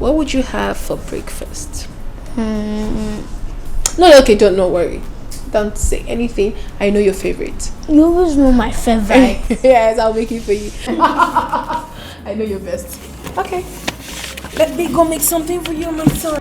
What would you have for breakfast? No, okay, don't worry. Don't say anything. I know your favorite. You always know my favorite. Yes, I'll make it for you. I know your best. Okay. Let me go make something for you, my son.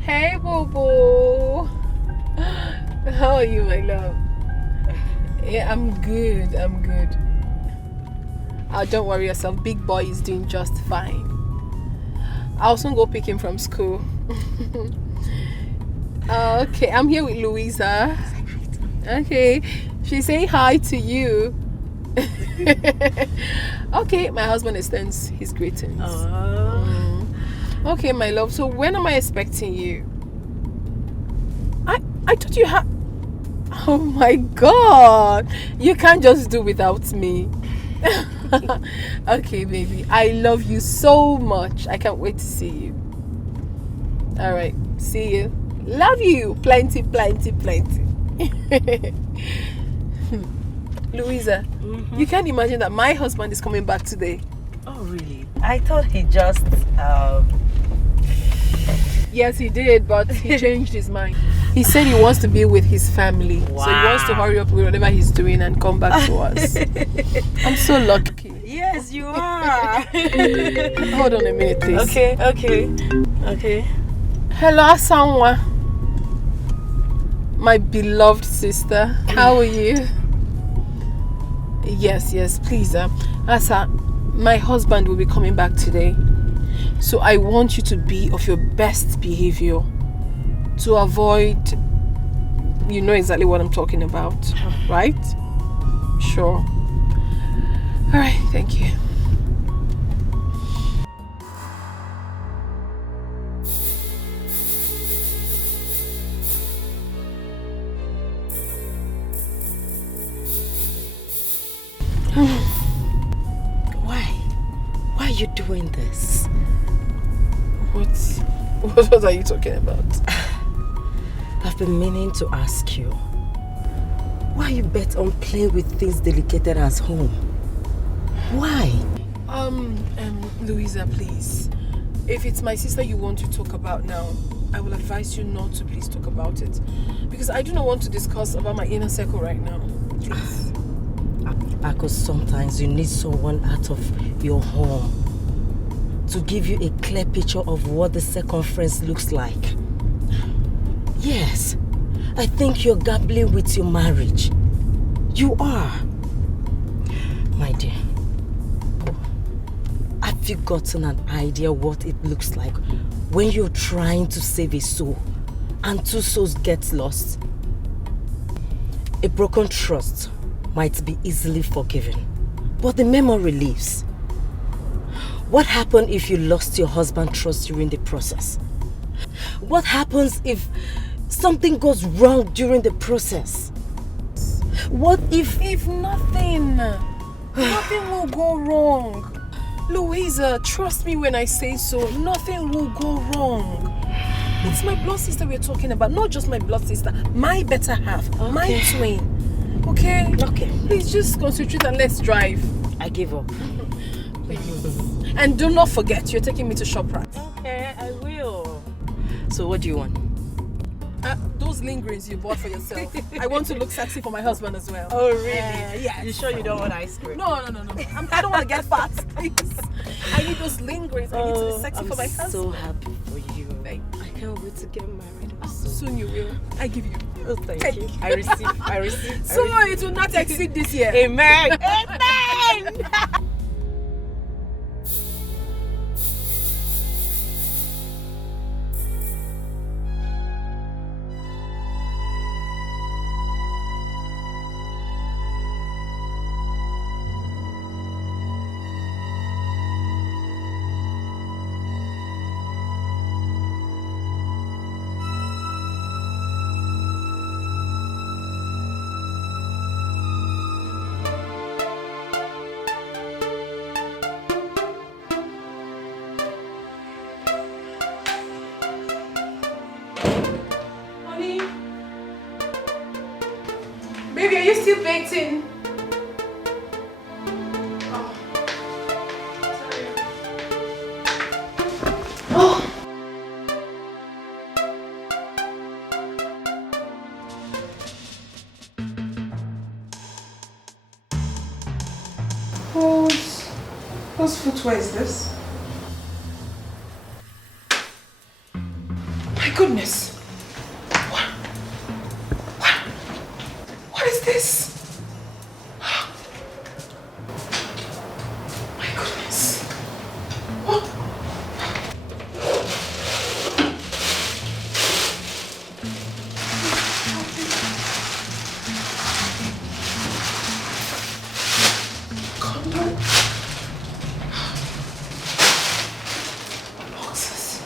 Hey, Bobo. How are you, my love? Yeah, I'm good. Don't worry yourself. Big boy is doing just fine. I'll soon go pick him from school. Okay, I'm here with Louisa. Okay, she's saying hi to you. Okay, my husband extends his greetings. Okay, my love. So when am I expecting you? I thought you had... Oh my God! You can't just do without me. Okay, baby. I love you so much. I can't wait to see you. Alright, see you. Love you. Plenty. Louisa, you can't imagine that my husband is coming back today. Oh, really? I thought he just... Yes, he did, but he changed his mind. He said he wants to be with his family. Wow. So he wants to hurry up with whatever he's doing and come back to us. I'm so lucky. Yes, you are. Hold on a minute, please. Okay. Hello, Asanwa. My beloved sister. How are you? Yes, please. Asa, my husband will be coming back today. So I want you to be of your best behavior to avoid, you know exactly what I'm talking about, right? Sure. All right, thank you. Why are you doing this? What are you talking about? I've been meaning to ask you. Why you bet on playing with things delicate as home? Why? Louisa, please. If it's my sister you want to talk about now, I will advise you not to please talk about it. Because I do not want to discuss about my inner circle right now. Please. Because sometimes you need someone out of your home to give you a clear picture of what the circumference looks like. Yes, I think you're gambling with your marriage. You are. My dear, have you gotten an idea what it looks like when you're trying to save a soul and two souls get lost? A broken trust might be easily forgiven, but the memory lives. What happened if you lost your husband's trust during the process? What happens if something goes wrong during the process? What if... If nothing will go wrong. Louisa, trust me when I say so, nothing will go wrong. It's my blood sister we're talking about, not just my blood sister, my better half, my twin. Okay? Okay. Please just concentrate and let's drive. I give up. And do not forget, you're taking me to ShopRite. Okay, I will. So what do you want? Those lingerings you bought for yourself. I want to look sexy for my husband as well. Oh, really? Yeah. You sure you don't want ice cream? No. I don't want to get fat, please. I need those lingerings. I need to be sexy for my husband. I'm so happy for you. Thank you. I can't wait to get married. Soon you will. I give you. Oh, thank you. I receive. So it will not exceed this year. Amen. Amen. Baby, are you still baking? Whose footwear is this? My goodness. What is this? My goodness. What? Condom. Boxes.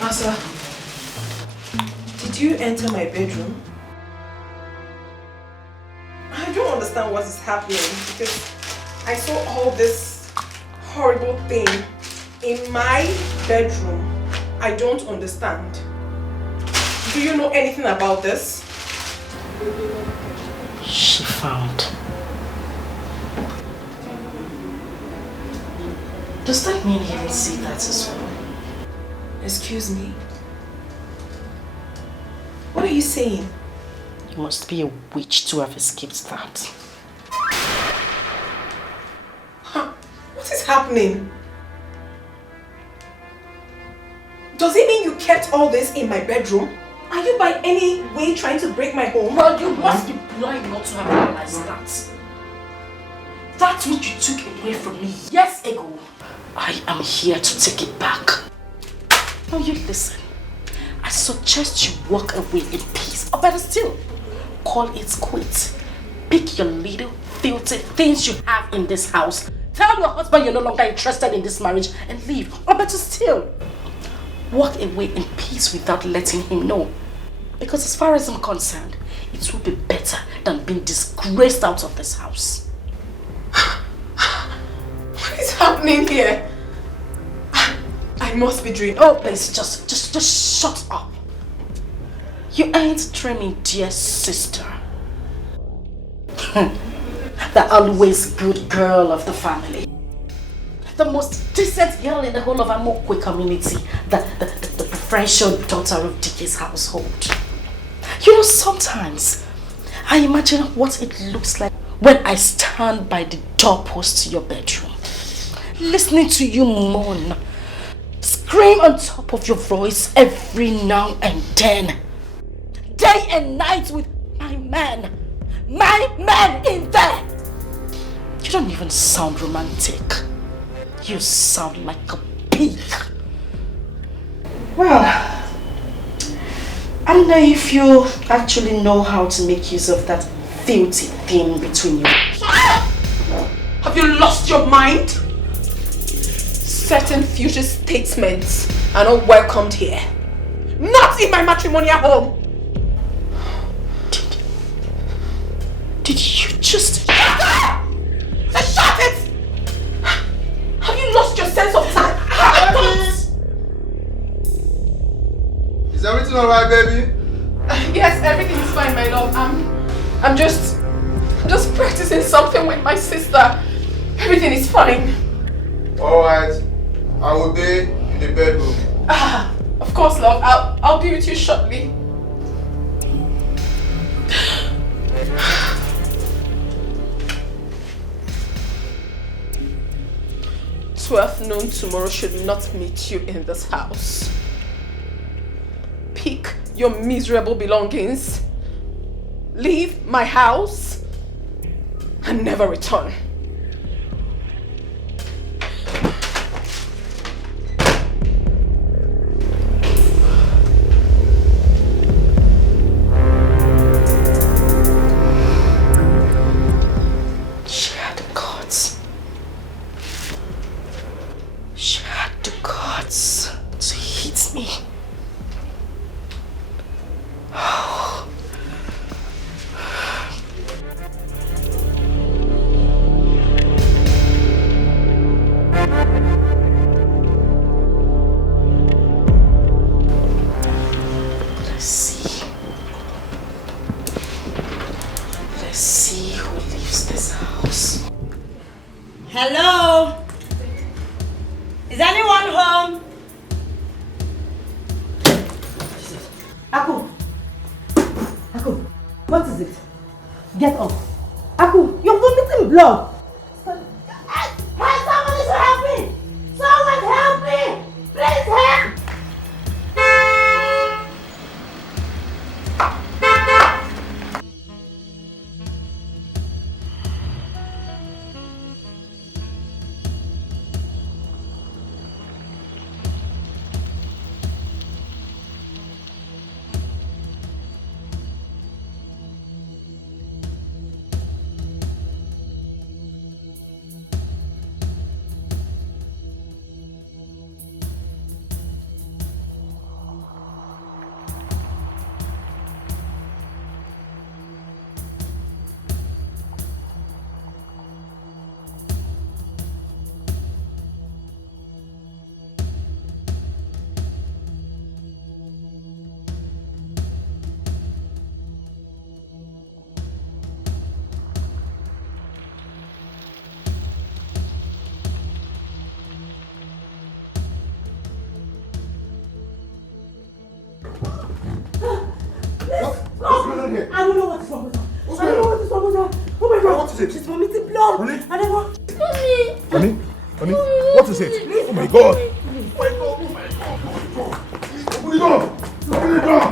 Asa, did you enter my bedroom? I don't understand what is happening because I saw all this horrible thing in my bedroom. I don't understand. Do you know anything about this? She found. Does that mean he didn't see that as well? Excuse me? What are you saying? You must be a witch to have escaped that. What is happening? Does it mean you kept all this in my bedroom? Are you by any way trying to break my home? Well, you must be blind not to have realized that. That's what you took away from me years ago. I am here to take it back. Now you listen. I suggest you walk away in peace. Or better still, call it quits. Pick your little filthy things you have in this house. Tell your husband you're no longer interested in this marriage and leave. Or better still, walk away in peace without letting him know. Because as far as I'm concerned, it will be better than being disgraced out of this house. What is happening here? I must be dreaming. Oh, please, just shut up. You ain't dreaming, dear sister. The always good girl of the family. The most decent girl in the whole of Amokwe community. The preferential daughter of Dikeh's household. You know, sometimes I imagine what it looks like when I stand by the doorpost to your bedroom, listening to you moan, scream on top of your voice every now and then, day and night with my man in there. You don't even sound romantic. You sound like a pig. Well, I don't know if you actually know how to make use of that filthy thing between you. Have you lost your mind? Certain future statements are not welcomed here. Not in my matrimonial home. Did you just... Shut it! Have you lost your sense of time? Is everything alright, baby? Yes, everything is fine, my love. I'm just practicing something with my sister. Everything is fine. Alright. I will be in the bedroom. Of course, love. I'll be with you shortly. 12 noon tomorrow should not meet you in this house. Pick your miserable belongings, leave my house, and never return. Hello? Is anyone home? Aku! Aku! What is it? Get up! Aku! You're vomiting blood! Hey, someone is helping! Someone help me! Please help! on here? I don't know what is wrong with her. I don't know what is wrong with her. Oh my God. What is it? She's vomiting blood. Honey? I don't know. Honey? Honey? What is it? Oh my God. Oh my God. Oh my God. Open the door. Open the door.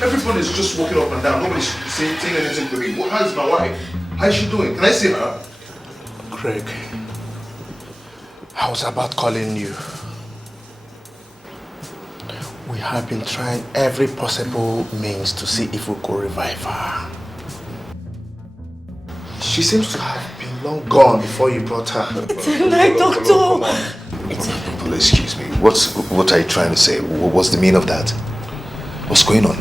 Everybody's just walking up and down. Nobody's saying anything to me. How is my wife? How is she doing? Can I see her? Craig, I was about calling you. We have been trying every possible means to see if we could revive her. She seems to have been long gone before you brought her. It's a lie, doctor. Please excuse me. What are you trying to say? What's the meaning of that? What's going on?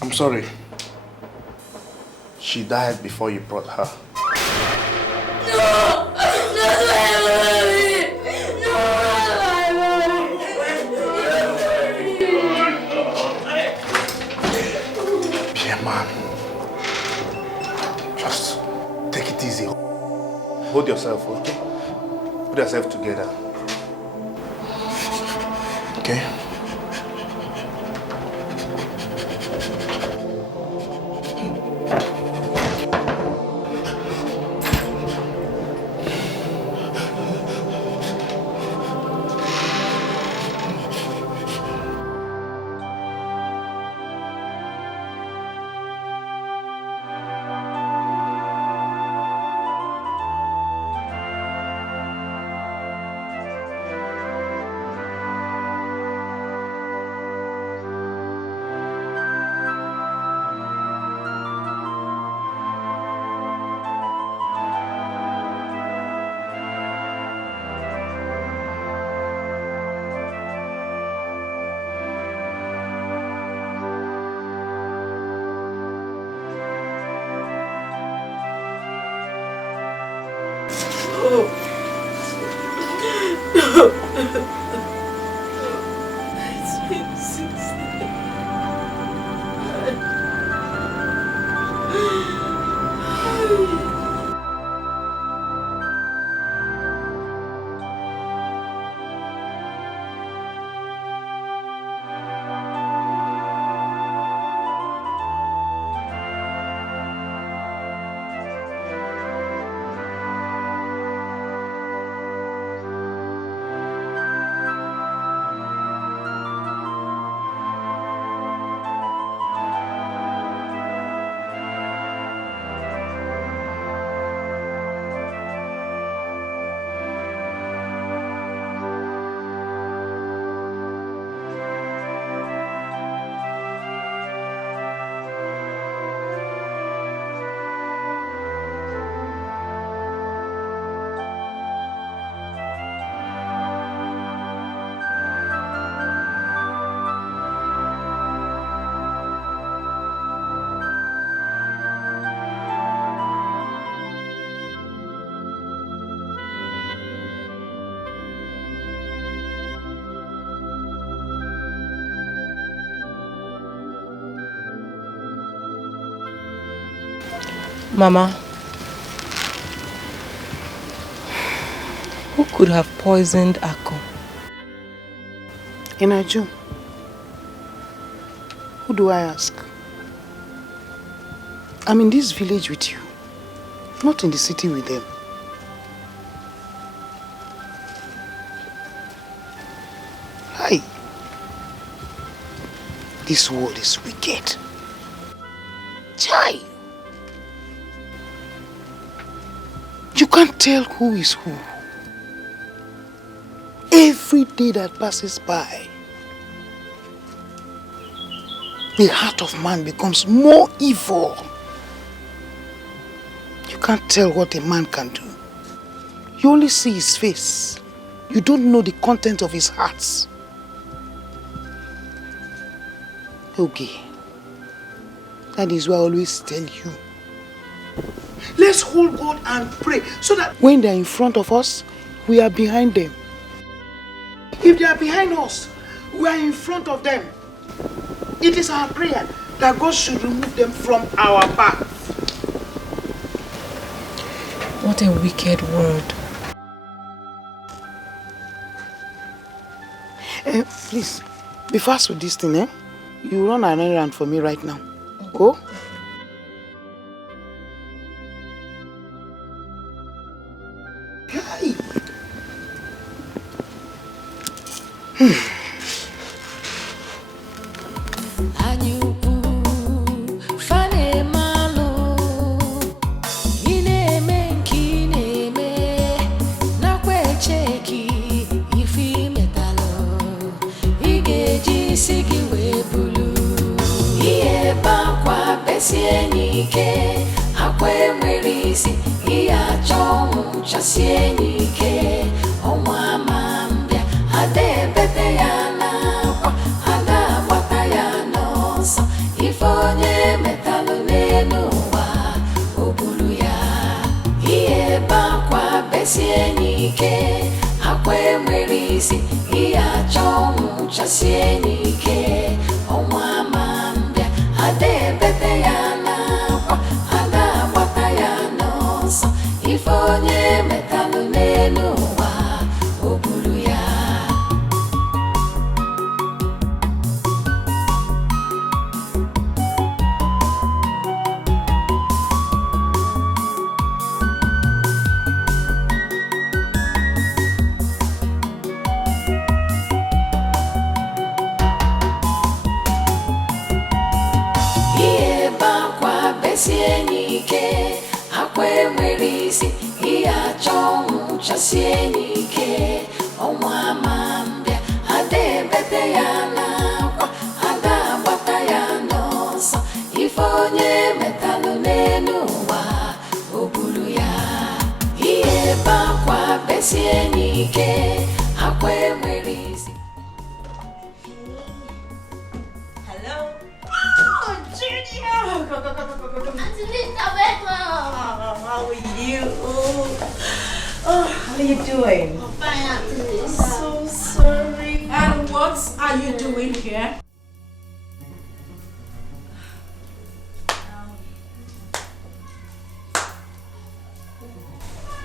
I'm sorry. She died before you brought her. No! Be a man. Just take it easy. Hold yourself, okay? Put yourself together. Okay? Mama, who could have poisoned Akko? Ini Edo, who do I ask? I'm in this village with you, not in the city with them. Hi. This world is wicked. Chai. You can't tell who is who. Every day that passes by, the heart of man becomes more evil. You can't tell what a man can do. You only see his face. You don't know the content of his heart. Okay. That is why I always tell you. Let's hold God and pray so that when they're in front of us, we are behind them. If they are behind us, we are in front of them. It is our prayer that God should remove them from our path. What a wicked word. Please, be fast with this thing, eh? You run an errand for me right now. Go.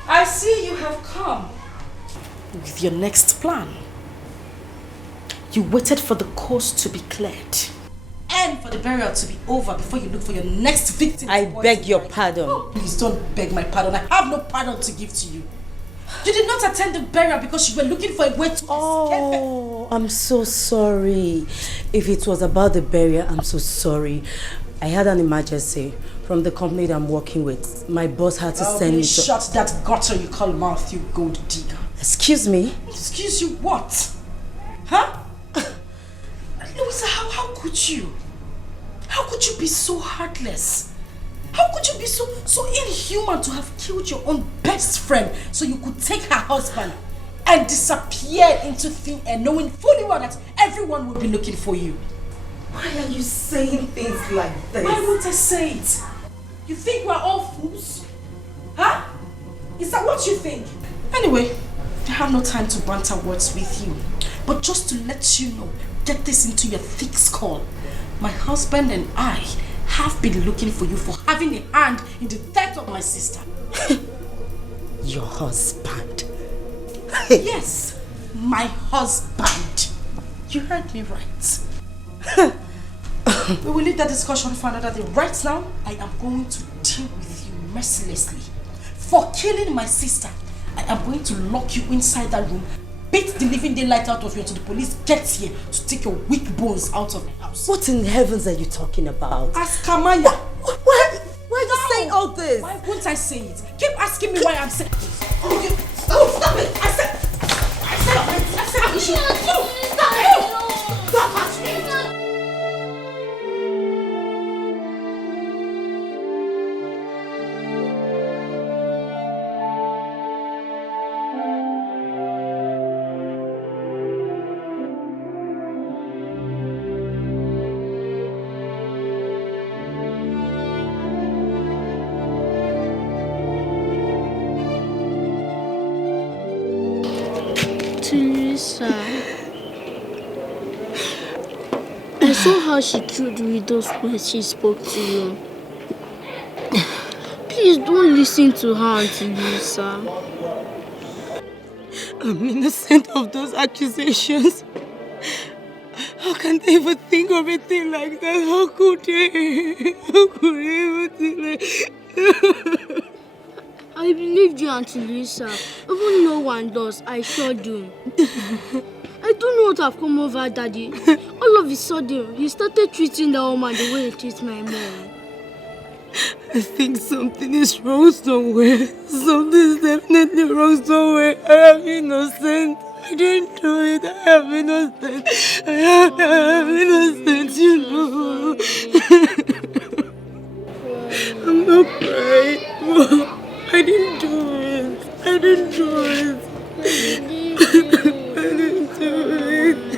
I see you have come with your next plan. You waited for the coast to be cleared and for the burial to be over before you look for your next victim. I beg your pardon. Oh, please don't beg my pardon. I have no pardon to give to you. You did not attend the burial because you were looking for a way to escape. Oh, I'm so sorry. If it was about the burial, I'm so sorry. I had an emergency from the company that I'm working with. My boss had to send me to... Shut that gutter you call mouth, you gold digger. Excuse me? Excuse you what? Huh? Louisa, how could you? How could you be so heartless? How could you be so inhuman to have killed your own best friend so you could take her husband and disappear into thin air knowing fully well that everyone would be looking for you? Why are you saying things like this? Why won't I say it? You think we're all fools? Huh? Is that what you think? Anyway, I have no time to banter words with you. But just to let you know, get this into your thick skull. My husband and I have been looking for you for having a hand in the death of my sister. Your husband? Yes, my husband. You heard me right. We will leave that discussion for another day. Right now, I am going to deal with you mercilessly. For killing my sister, I am going to lock you inside that room, beat the living daylight out of you until the police gets here to take your weak bones out of the house. What in heavens are you talking about? Ask Kamaya. Why are you saying all this? Why won't I say it? Keep asking me why I'm saying it. Stop it! I said you should stop touch me! I saw how she killed with those words she spoke to you. Please don't listen to her, Auntie Lisa. I'm innocent of those accusations. How can they even think of a thing like that? How could they? How could they even think like I believed you, Auntie Lisa. Even no one does, I sure do. I don't know what have come over Daddy. All of a sudden, he started treating that woman the way he treats my mom. I think something is wrong somewhere. Something is definitely wrong somewhere. I am innocent. I didn't do it. I am innocent. I am innocent, you know. I'm not crying. I didn't do it. I didn't do it. I didn't do it.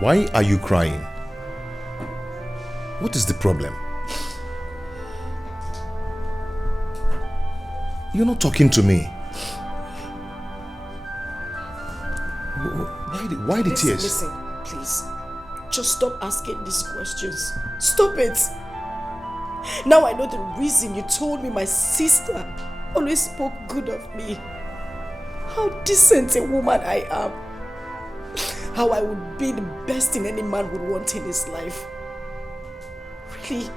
Why are you crying? What is the problem? You're not talking to me. Why the tears? Listen, please. Just stop asking these questions. Stop it. Now I know the reason you told me my sister always spoke good of me. How decent a woman I am. How I would be the best thing any man would want in his life. Really?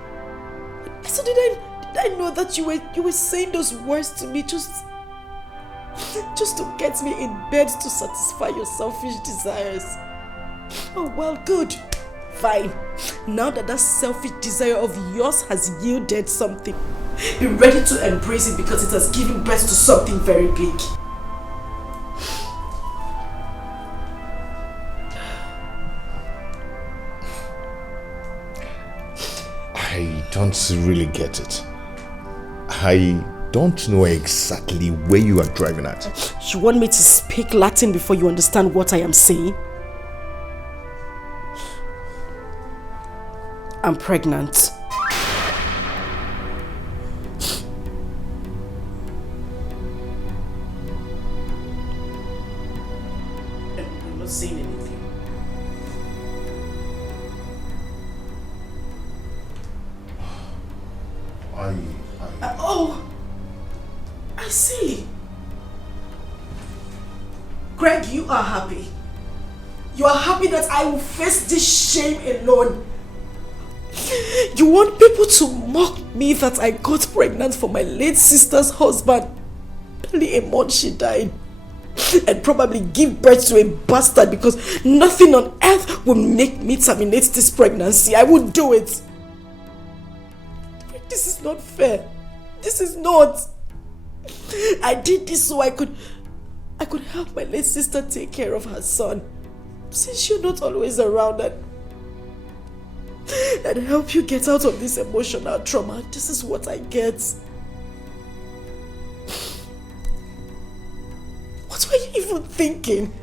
So did I know that you were saying those words to me just to get me in bed to satisfy your selfish desires? Oh well, good. Fine. Now that selfish desire of yours has yielded something, be ready to embrace it because it has given birth to something very big. I don't really get it. I don't know exactly where you are driving at. You want me to speak Latin before you understand what I am saying? I'm pregnant. Oh, I see. Greg, you are happy. You are happy that I will face this shame alone. You want people to mock me that I got pregnant for my late sister's husband barely a month she died, and probably give birth to a bastard because nothing on earth will make me terminate this pregnancy. I would do it. This is not fair. This is not. I did this so I could help my late sister take care of her son, since you're not always around, and help you get out of this emotional trauma. This is what I get. What were you even thinking?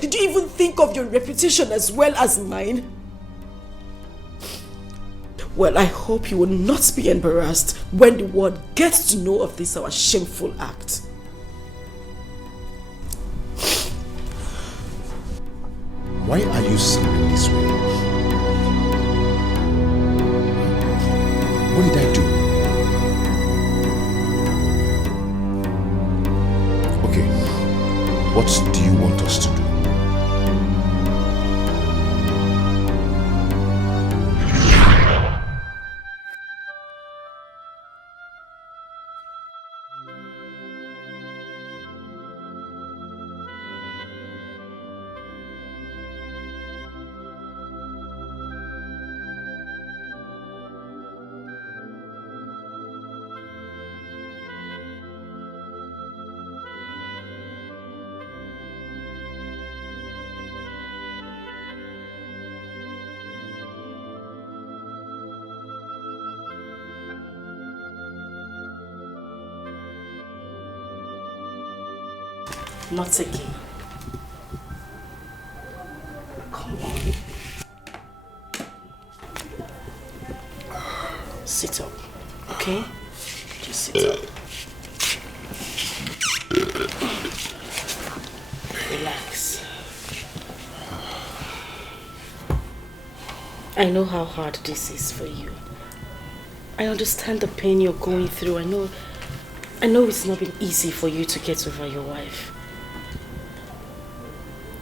Did you even think of your reputation as well as mine? Well, I hope you will not be embarrassed when the world gets to know of this our shameful act. Why are you sounding this way? What did I do? Okay, what do you want us to do? Not again. Come on. Sit up, okay? Just sit up. Relax. I know how hard this is for you. I understand the pain you're going through. I know it's not been easy for you to get over your wife.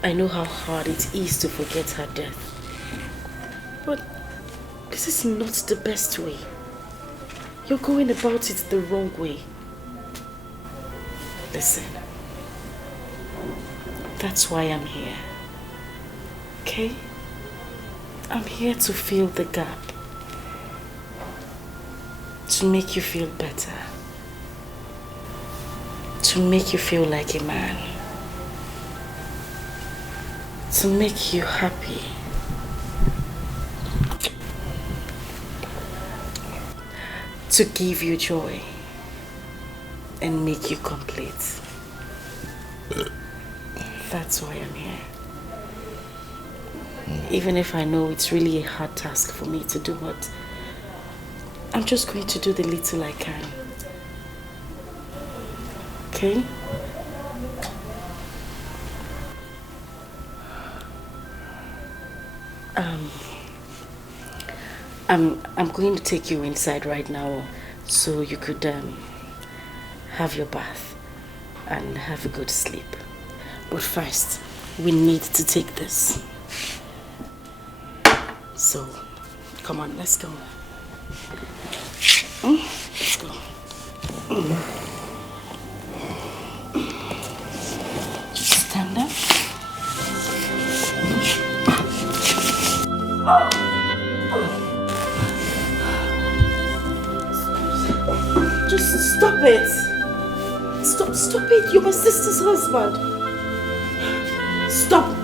I know how hard it is to forget her death. But this is not the best way. You're going about it the wrong way. Listen. That's why I'm here. Okay? I'm here to fill the gap. To make you feel better. To make you feel like a man. To make you happy. To give you joy and make you complete. That's why I'm here. Even if I know it's really a hard task for me to do, but I'm just going to do the little I can. Okay? I'm going to take you inside right now so you could have your bath and have a good sleep. But first, we need to take this. So, come on, let's go. Let's go. Just stand up. Just stop it. Stop it. You're my sister's husband. Stop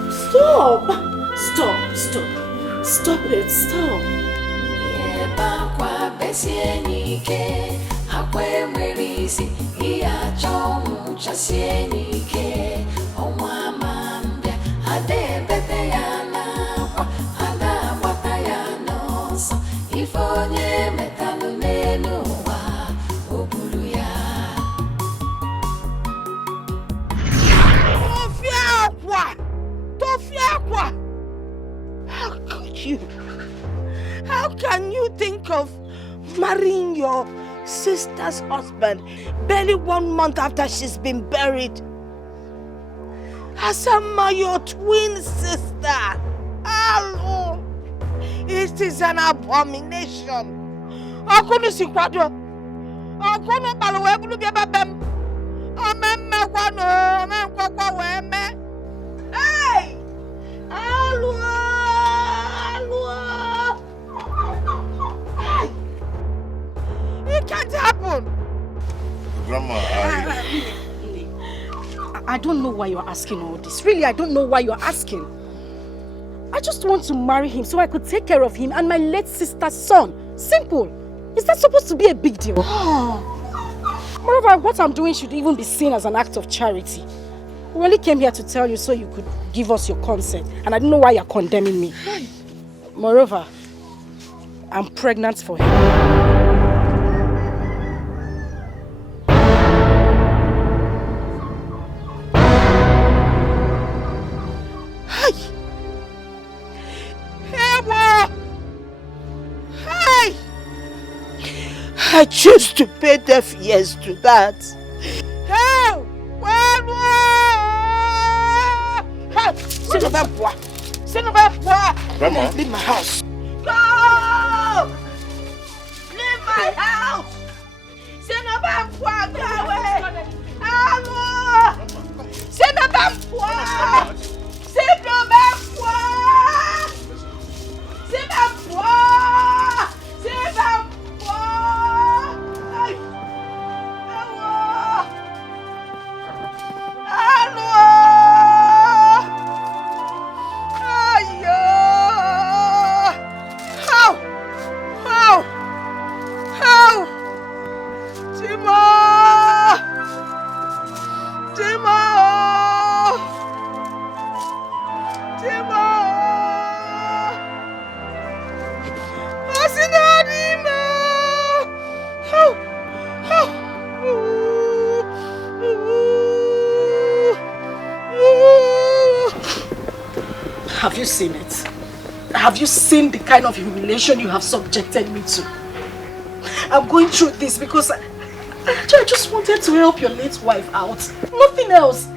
it. Stop. How could you? How can you think of Marrying your sister's husband barely 1 month after she's been buried. Asamma, your twin sister. Hello. It is an abomination. Hey! It can't happen. Grandma, I don't know why you're asking all this. Really, I don't know why you're asking. I just want to marry him so I could take care of him and my late sister's son. Simple. Is that supposed to be a big deal? Moreover, what I'm doing should even be seen as an act of charity. We only came here to tell you so you could give us your consent. And I don't know why you're condemning me. Moreover, I'm pregnant for him. I choose to pay deaf ears to that. Hey! Grandma. Leave my house. Go! Leave my house! Go away! Hello! Have you seen it? Have you seen the kind of humiliation you have subjected me to? I'm going through this because I just wanted to help your late wife out. Nothing else.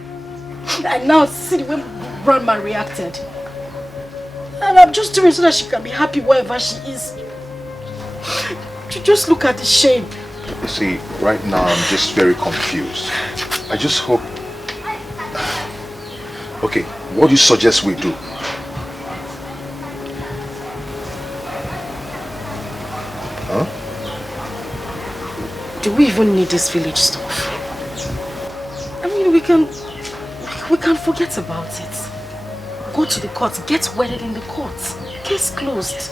And now see the way Grandma reacted. And I'm just doing it so that she can be happy wherever she is. Just look at the shame. You see, right now I'm just very confused. I just hope... Okay, what do you suggest we do? Huh? Do we even need this village stuff? I mean, we can forget about it. Go to the court, get wedded in the court. Case closed.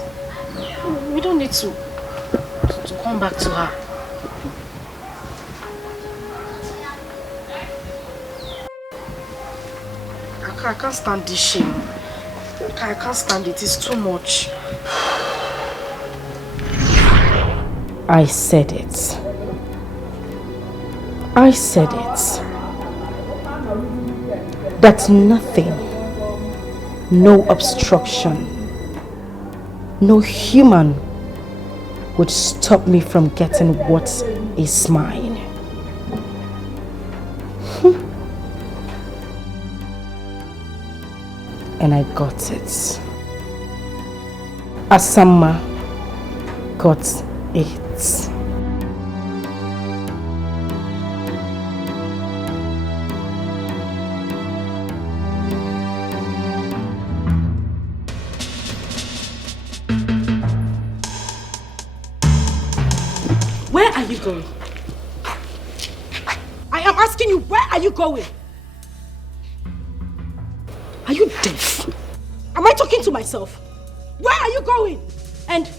We don't need to come back to her. I can't stand this shame. I can't stand it. It's too much. I said it. I said it. That nothing, no obstruction, no human would stop me from getting what is mine. And I got it. Asamma got it. Where are you going? I am asking you, where are you going? Are you deaf? Am I talking to myself? Where are you going? And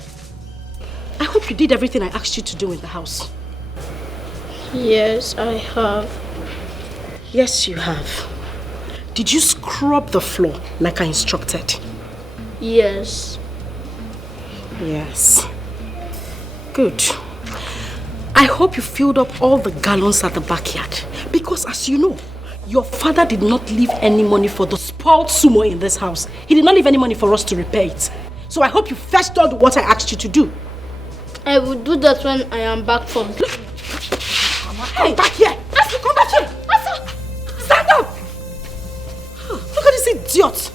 I hope you did everything I asked you to do in the house. Yes, I have. Yes, you have. Did you scrub the floor like I instructed? Yes. Yes. Good. I hope you filled up all the gallons at the backyard. Because as you know, your father did not leave any money for the spoiled sumo in this house. He did not leave any money for us to repair it. So I hope you fetched all the water I asked you to do. I will do that when I am back from... Come back here! Asa, come back here! Asa! Stand up! Look at this idiot!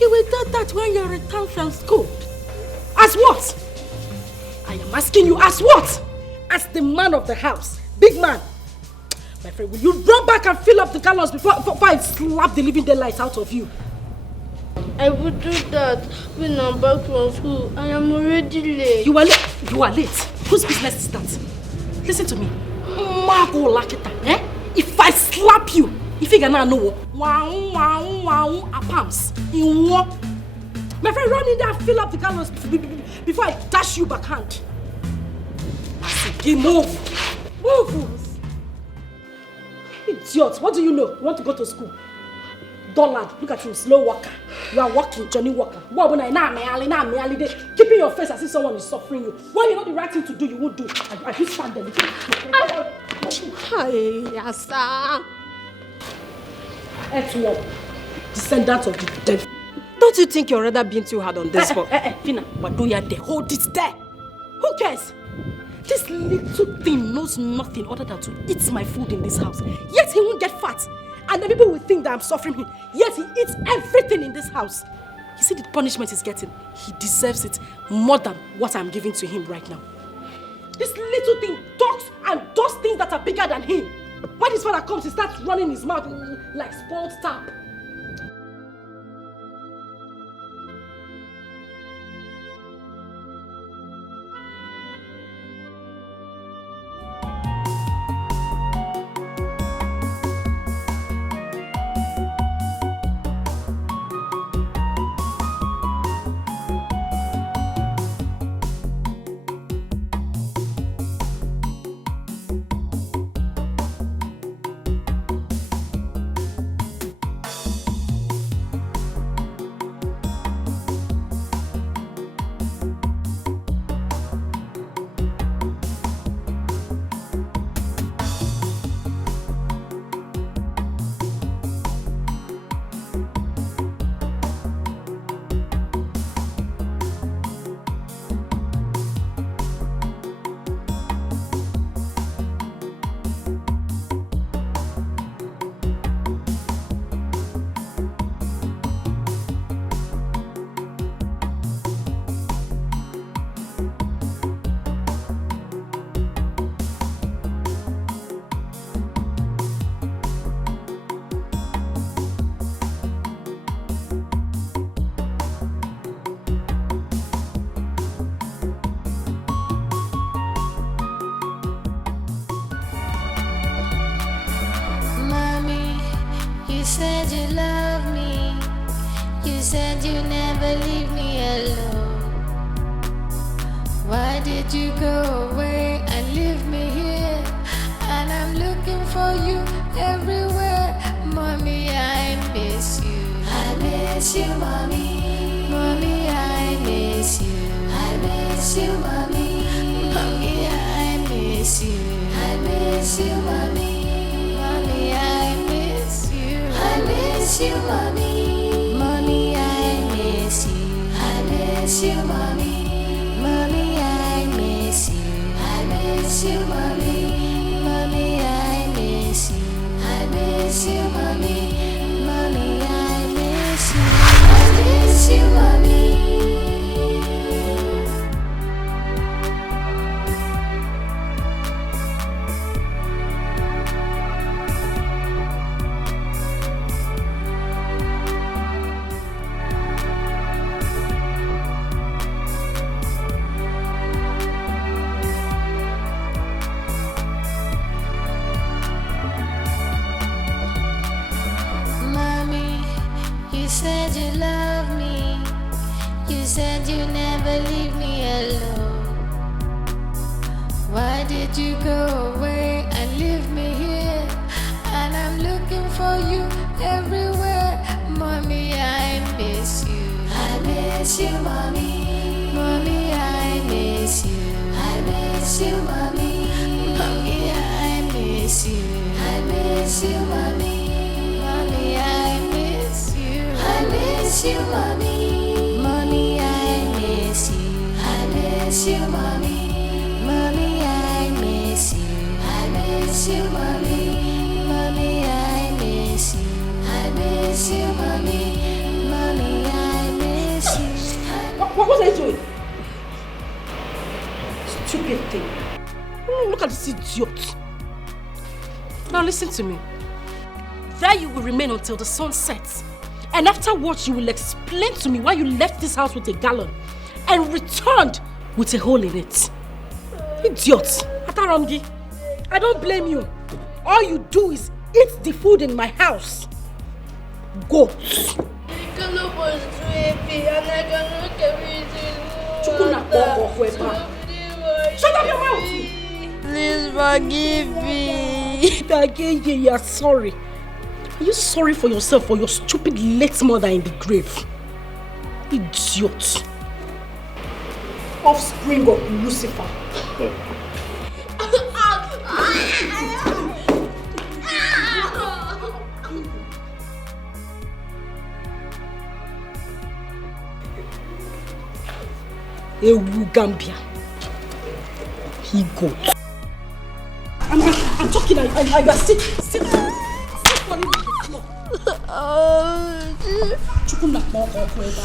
You will do that when you return from school. As what? I am asking you, as what? As the man of the house. Big man. My friend, will you run back and fill up the gallons before I slap the living daylights out of you? I will do that when I'm back from school. I am already late. You are late? You are late. Whose business is that? Listen to me. Margo Lakita, eh? If I slap you, if you cannot know, palms. My friend, run in there and fill up the gallons before I dash you backhand. Move. Move. Idiot, what do you know? You want to go to school? Dullard, look at you, slow walker. You are walking, Johnny Walker. Keeping your face as if someone is suffering you. When you know the right thing to do, you won't do. I just stand there. Hi, Asa. Etwop, descendant of the devil. Don't you think you're rather being too hard on this one? Fina, but do you there? Hold it there. Who cares? This little thing knows nothing other than to eat my food in this house. Yet he won't get fat. And the people will think that I'm suffering him. Yet he eats everything in this house. You see the punishment he's getting? He deserves it more than what I'm giving to him right now. This little thing talks and does things that are bigger than him. When his father comes, he starts running his mouth like spoiled tap. said you never leave me alone. Why did you go away and leave me here? And I'm looking for you everywhere. Mommy, I miss you. I miss you, mommy. Mommy, I miss you. I miss you, mommy. Mommy, I miss you. I miss you, mommy. Mommy, I miss you. I miss you, mommy. Mommy, I miss you. I miss you, mommy. Mommy, I miss you. I miss you, mommy. Mommy, I miss you. I miss you, mommy. Mommy, I miss you. I miss you, mommy. You said you love me. You said you never leave me alone. Why did you go away and leave me here? And I'm looking for you everywhere. Mommy, I miss you. I miss you, mommy. Mommy, I miss you. I miss you, mommy. Mommy, I miss you. I miss you, mommy. Mommy, I miss you. I miss you, mommy. Mommy, I miss you. I miss you, mommy. miss you, mommy. Mommy, I miss you. I miss you, mommy. Mommy, I miss you. What was I doing? Stupid thing. Look at this idiot. Now listen to me. There you will remain until the sun sets. And afterwards you will explain to me why you left this house with a gallon and returned with a hole in it. Idiot. Atarangi, I don't blame you. All you do is eat the food in my house. Go. The gallon was too heavy and I cannot carry it anymore. Shut up your mouth! Please forgive me. Again, you are sorry. Are you sorry for yourself or your stupid late mother in the grave? Idiot. Offspring of Lucifer. Ewu Gambia. He got. I'm talking. I sit for him on the floor. Chukuna poko kweba.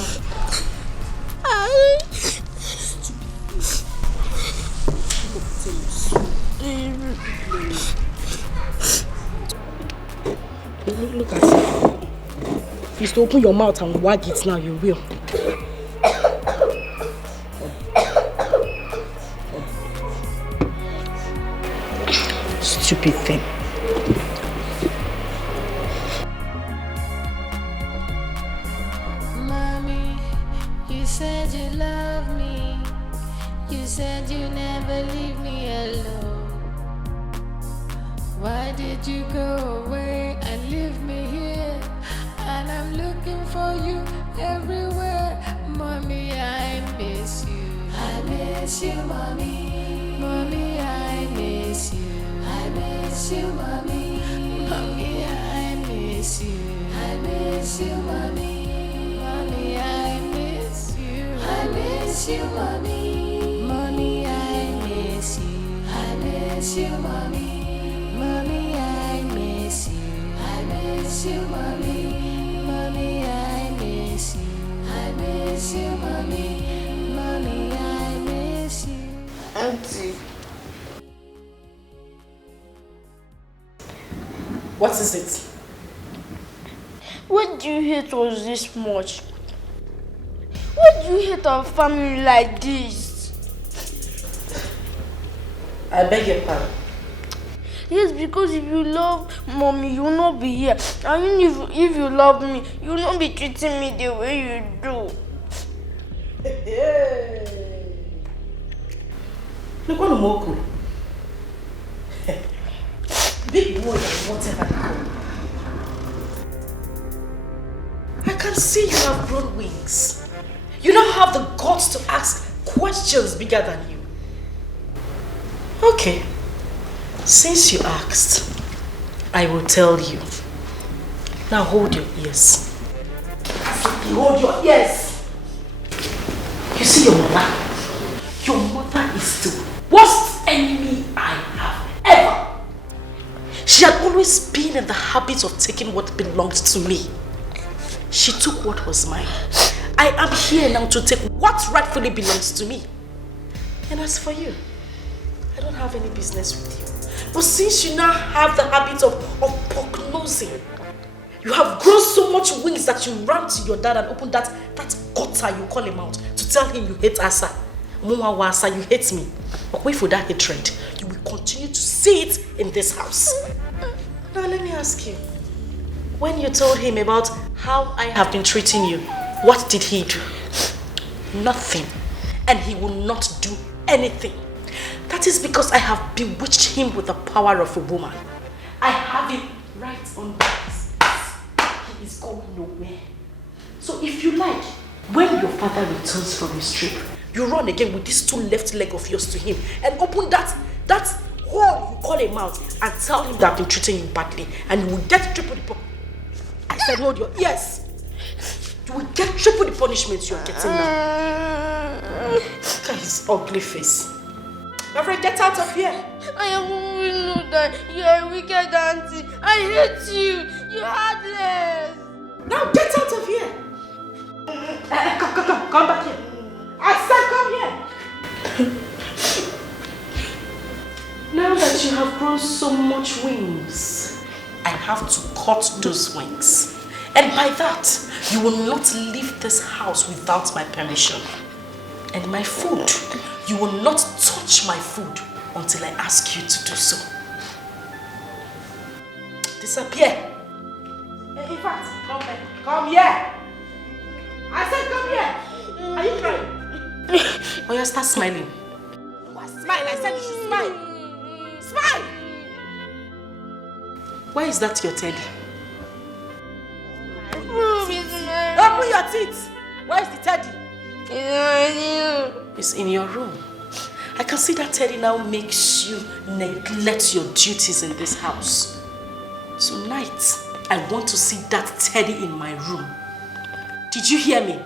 Look at it. If you still open your mouth and wag it now, you will. Stupid thing. Mommy, you said you love me. You said you never leave me alone. Why did you go away and leave me here? And I'm looking for you everywhere. Mommy, I miss you. I miss you, mommy. Mommy, I miss you. I miss you, mommy. Mommy, I miss you. I miss you, mommy. Mommy, I miss you. I miss you, mommy. Mommy, I miss you. I miss you, mommy. Mommy, I miss you. I miss you, mommy. Mommy, I miss you. I miss you, mommy. Mommy, I miss you. Auntie. What is it? What do you hate us this much? What do you hate our family like this? I beg your pardon. Yes, because if you love mommy, you will not be here. And if you love me, you will not be treating me the way you do. Look what Moku. Big boy and whatever you call. I can see you have grown wings. You now have the guts to ask questions bigger than you. Okay. Since you asked, I will tell you. Now hold your ears. Hold your ears. You see your mother? Your mother is the worst enemy I have ever. She had always been in the habit of taking what belonged to me. She took what was mine. I am here now to take what rightfully belongs to me. And as for you, I don't have any business with you. But since you now have the habit of pock-nosing, you have grown so much wings that you ran to your dad and opened that gutter you call him out to tell him you hate Asa. Asa, you hate me. But wait for that hatred. You will continue to see it in this house. Now let me ask you. When you told him about how I have been treating you, what did he do? Nothing. And he will not do anything. That is because I have bewitched him with the power of a woman. I have him right on this. He is going nowhere. So if you like, when your father returns from his trip, you run again with these two left legs of yours to him and open that hole you call him out and tell him that I've been treating you badly, and you will get triple the I said hold your ears. You will get triple the punishment you are getting now. Look at his ugly face. My friend, get out of here. I always know that you are a wicked auntie. I hate you. You're heartless. Now get out of here. Come back here. I said come here. Now that you have grown so much wings, I have to cut those wings. And by that, you will not leave this house without my permission. And my food, you will not touch my food until I ask you to do so. Disappear. In fact, come here. I said come here. Are you crying? Oh, you start smiling. What smile? I said you should smile. Smile. Why is that your teddy? Open your teeth. Where is the teddy? It's in your room. I can see that teddy now makes you neglect your duties in this house. Tonight, I want to see that teddy in my room. Did you hear me?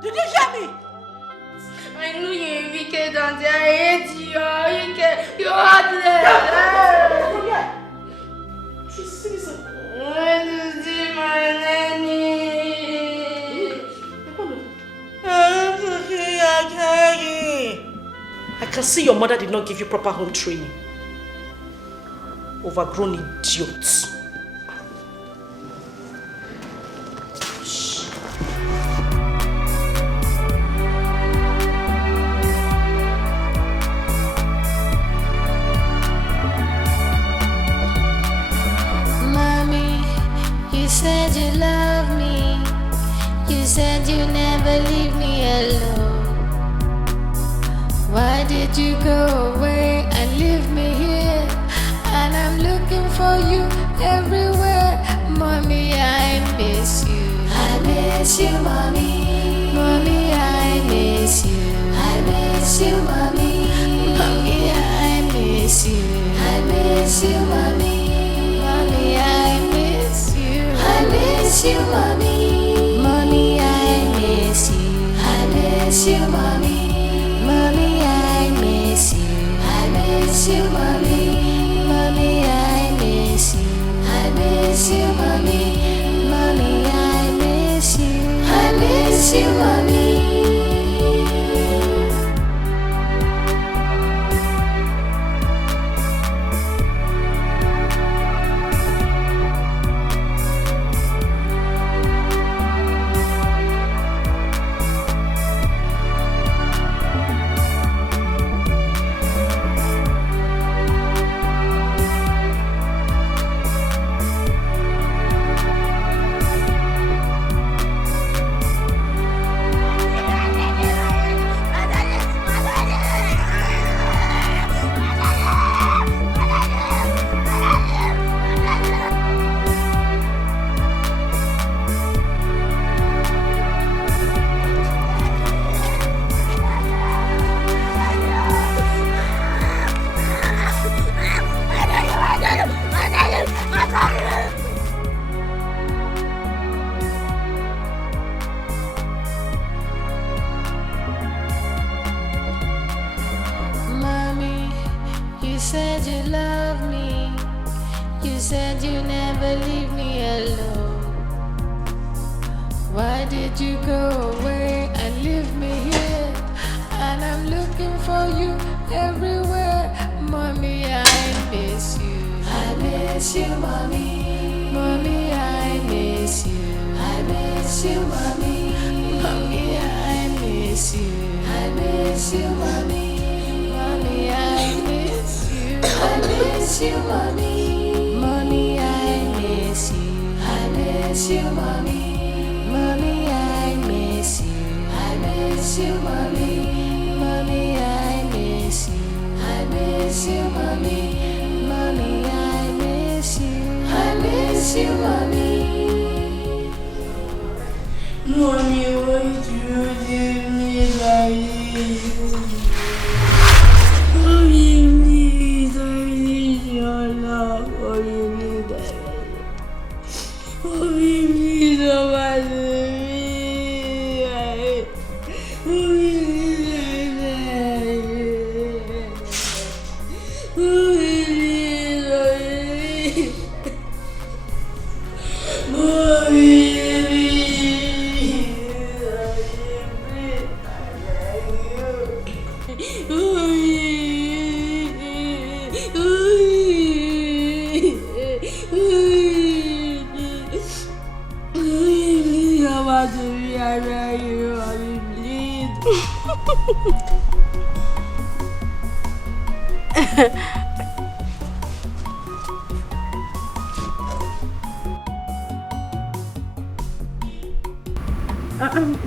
Did you hear me? I know you're a wicked auntie. I hate you. You're wicked. You're heartless. Come here. She's season. I want to see my nanny. I want to see your teddy. I can see your mother did not give you proper home training. Overgrown idiots. You said you love me. You said you never leave me alone. Why did you go away and leave me here? And I'm looking for you everywhere. Mommy, I miss you. I miss you, mommy. Mommy, I miss you. I miss you, mommy. Mommy, I miss you. I miss you, mommy. Mommy, I miss you. I miss you, mommy. Mommy, I miss you. I miss you, mommy. Mommy, I miss you. I miss you, mommy. Mommy, I miss you. I miss you, mommy. Mommy, I miss you. I miss you, mommy.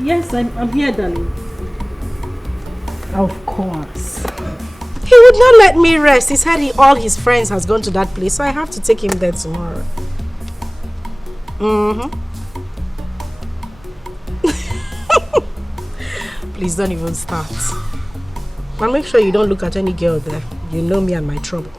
Yes, I'm here, darling. Of course. He would not let me rest. He said all his friends has gone to that place, so I have to take him there tomorrow. Please don't even start. But make sure you don't look at any girl there. You know me and my trouble.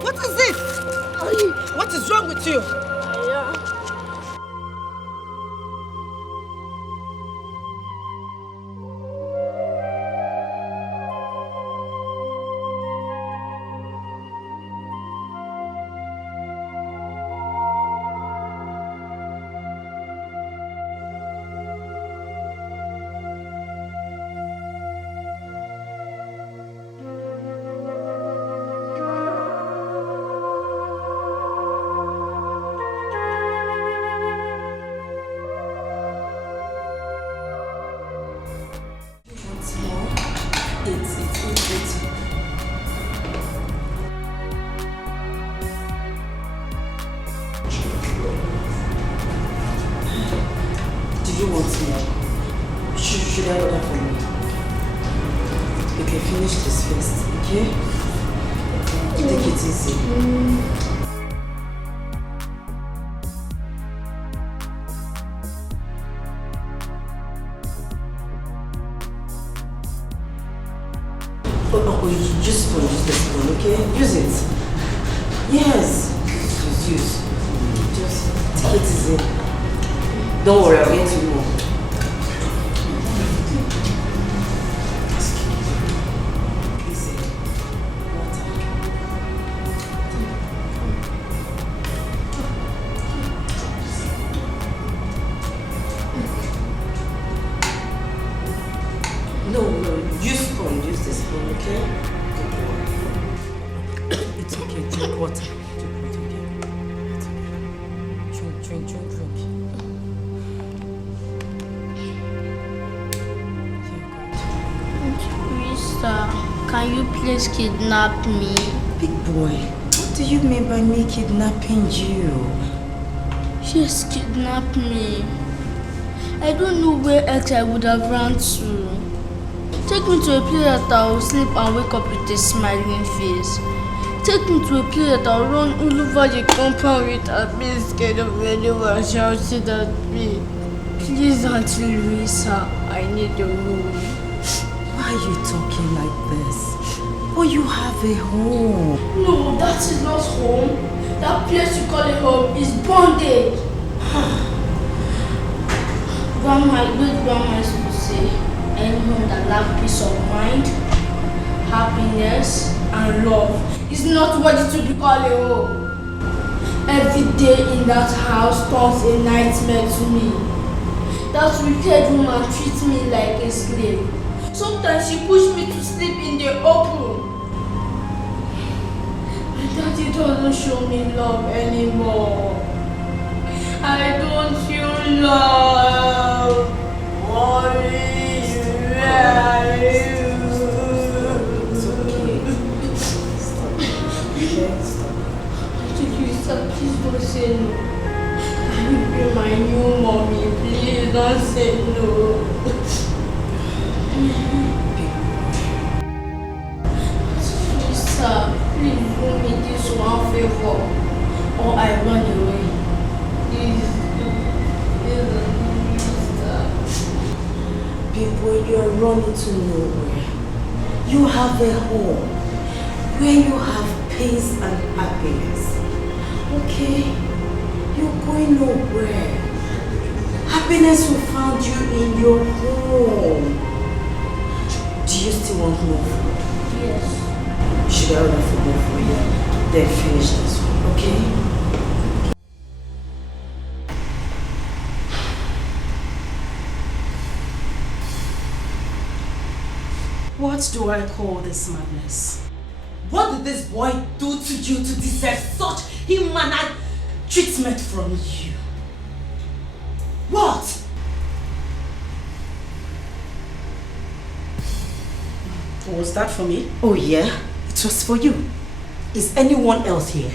What is this? What is wrong with you? Don't worry, I'll get you more. No, use spoon, use the spoon, okay? It's okay, drink water. Drink. Can you please kidnap me? Big boy, what do you mean by me kidnapping you? Just kidnap me. I don't know where else I would have run to. Take me to a place that I will sleep and wake up with a smiling face. Take me to a place that I will run all over the compound with a bit scared of anyone shouting at me. Please, Auntie Louisa, I need a room. Why are you talking like this? Oh, you have a home. No, that is not home. That place you call a home is bondage. Grandma, great grandma used to say, any home that lacks peace of mind, happiness, and love is not worthy to be called a home. Every day in that house turns a nightmare to me. That wicked woman treats me like a slave. Sometimes she pushes me to sleep in the open. My daddy doesn't show me love anymore. I don't feel love. Mommy, where are you? Please don't say no. Can you be my new mommy? Please don't say no. Please, sir, please do me this one favor, or I run away. Please do. People, you're running to nowhere. You have a home where you have peace and happiness. Okay, you're going nowhere. Happiness will find you in your home. Do you still want more food? Yes. Should I order food more for you? Then finish this one, okay? What do I call this madness? What did this boy do to you to deserve such inhuman treatment from you? What? Was that for me? Oh yeah, it was for you. Is anyone else here?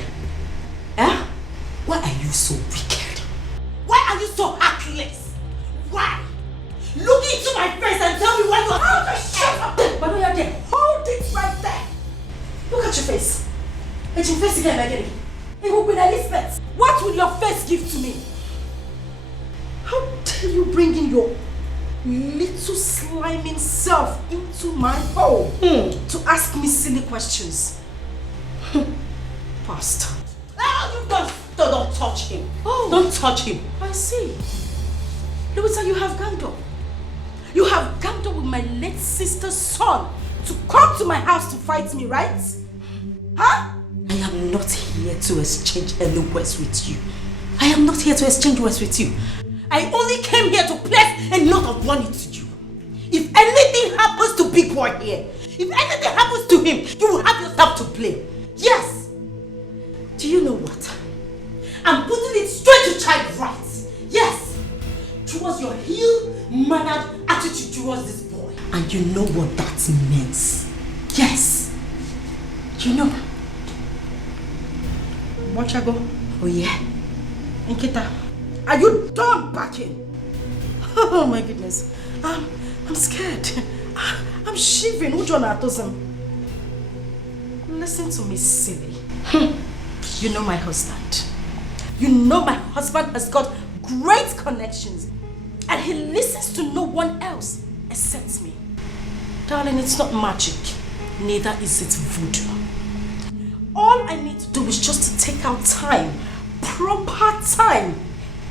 Eh? Why are you so wicked? Why are you so heartless? Why? Look into my face and tell me why you are... Oh, shut up! But you're there. Hold it right there. Look at your face. And your face again, Maggie. It will be Elizabeth. What will your face give to me? How dare you bring in your little sliming self into my home to ask me silly questions? Bastard. Oh, you don't touch him. Oh, don't touch him. I see. Louisa, you have ganged up. You have ganged up with my late sister's son to come to my house to fight me, right? Huh? I am not here to exchange any words with you. I am not here to exchange words with you. I only came here to place a note of warning to you. If anything happens to Big Boy here, if anything happens to him, you will have yourself to blame. Yes. Do you know what? I'm putting it straight to child rights. Yes. Towards your ill-mannered attitude towards this boy. And you know what that means. Yes. You know. Wachago. Oh yeah. Nkita, are you done backing? Oh my goodness. I'm scared. I'm shivering. Listen to me, silly. You know my husband. You know my husband has got great connections. And he listens to no one else except me. Darling, it's not magic. Neither is it voodoo. All I need to do is just to take out time, proper time,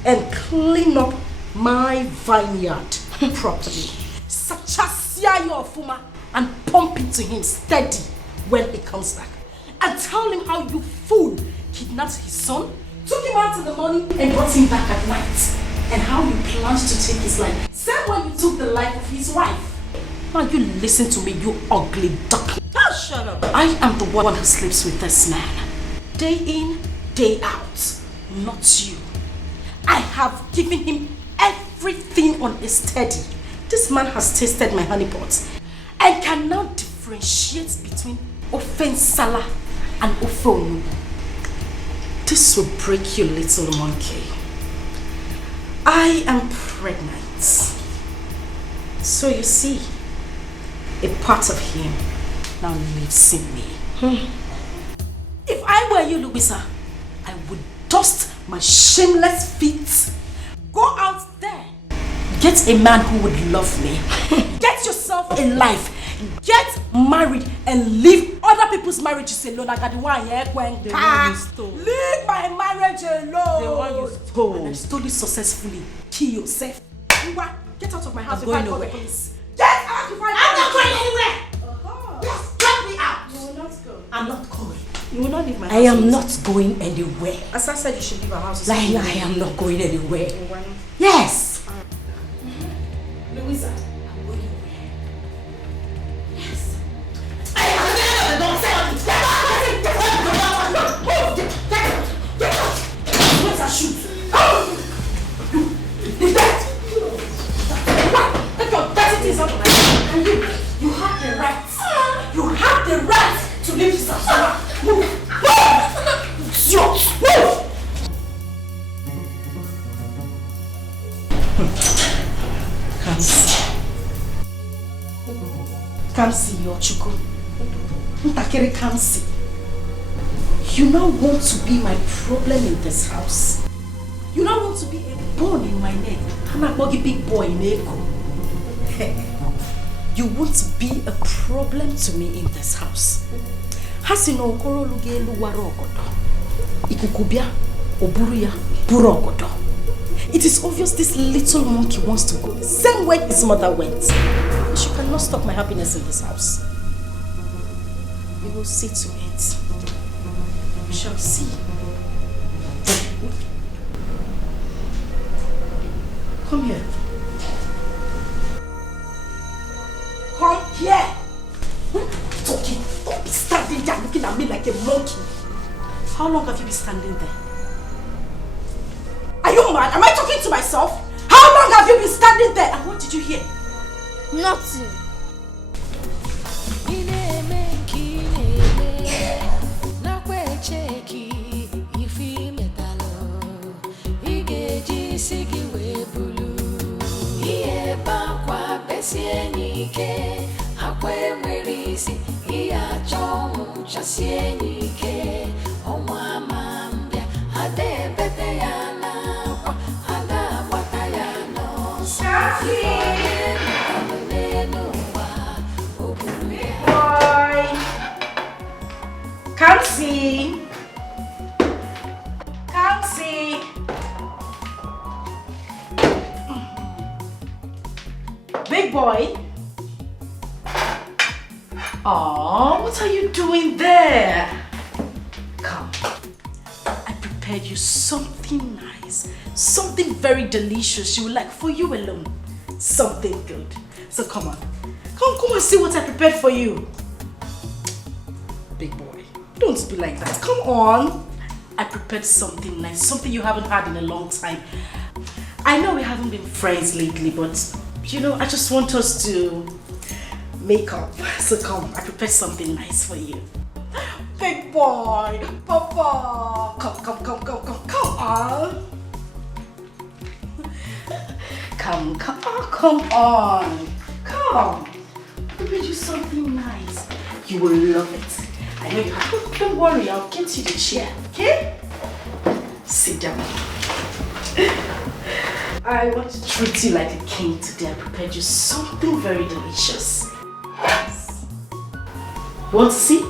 and clean up my vineyard properly. Sachasia your fuma and pump it to him steady when he comes back. And tell him how you fool kidnapped his son, took him out in the morning and brought him back at night. And how you planned to take his life. Same way you took the life of his wife. Now you listen to me, you ugly duckling. Oh, shut up. I am the one who sleeps with this man. Day in, day out. Not you. I have given him everything on a steady. This man has tasted my honey pot and can now differentiate between Ofensala and Ofonu. This will break you, little monkey. I am pregnant. So you see, a part of him now lives in me. If I were you, Louisa, I would dust my shameless feet, go out there Get a man who would love me. Get yourself a life. Get married and leave other people's marriages alone. I got the one here. The one you stole. Leave my marriage alone. The one you stole. And I stole it successfully. Kill yourself. Get out of my house. I'm going nowhere. Get out of my house. I'm not going anywhere. Just drop me out. You will not go. I'm not going. You will not leave my house. I am not going anywhere. As I said, you should leave our house. Like, I am not going anywhere. Yes. Louisa. Shoot! Take your dirty things out of my house. And you have the right. You have the right to leave this house. Move! Move! Come see your chuku. Ntakere come see. You now want to be my problem in this house. You now want to be a bone in my neck. I'm not a big boy in Eko. You want to be a problem to me in this house. Hasino okoro lugelu warogodo. Ikukubia oburuya burogodo. It is obvious this little monkey wants to go the same way his mother went. She cannot stop my happiness in this house. We will see to it. We shall see. Come here. Come here. Talking. Don't be standing there looking at me like a monkey. How long have you been standing there? Are you mad? Am I talking to myself? How long have you been standing there? And what did you hear? Nothing. Come see. Come see. Big boy. Oh, what are you doing there? Come. I prepared you something nice. Something very delicious you would like for you alone. Something good. So come on. Come and see what I prepared for you. Big boy. Don't be like that. Come on. I prepared something nice. Something you haven't had in a long time. I know we haven't been friends lately, but you know, I just want us to make up. So come, I prepared something nice for you. Big boy, Papa. Come on. Come on. Come. I prepared you something nice. You will love it. I know you have. Don't worry, I'll get you the chair, okay? Sit down. I want to treat you like a king today. I prepared you something very delicious. Yes. You want to see?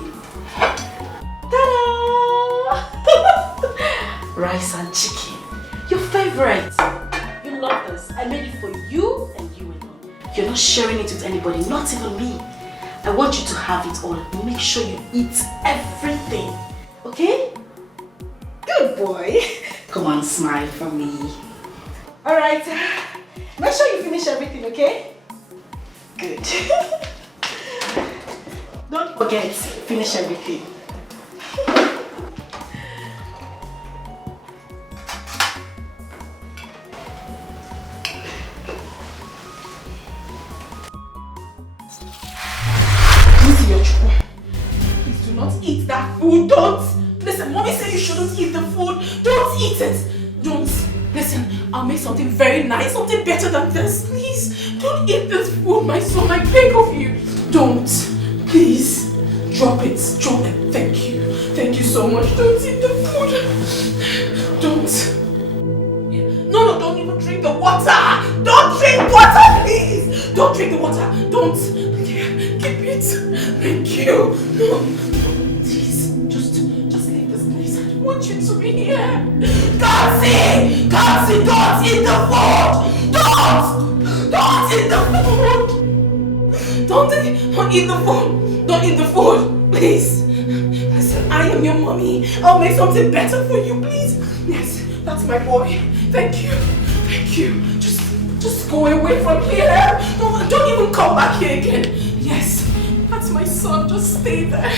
Ta-da! Rice and chicken. Your favorite. You love this. I made it for you and you alone. You're not sharing it with anybody, not even me. I want you to have it all. Make sure you eat everything. Okay? Good boy. Come on, smile for me. Alright. Make sure you finish everything, okay? Good. Don't forget, finish everything. Please do not eat that food. Don't. Listen, mommy said you shouldn't eat the food. Don't eat it. Don't. Listen, I'll make something very nice, something better than this. Please, don't eat this food, my son. I beg of you. Don't. Please. Drop it. Drop it. Thank you. Thank you so much. Don't eat the food. Don't. No, don't even drink the water. Don't drink drink water, please. Don't drink the water. Don't. Keep it. Thank you. No. Please, just leave this place. I don't want you to be here. Kansi, don't eat the food. Don't eat the food. Don't eat the food. Don't eat the food. Please. Listen, I am your mommy. I'll make something better for you, please. Yes, that's my boy. Thank you. Thank you. Just go away from here. Don't even come back here again. Yes, that's my son. Just stay there.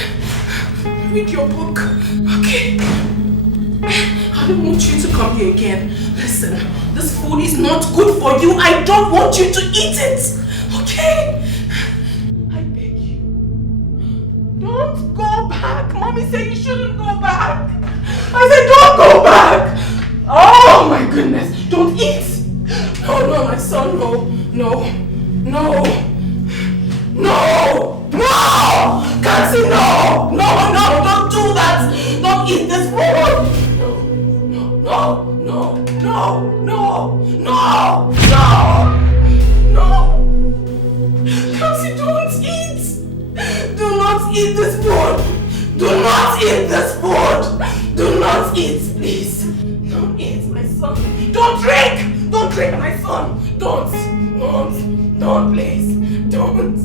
Read your book. Okay? I don't want you to come here again. Listen, this food is not good for you. I don't want you to eat it. Okay? I beg you. Don't go back. Mommy said you shouldn't go back. I said don't go back. Oh my goodness. Don't eat. No, my son, no. Kansi, no, don't do that. Don't eat this food. No. Kansi, don't eat. Do not eat this food. Do not eat this food. Do not eat, please. Don't eat, my son. Don't drink, my son. Don't, please. Don't.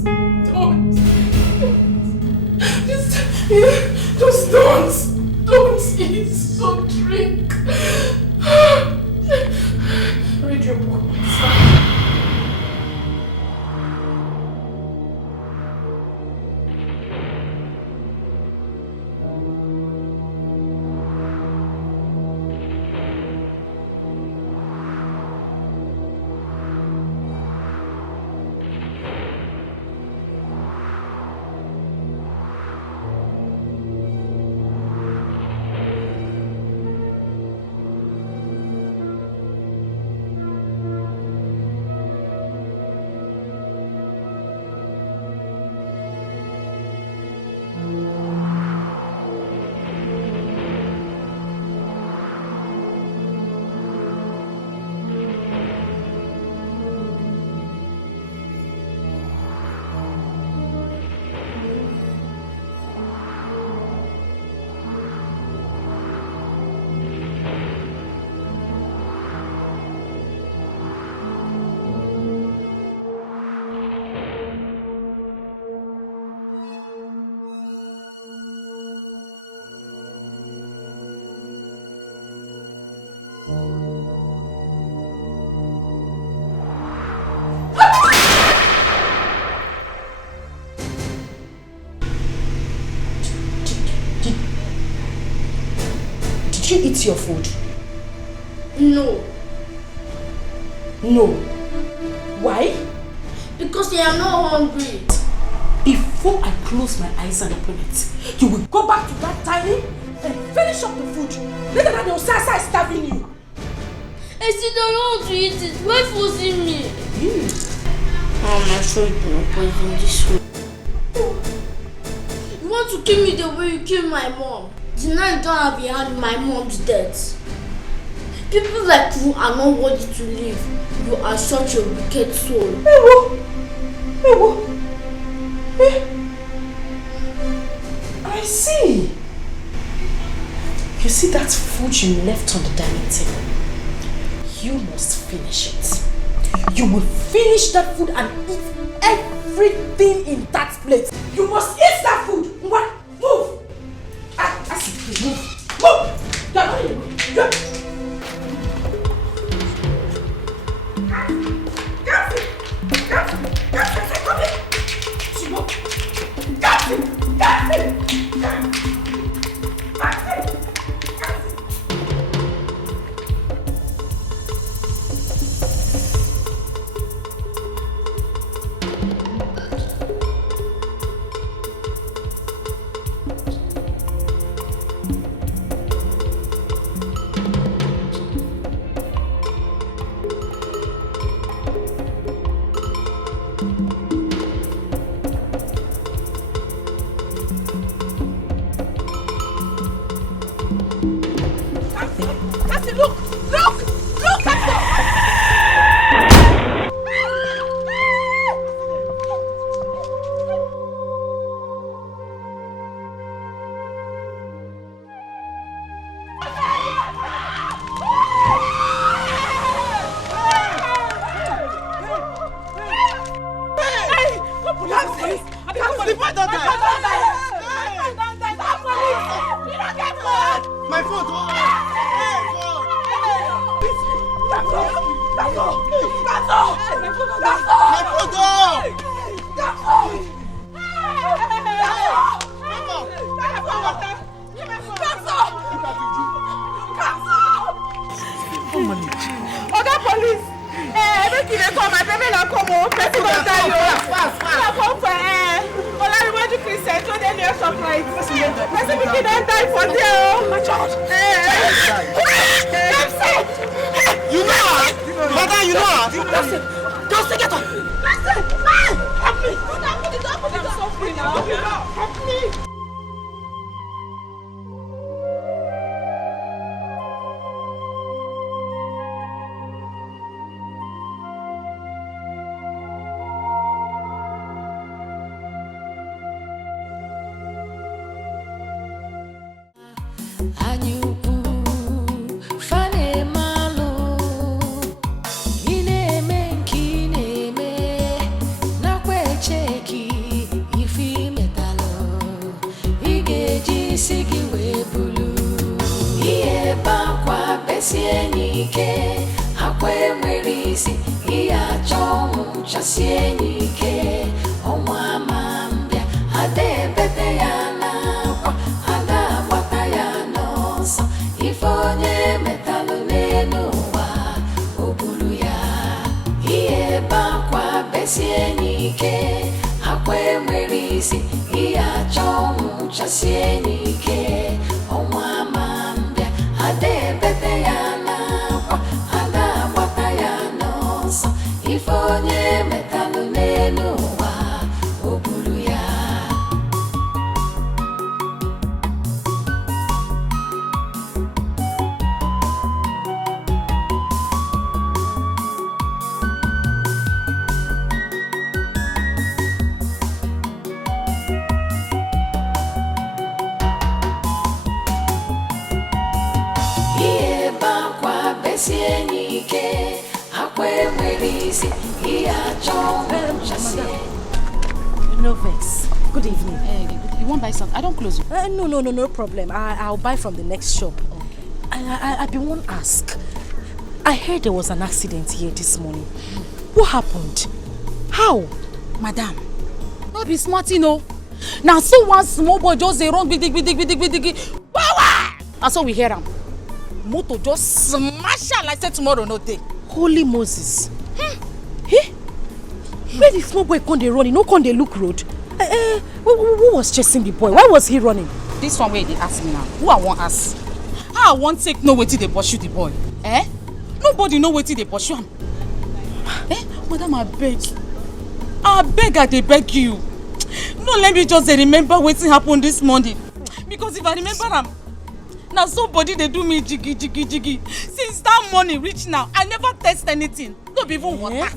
Just don't eat, don't drink. Read your book, my son. Did you eat your food? No. Why? Because I am not hungry. Before I close my eyes and open it, you will go back to that tiny and finish up the food. Later than your Sasa is starving you. I still don't want to eat it. Why forcing me? Mom, I'm sure you don't poison this food. You want to kill me the way you killed my mom. The night don't have behind my mom's death. People like you are not worthy to live. You are such a wicked soul. I see. You see that food you left on the dining table? You must finish it. You will finish that food and eat everything in that plate. You must eat that food. Move. I see. Move. You're not in the way. friend don't die. My phone. Oga police! Make you come, my baby na come o. Person don die o. Na come for Olariwaju Christian to dey near shop right. Person pikin don die for there o. My child. You know her? Mother, you know her? Just get up. Help me. I'm suffering now. Help me. No vex. Good evening. You won't buy something? I don't close. No problem. I'll buy from the next shop. Okay. I been want to ask. I heard there was an accident here this morning. What happened? How? Madam, not be smart, you know. Now, so one small boy just they run big. Power! And so we hear him. Motor just smash her like say tomorrow no day. Holy Moses. Hey? Where the small boy come they run? No come they look road. Who was chasing the boy? Why was he running? This one where they ask me now. Who I want ask? How I want take no way till they pursue the boy? Nobody know where till they pursue him. Madam, I beg, I beg you. No, let me just remember what happened this morning. Because if I remember them, now somebody they do me jiggy. Since that morning reach now, I never taste anything. Not even water.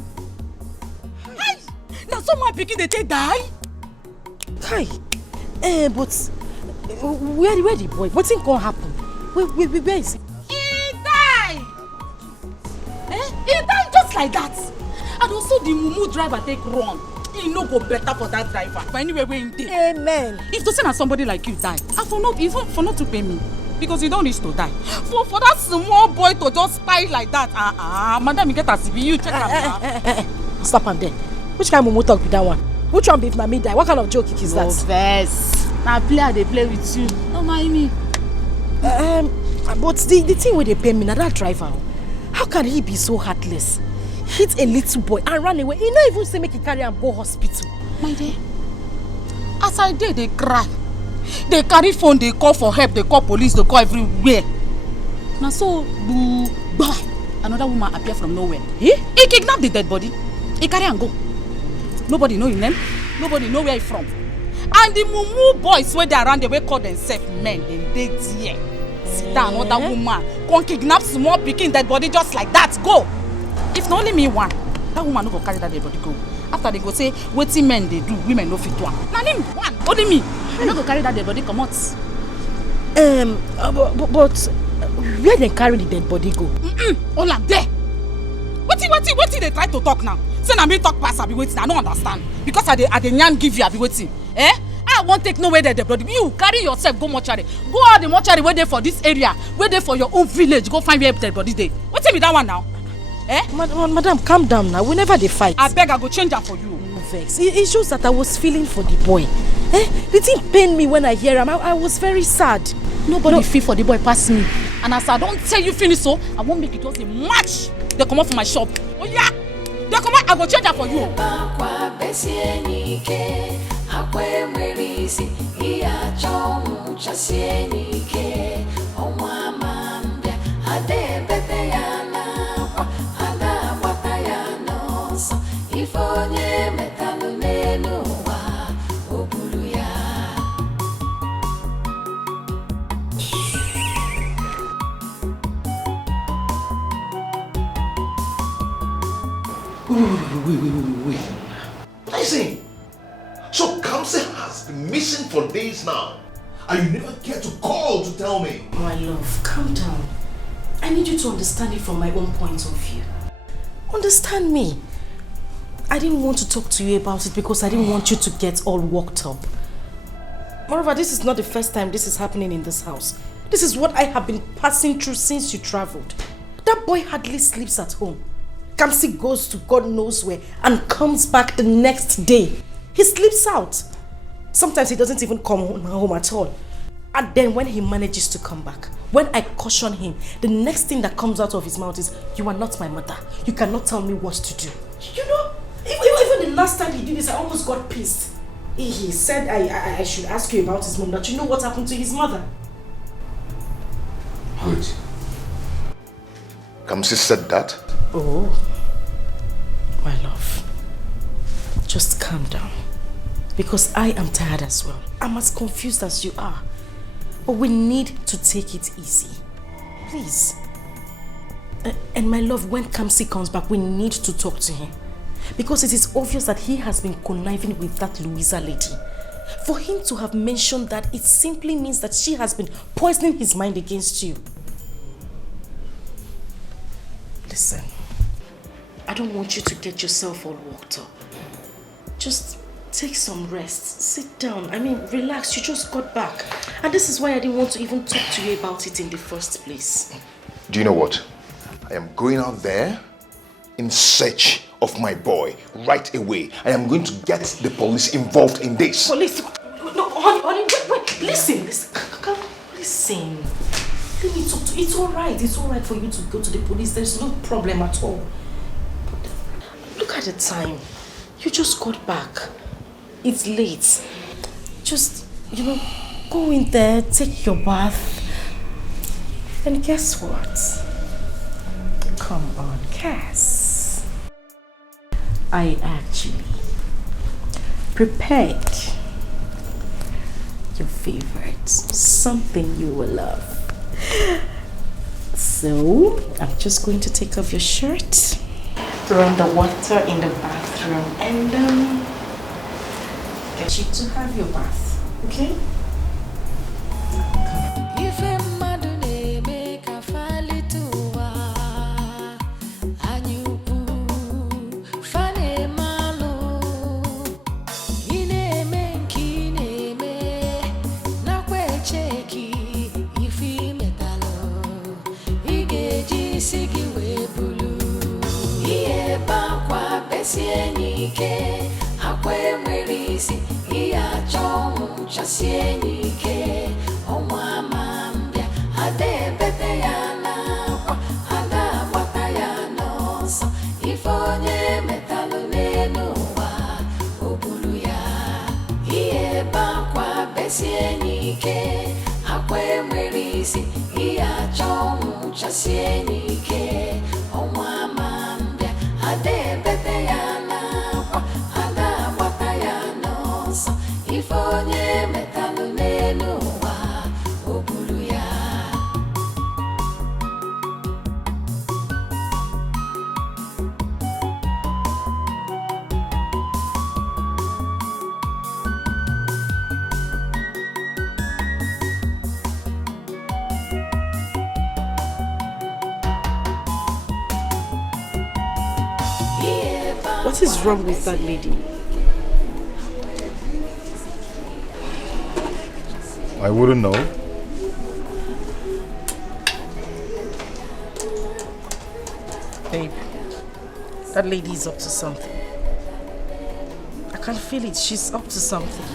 Now someone picking they take die. Kai, but where the boy? What's gonna happen? Where is he? He died. He died just like that. And also the mumu driver take run. He no go better for that driver. But anyway, we're in there. Amen. If to send somebody like you die, and for not to pay me, because you don't need to die. For that small boy to just spy like that, madam, you get a CV, you check out. Stop him there. Which kind of mumu talk with that one? Which one be if na me die? What kind of joke is that? No vex. Now player they play with you. Don't mind me. But the thing where they pay me, now that driver, how can he be so heartless? Hit a little boy and run away. He not even say make he carry him go hospital. My dear, as I did, they cry. They carry phone, they call for help, they call police, they call everywhere. Now so, another woman appear from nowhere. He kidnapped the dead body. He carry and go. Nobody know his name. Nobody know where he from. And the mumu boys where they around the way call themselves men, they there. See that another woman come kidnap small pikin dead body just like that. Go. If not only me one, that woman no go carry that dead body go. After they go say, wetin men they do, women no fit do am. Now name one, only me. I no go carry that dead body come out. But where they carry the dead body go? All am there. Wetin they try to talk now? Say na me talk pass, I be waiting. I don't understand. Because I dey yarn give you, I be waiting. Eh? I won't take no way there, brother. You carry yourself, go mortuary. Go out the mortuary where they for this area, where they for your own village. Go find where dead body day. What's it with that one now? Eh? Madam, calm down now. Whenever they fight. I beg, I go change that for you. No vex. It's just that I was feeling for the boy. Eh? The thing pained me when I hear him. I was very sad. Nobody feel for the boy past me. And as I don't tell you finish so, I won't make it just a match. They come out from my shop. Oh yeah. They come out, I go change that for you. Wait. Listen. So Kamsi has been missing for days now. And you never care to call to tell me. My love, calm down. I need you to understand it from my own point of view. Understand me. I didn't want to talk to you about it because I didn't want you to get all worked up. Moreover, this is not the first time this is happening in this house. This is what I have been passing through since you traveled. That boy hardly sleeps at home. Kamsi goes to God knows where and comes back the next day. He sleeps out. Sometimes he doesn't even come home at all. And then when he manages to come back, when I caution him, the next thing that comes out of his mouth is, "You are not my mother. You cannot tell me what to do." You know, even the last time he did this, I almost got pissed. He said I should ask you about his mom, that you know what happened to his mother. Wait. Kamsi said that? Oh, my love, just calm down, because I am tired as well. I'm as confused as you are, but we need to take it easy, please. And my love, when Kamsi comes back, we need to talk to him, because it is obvious that he has been conniving with that Louisa lady. For him to have mentioned that, it simply means that she has been poisoning his mind against you. Listen, I don't want you to get yourself all worked up. Just take some rest. Sit down. I mean, relax. You just got back. And this is why I didn't want to even talk to you about it in the first place. Do you know what? I am going out there in search of my boy right away. I am going to get the police involved in this. Police? No, honey, wait. Listen. Listen. Let me talk to you. It's alright. It's alright for you to go to the police. There's no problem at all. Look at the time. You just got back. It's late. Just, go in there, take your bath. And guess what? Come on, Cass. I actually prepared your favorite. Something you will love. So, I'm just going to take off your shirt, throw on the water in the bathroom, and get you to have your bath, okay? What is wrong with that lady? I wouldn't know. Babe, that lady is up to something. I can feel it. She's up to something.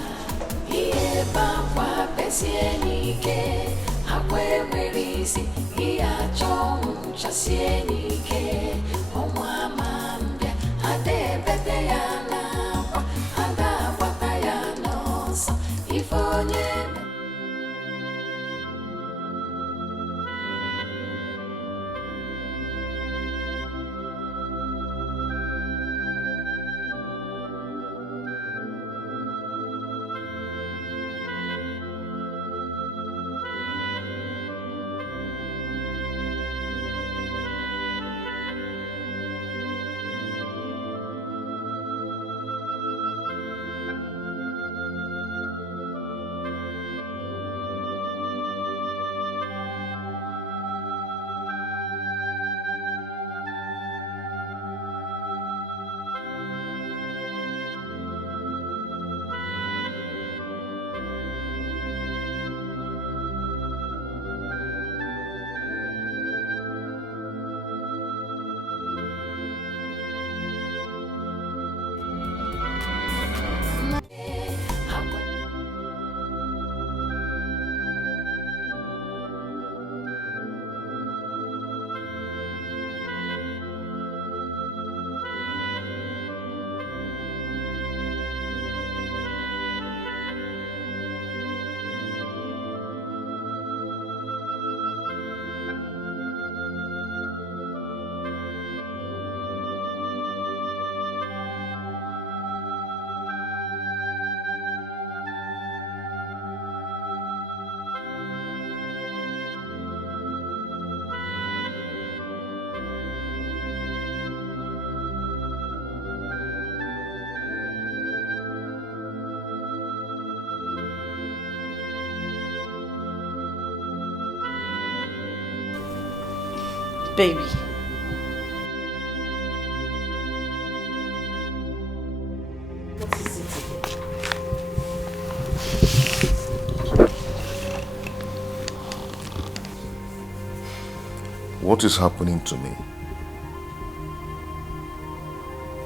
Baby. What is it again? What is happening to me?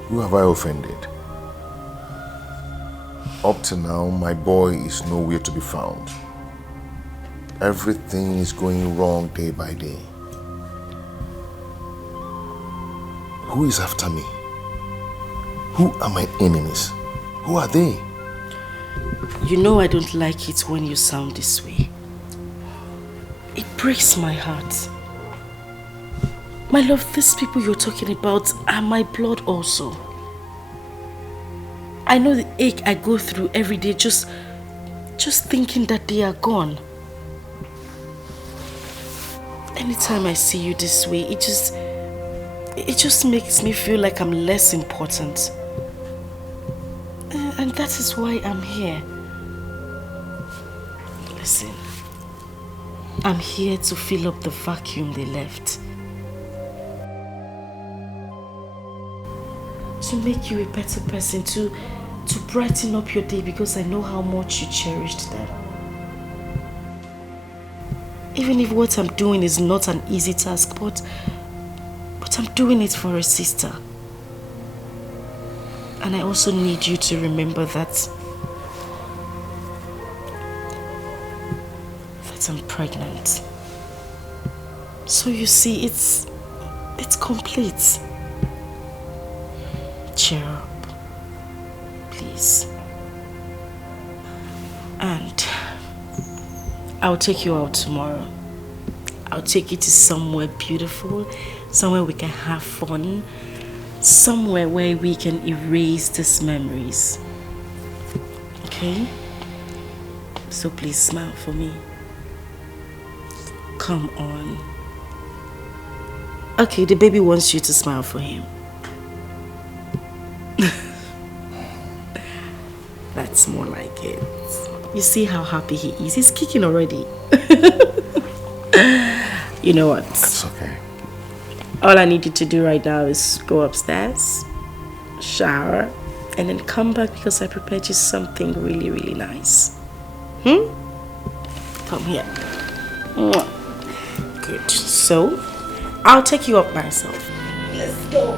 Who have I offended? Up to now, my boy is nowhere to be found. Everything is going wrong day by day. Who is after me? Who are my enemies? Who are they? You know I don't like it when you sound this way. It breaks my heart. My love, these people you're talking about are my blood also. I know the ache I go through every day just thinking that they are gone. Anytime I see you this way, it just makes me feel like I'm less important. And that is why I'm here. Listen, I'm here to fill up the vacuum they left. To make you a better person, to brighten up your day, because I know how much you cherished them. Even if what I'm doing is not an easy task, but I'm doing it for a sister. And I also need you to remember that I'm pregnant. So you see, it's complete. Cheer up, please. And I'll take you out tomorrow. I'll take you to somewhere beautiful, somewhere we can have fun, somewhere where we can erase these memories. Okay? So please smile for me. Come on. Okay, the baby wants you to smile for him. That's more like it. You see how happy he is? He's kicking already. You know what? That's okay. All I need you to do right now is go upstairs, shower, and then come back because I prepared you something really, really nice. Come here. Good. So, I'll take you up myself. Let's go.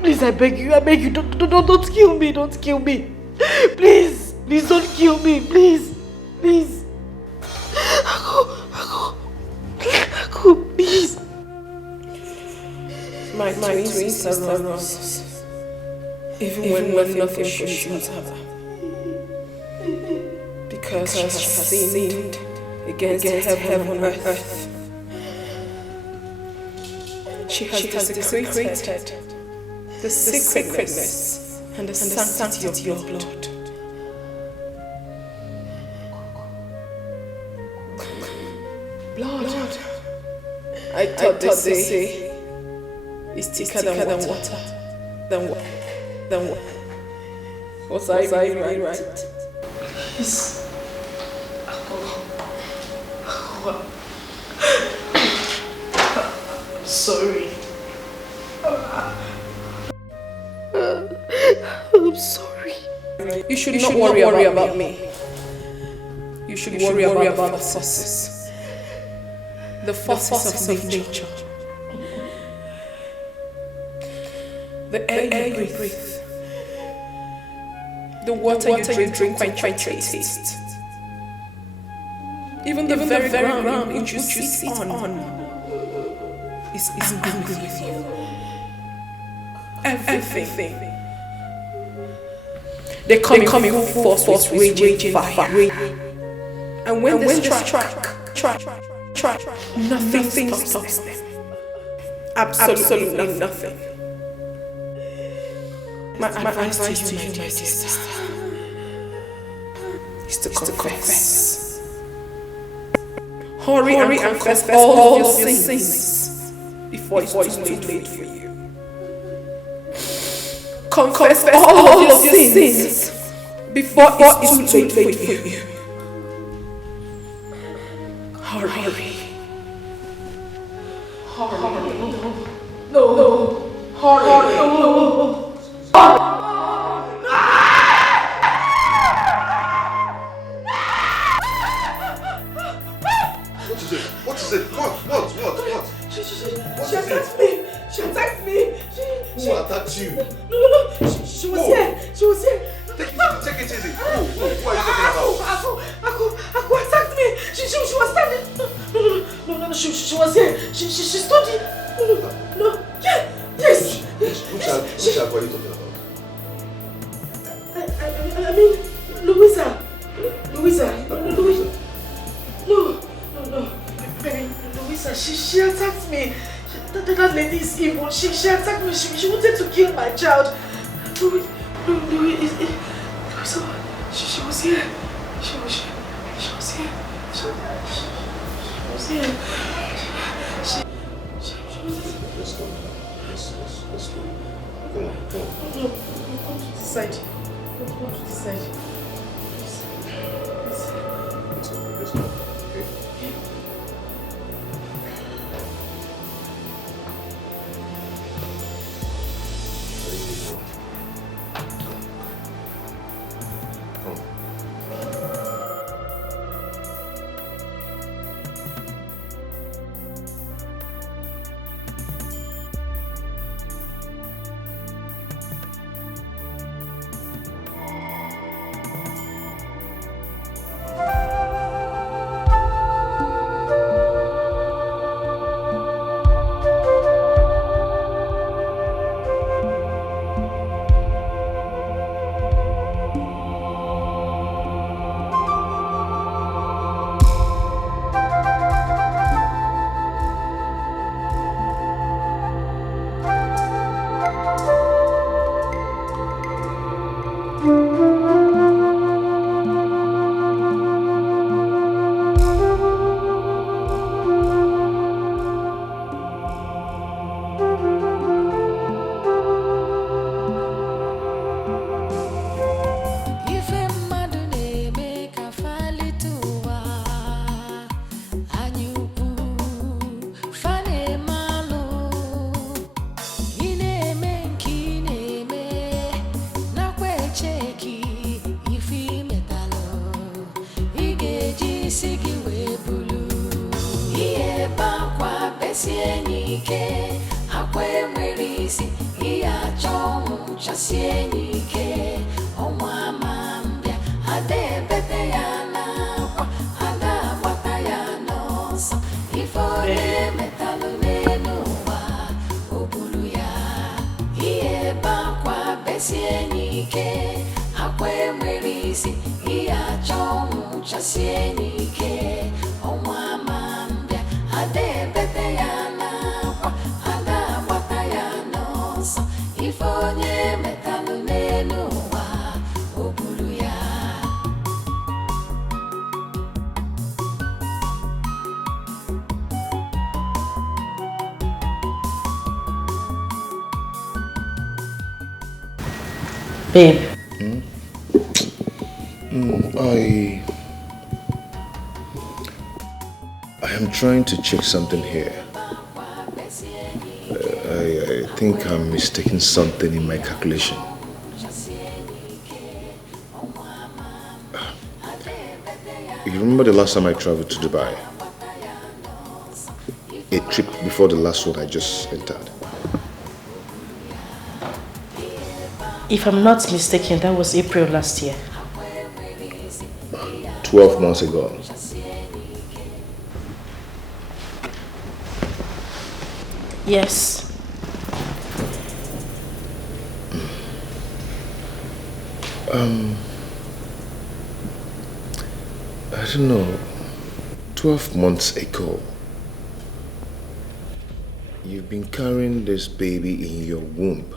Please, I beg you, don't kill me, don't kill me. Please, don't kill me, please. Aku, please. My twin sister runs, even when nothing should have. Because she has sinned against heaven and earth. She has desecrated the sacredness and the sanctity of your blood. Blood. I thought they say is thicker than water. Than was I really right? Please. I'm sorry. I'm sorry. You should not worry about me. You should worry about the forces. The forces of nature. The air you breathe. The water you drink quite taste. Even the very ground which you sit on is angry with you. Everything They come in full force, raging fire. And when they strike, nothing stops them. Absolutely nothing. My advice to you, my sister, is to confess. Hurry and confess all your sins before it's too late for you. Confess all your sins before it's too late for you. Hurry. No. Hurry. What is it? What? She attacked me. Who attacked you? No. She was here. Take it easy. Who are you talking about? Aku attacked me. She was standing. No. She was here. She stood here. No. Yes. Which are you talking about? I mean, Louisa. No. Louisa, she attacked me. That lady is evil. She attacked me. She wanted to kill my child. Louisa, she was here. She was here. Let's go. Come on. No, come to the side. Come to the side. Let's go. Okay. Babe. I am trying to check something here. I think I'm mistaking something in my calculation. You remember the last time I traveled to Dubai? A trip before the last one I just entered. If I'm not mistaken, that was April last year. 12 months ago. Yes. I don't know, 12 months ago, you've been carrying this baby in your womb.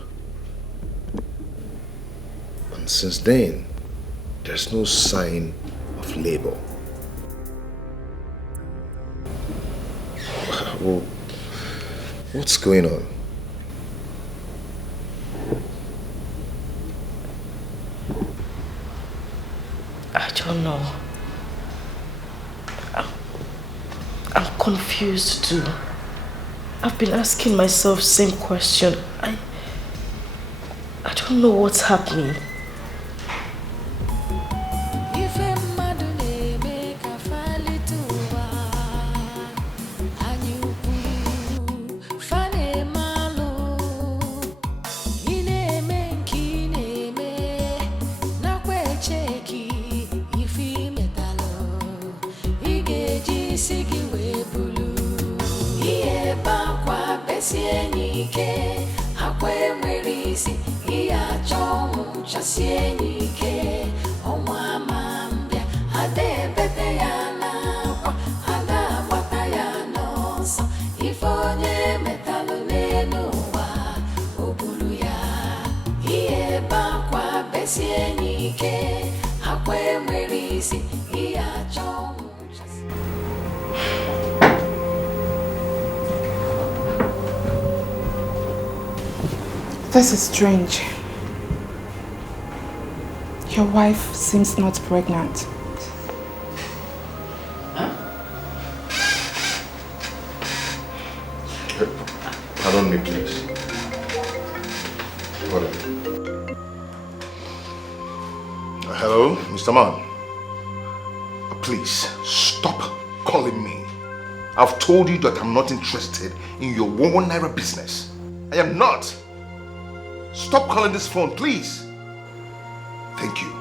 And since then, there's no sign of labor. Well, what's going on? I don't know. I'm confused too. I've been asking myself same question. I don't know what's happening. This is strange. Your wife seems not pregnant. Pardon me, please. Hello, Mr. Man. Please, stop calling me. I've told you that I'm not interested in your 1 naira business. I am not. Stop calling this phone, please. Thank you.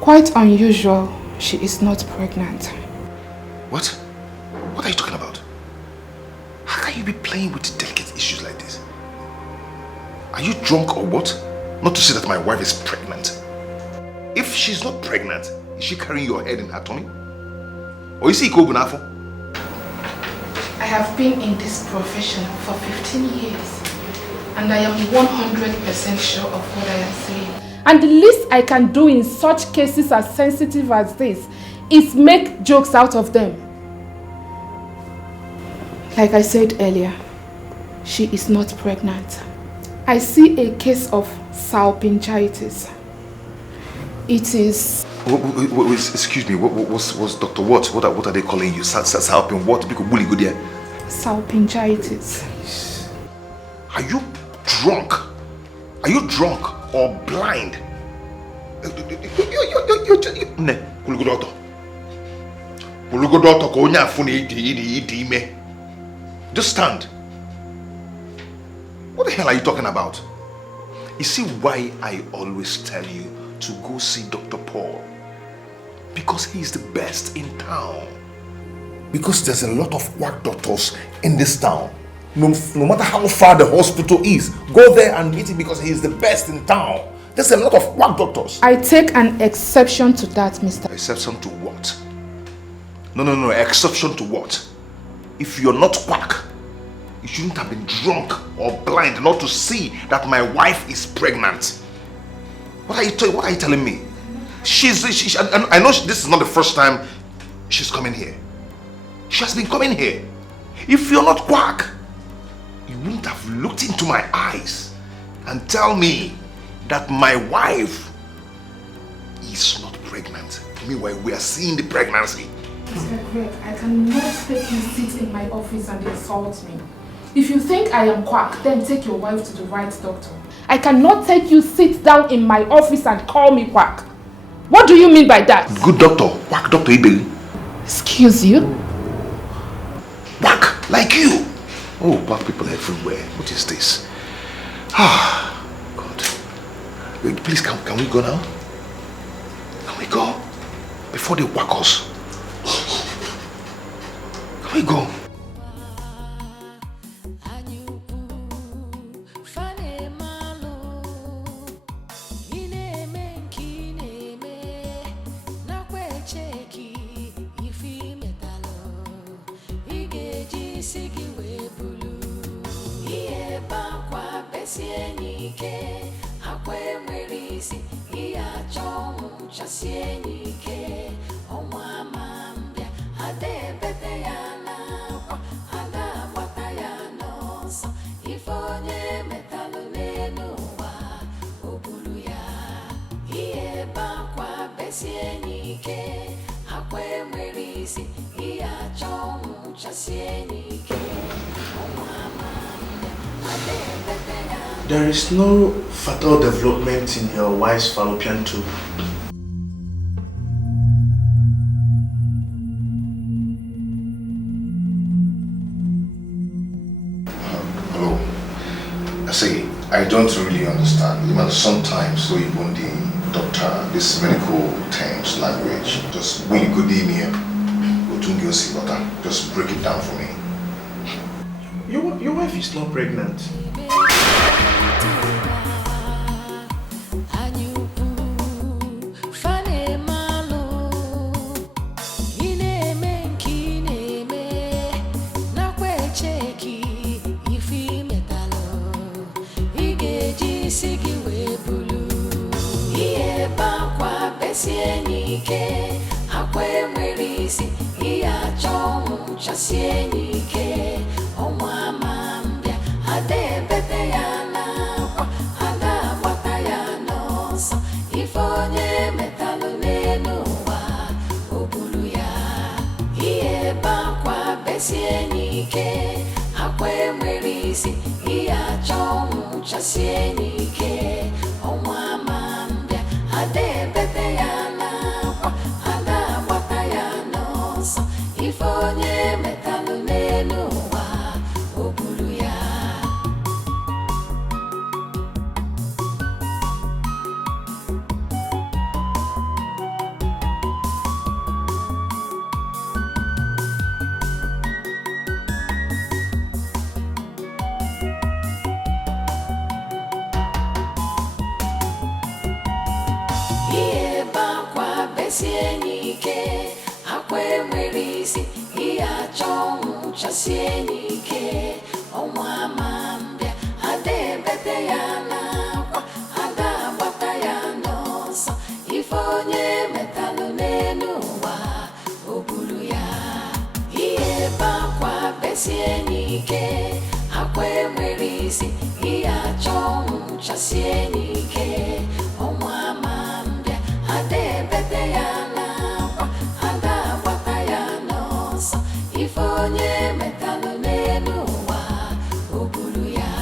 Quite unusual, she is not pregnant. What? What are you talking about? How can you be playing with delicate issues like this? Are you drunk or what? Not to say that my wife is pregnant. If she's not pregnant, is she carrying your head in her tummy? Or is he Kobunafo? I have been in this profession for 15 years. And I am 100% sure of what I am saying. And the least I can do in such cases as sensitive as this is make jokes out of them. Like I said earlier, she is not pregnant. I see a case of salpingitis. It is... Excuse me, what's Dr. What? What are they calling you? Salpin what? Salpingitis. Are you drunk? Are you drunk or blind? Just stand. What the hell are you talking about? You see why I always tell you to go see Dr. Paul? Because he's the best in town. Because there's a lot of quack doctors in this town. No matter how far the hospital is, go there and meet him because he's the best in town. There's a lot of quack doctors. I take an exception to that, Mr. Exception to what? No, exception to what? If you're not quack, you shouldn't have been drunk or blind not to see that my wife is pregnant. What are you telling me? I know this is not the first time she's coming here. She has been coming here. If you're not quack, you wouldn't have looked into my eyes and tell me that my wife is not pregnant. Meanwhile, we are seeing the pregnancy. Mr. Greg, I cannot take you sit in my office and insult me. If you think I am quack, then take your wife to the right doctor. I cannot take you sit down in my office and call me quack. What do you mean by that? Good doctor. Quack doctor Ibeli. Excuse you? Quack, like you. Oh, black people everywhere. What is this? Ah, God. Wait, please, can we go now? Can we go? Before they whack us. Can we go? Besienike, Aqua Merisi, Iachon, Chasienike, Omamambia, Ade Betayana, Ada Watayanos, Ifone Metalunenua, Ubuluya, Ieba Qua Besienike, Aqua Merisi, Iachon, Chasienike, Omamambia, Ade Betayana. There is no fatal development in your wife's fallopian tube. Hello. See, I don't really understand. Even sometimes, so even the doctor, this medical terms, language, just really good in here. Just break it down for me. Your wife is not pregnant. Sienike, Aqua Merisi, Iachon, Chasienike, Omamambia, Ade Betayana, Ada Watayanos, Ifone Metalunenua, Ubuluya, Ieba Qua Besienike, Aqua Merisi, Iachon, Chasienike, Omamambia, Ade Betayana, Ada Watayanos, Ifone Metalunenua, Ubuluya. Sienike, Aqua Merisi, Iachon, Chasienike, Omamambia, Ade Betayana, Ada Watayanos, Ifone Metalunenua, Ubuluya, Ieba Qua Besienike, Aqua Merisi, Iachon, Chasienike, Omamambia, Ade Betayana, Ada Watayanos, Ifone Metalunenua, Ubuluya,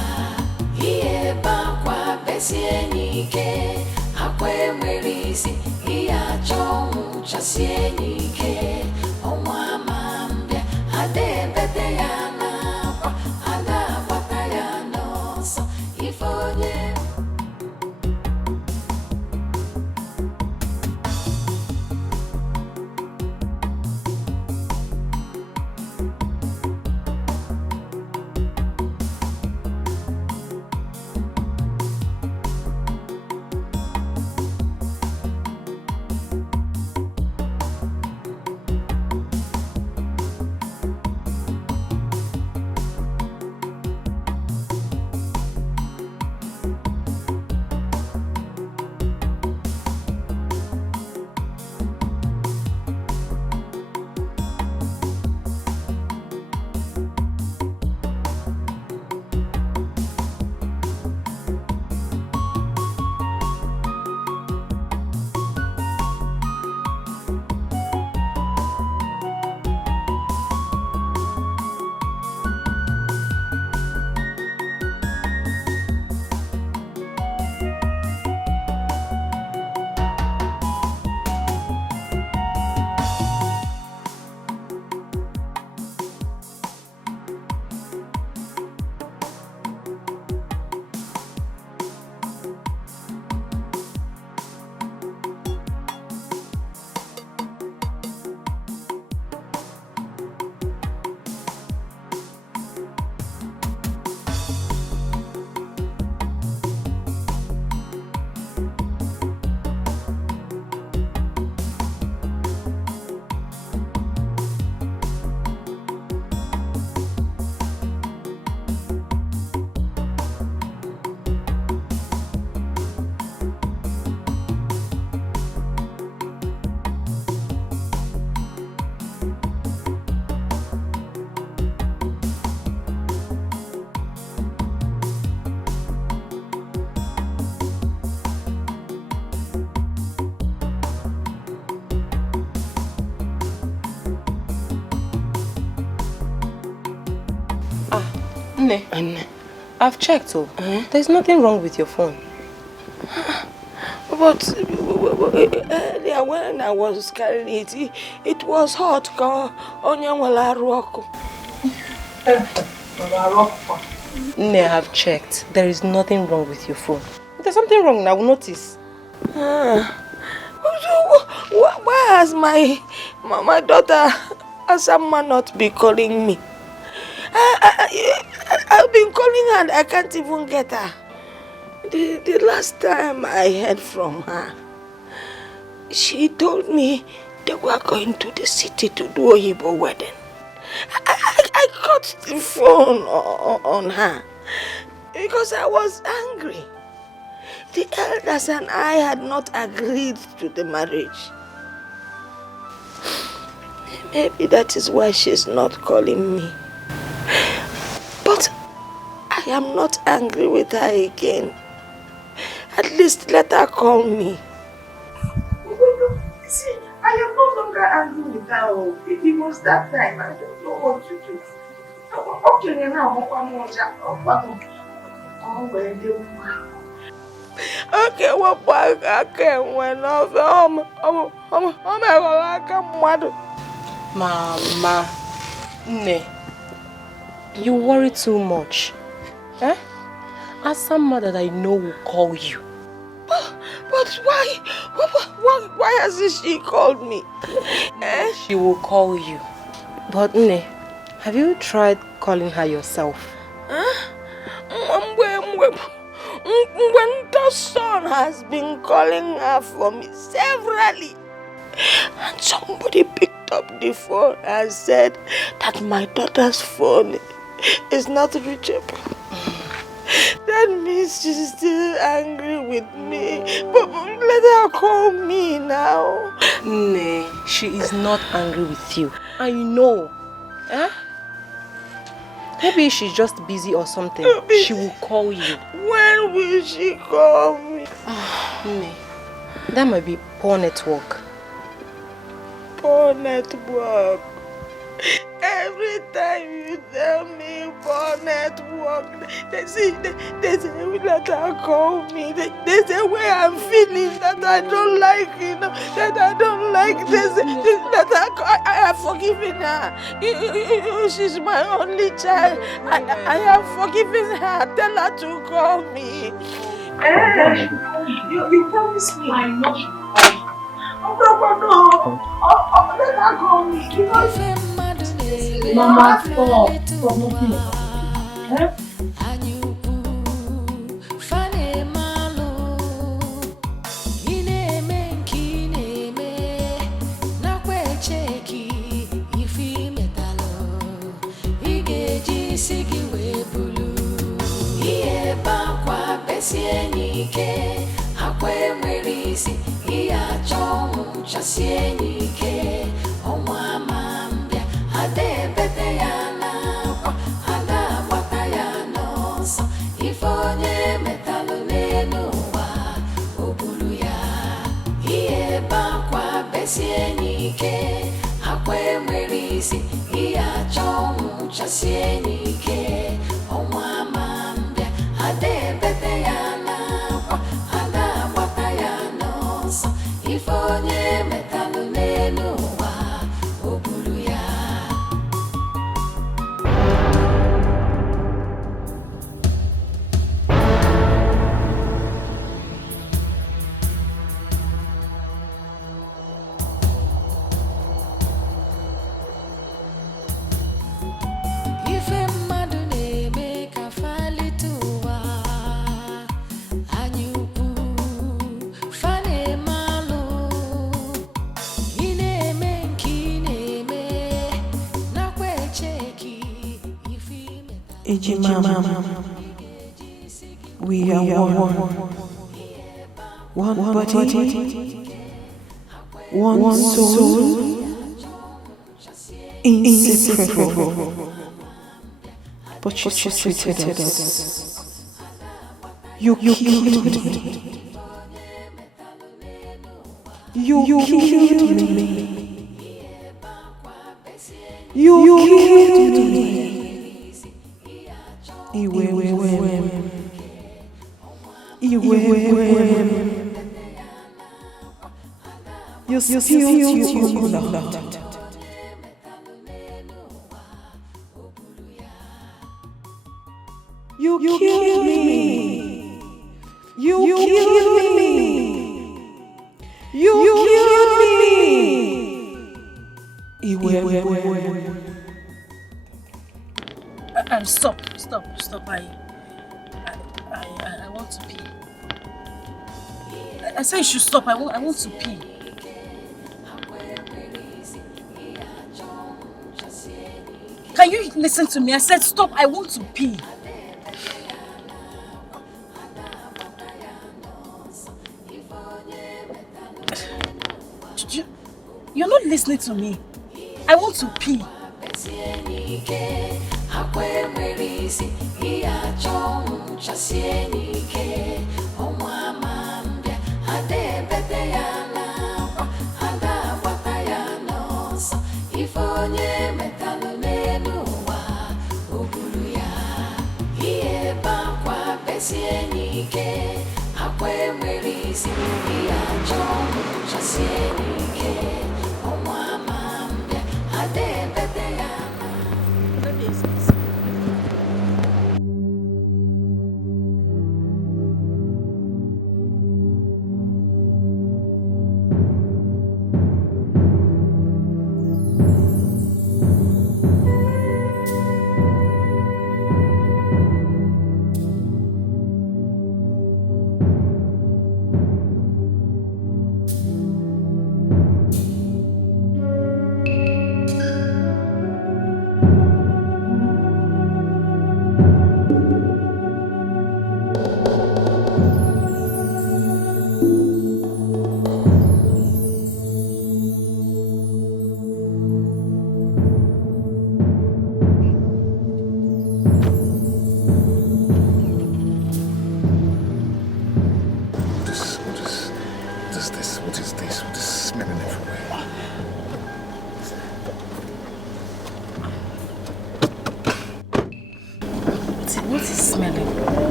Ieba Qua Besienike, Aqua Merisi, Iachon, Chasienike, Omamambia, Ade Betayana, Ada Watayanos, Ifone. Nne, I've checked. There's nothing wrong with your phone. But earlier when I was carrying it was hot. Nne, I've checked. There is nothing wrong with your phone. If there's something wrong, I will notice. Why has my daughter Asama not be calling me? I've been calling her and I can't even get her. The last time I heard from her, she told me they were going to the city to do a Igbo wedding. I cut the phone on her because I was angry. The elders and I had not agreed to the marriage. Maybe that is why she's not calling me. But I am not angry with her again. At least let her call me. See, I am no longer angry with her. It was that time. I don't know what to do. Okay, now okay, what I can when Mama, Nne, you worry too much. Eh? As someone that I know will call you. But why? Why hasn't she called me? She will call you. But Nne, have you tried calling her yourself? When the son has been calling her for me severally, and somebody picked up the phone and said that my daughter's phone is not reachable. That means she's still angry with me. But let her call me now. Nay, she is not angry with you. I know. Eh? Maybe she's just busy or something. She will call you. When will she call me? Nay, that might be poor network. Poor network. Every time you tell me poor network, they say that I call me. They say where I'm feeling that I don't like, that I don't like. They say that I have forgiven her. She's my only child. I have forgiven her. Tell her to call me. You promised me. I know. No. Let her call me. Mama, stop. Stop moving. We are one body, one soul, inseparable. But you treated us. You killed me. You killed me. You killed me. You spilled your blood. You killed me. You killed me. You killed me. Stop. I want to pee. I said you should stop. I want to pee. Can you listen to me? I said stop. I want to pee. You're not listening to me. I want to pee.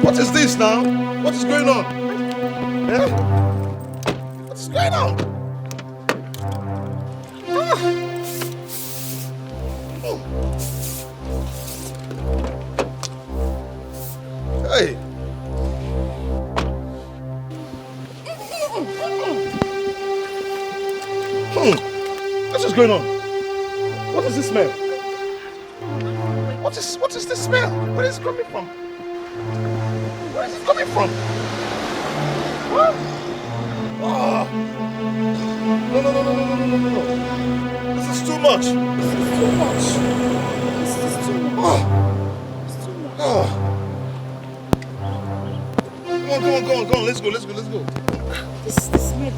What is this now? What is going on? Eh? What is going on? Hey! What is going on? What is this smell? What is this smell? Where is it coming from? Where is it coming from? What? Oh. No. This is too much. This is too much. Oh. Come on. Let's go. This smell.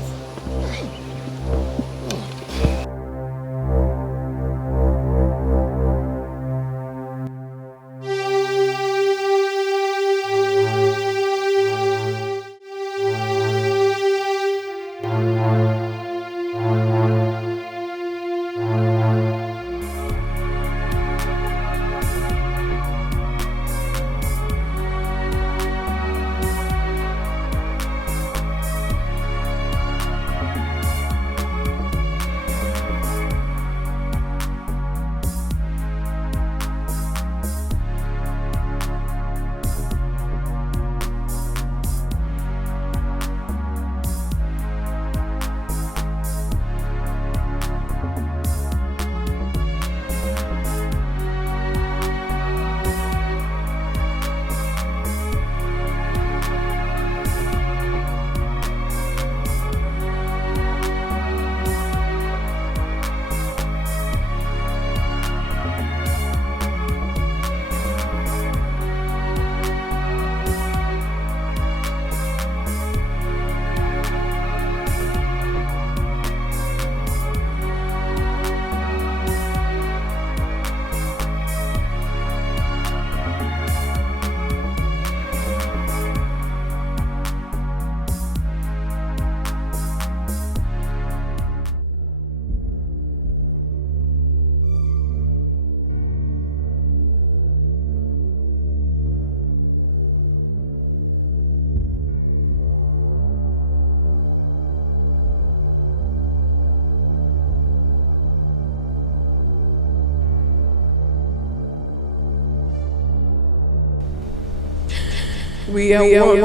We are one.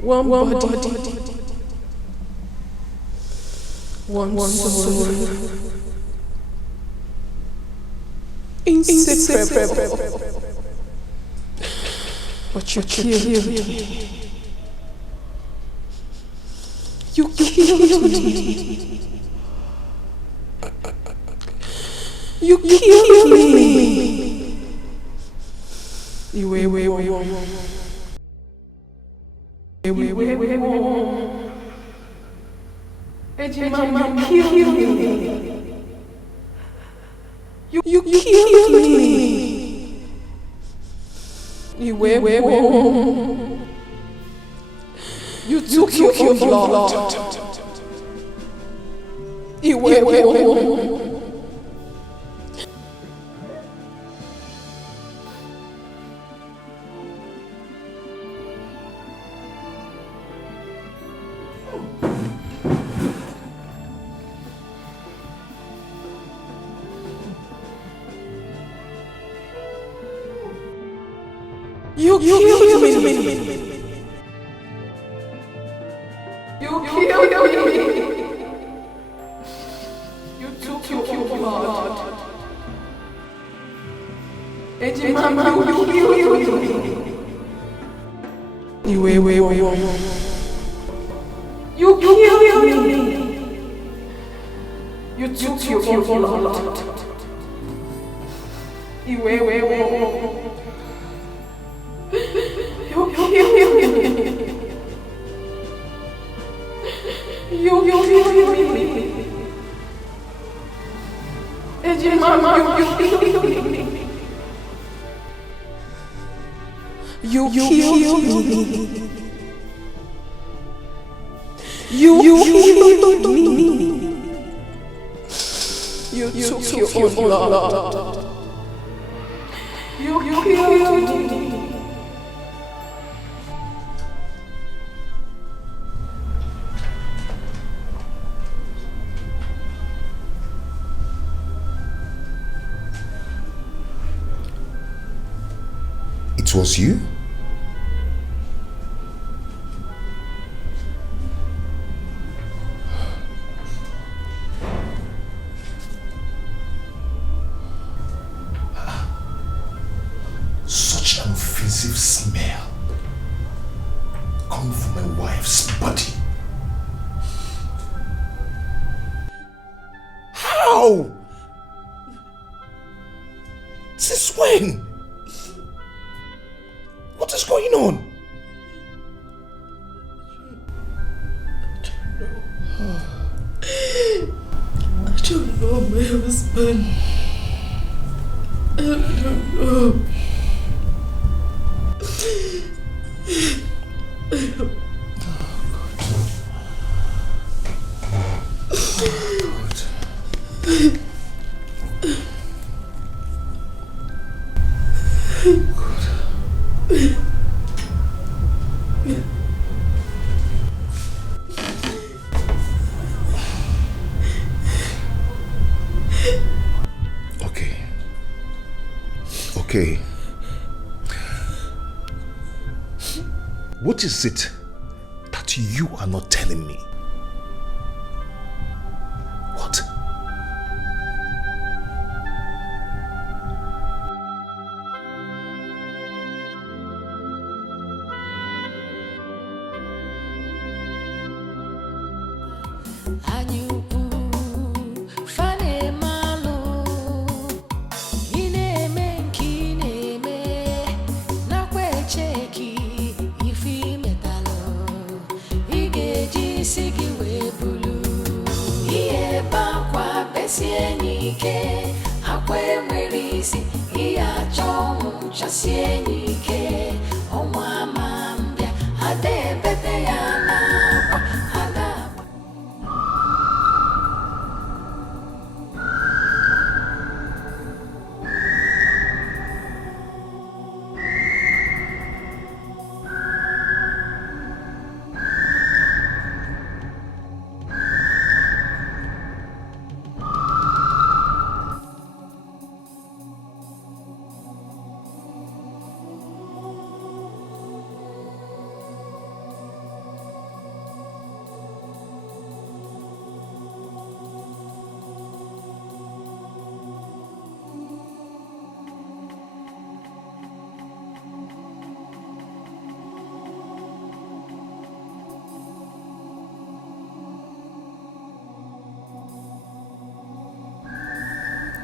One body. One soul. Inseparable. But you killed me. You killed me. You killed me. You wait. Mama killed me. You killed me. You took your blood. You killed me. You took your blood. Mama, you killed me. You killed me. You took your blood. You took your blood. You killed me. It was you? Such an offensive smell coming from my wife's body. How? Since when? What is going on? I don't know my husband. I don't know. Okay. What is it that you are not telling me? What?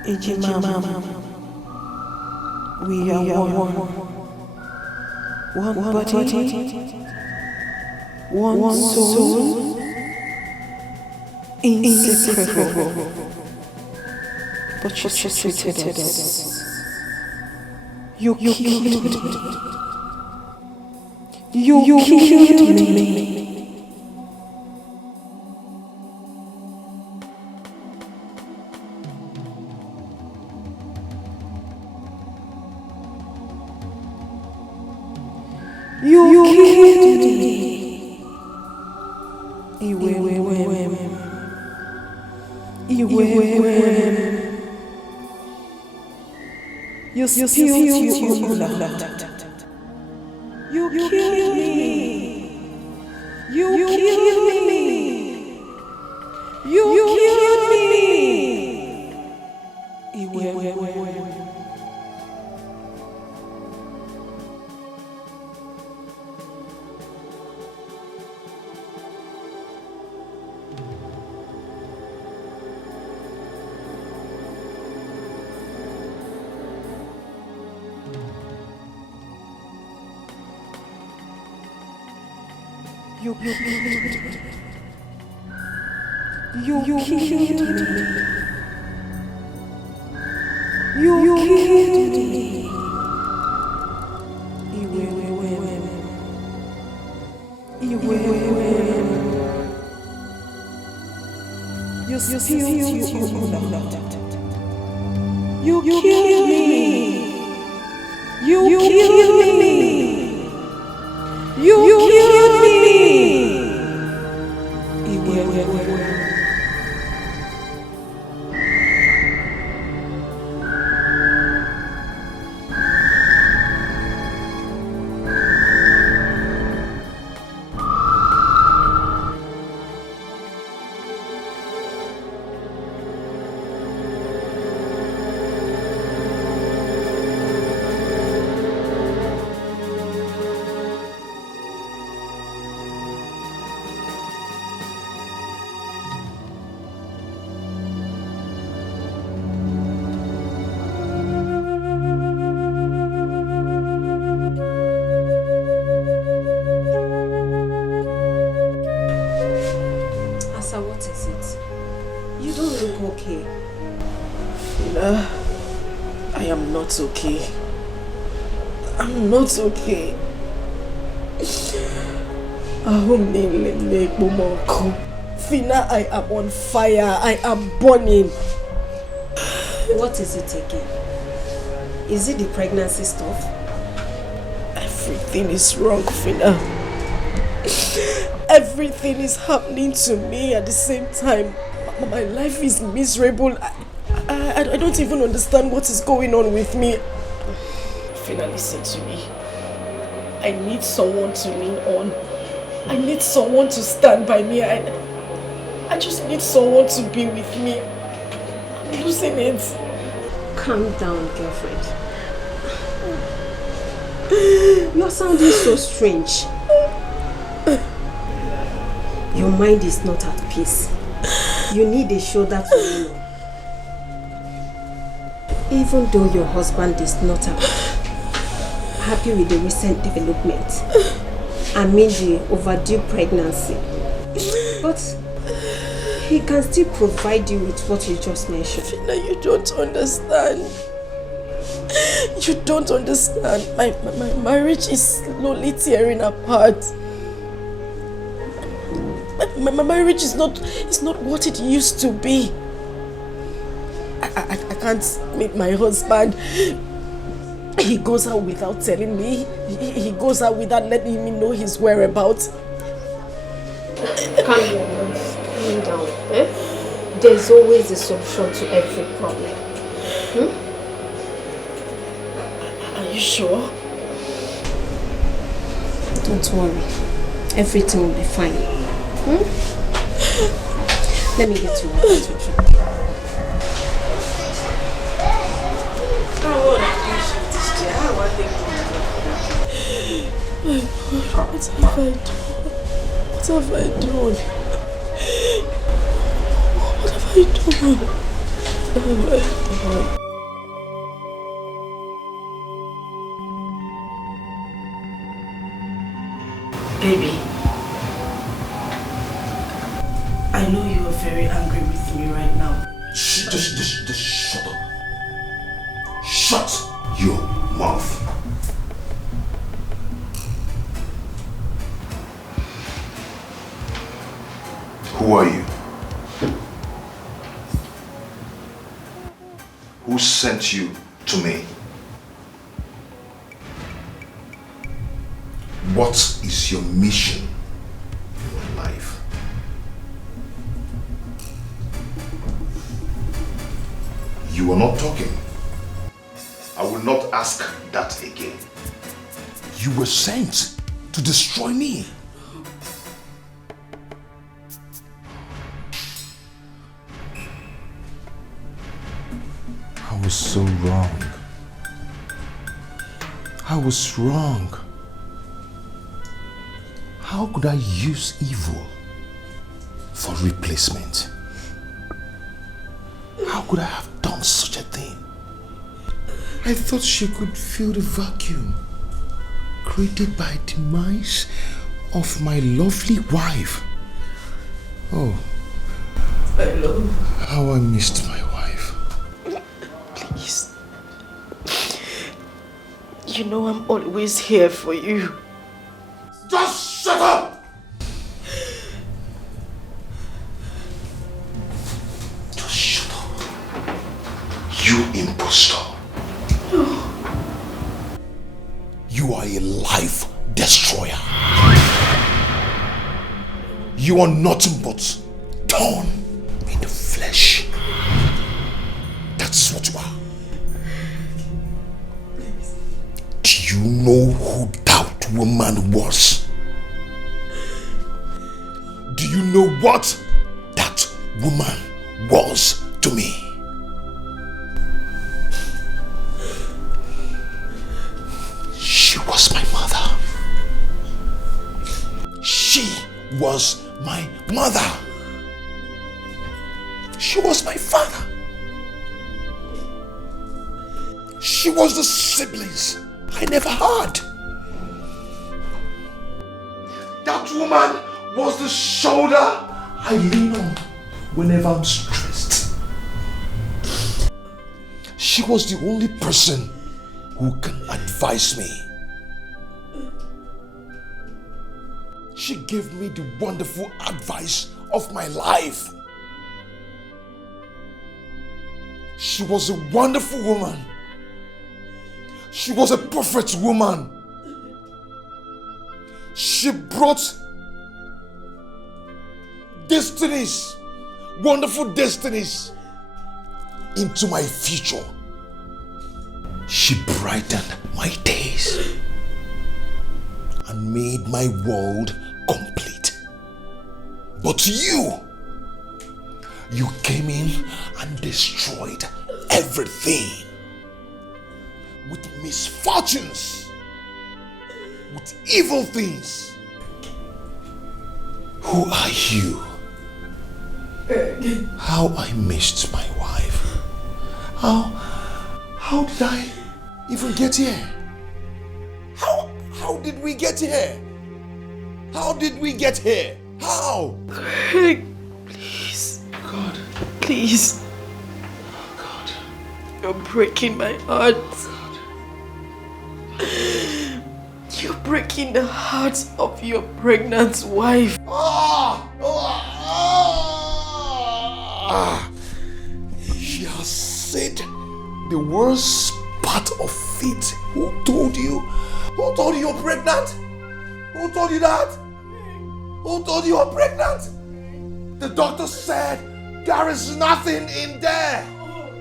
Ejimama, we are one body, one soul, inseparable. But you treated us. You killed me. You killed me. You killed me. You spilled your blood. You killed me. You killed me. You killed me. You killed me. You killed me. You killed me. You spilled your blood. You killed me. You killed me. You killed me. What is it? You don't look okay. Fina, I am not okay. I'm not okay. Fina, I am on fire. I am burning. What is it again? Is it the pregnancy stuff? Everything is wrong, Fina. Everything is happening to me at the same time. My life is miserable. I don't even understand what is going on with me. Fina, listen to me. I need someone to lean on. I need someone to stand by me. I just need someone to be with me. I'm losing it. Calm down, girlfriend. You're sounding so strange. Your mind is not at peace. You need a shoulder to lean on. Even though your husband is not happy with the recent development, I mean the overdue pregnancy, but he can still provide you with what you just mentioned. Fina, you don't understand. You don't understand. My marriage is slowly tearing apart. My marriage is not what it used to be. I can't meet my husband. He goes out without telling me. He goes out without letting me know his whereabouts. Calm down. There's always a solution to every problem. Are you sure? Don't worry. Everything will be fine. Let me get you water to drink. My God, what have I done? What have I done? What have I done? Baby, I know you are very angry with me right now. Just shut up. Shut your mouth. Who are you? Who sent you to me? What is your mission in life? You are not talking. I will not ask that again. You were sent to destroy me. I was so wrong. I was wrong. How could I use evil for replacement? How could I have done such a thing? I thought she could fill the vacuum created by demise of my lovely wife. Oh, I love how I missed my wife. Please. You know I'm always here for you. Just shut up! Just shut up. You impostor. You are a life destroyer. You are nothing but thorn in the flesh. That's what you are. Do you know who that woman was? Do you know what that woman was to me? She was my mother. She was my mother. She was my father. She was the siblings I never had. That woman was the shoulder I lean on whenever I'm stressed. She was the only person who can advise me. She gave me the wonderful advice of my life. She was a wonderful woman. She was a perfect woman. She brought destinies, wonderful destinies into my future. She brightened my days and made my world complete. But you came in and destroyed everything with misfortunes, with evil things. Who are you? How I missed my wife. How did I even get here? How did we get here? How did we get here? How? Greg, please. God. Please. God. You're breaking my heart. You're breaking the heart of your pregnant wife. She has said the worst part of it. Who told you? Who told you you're pregnant? Who told you that? Who told you you're pregnant? The doctor said there is nothing in there.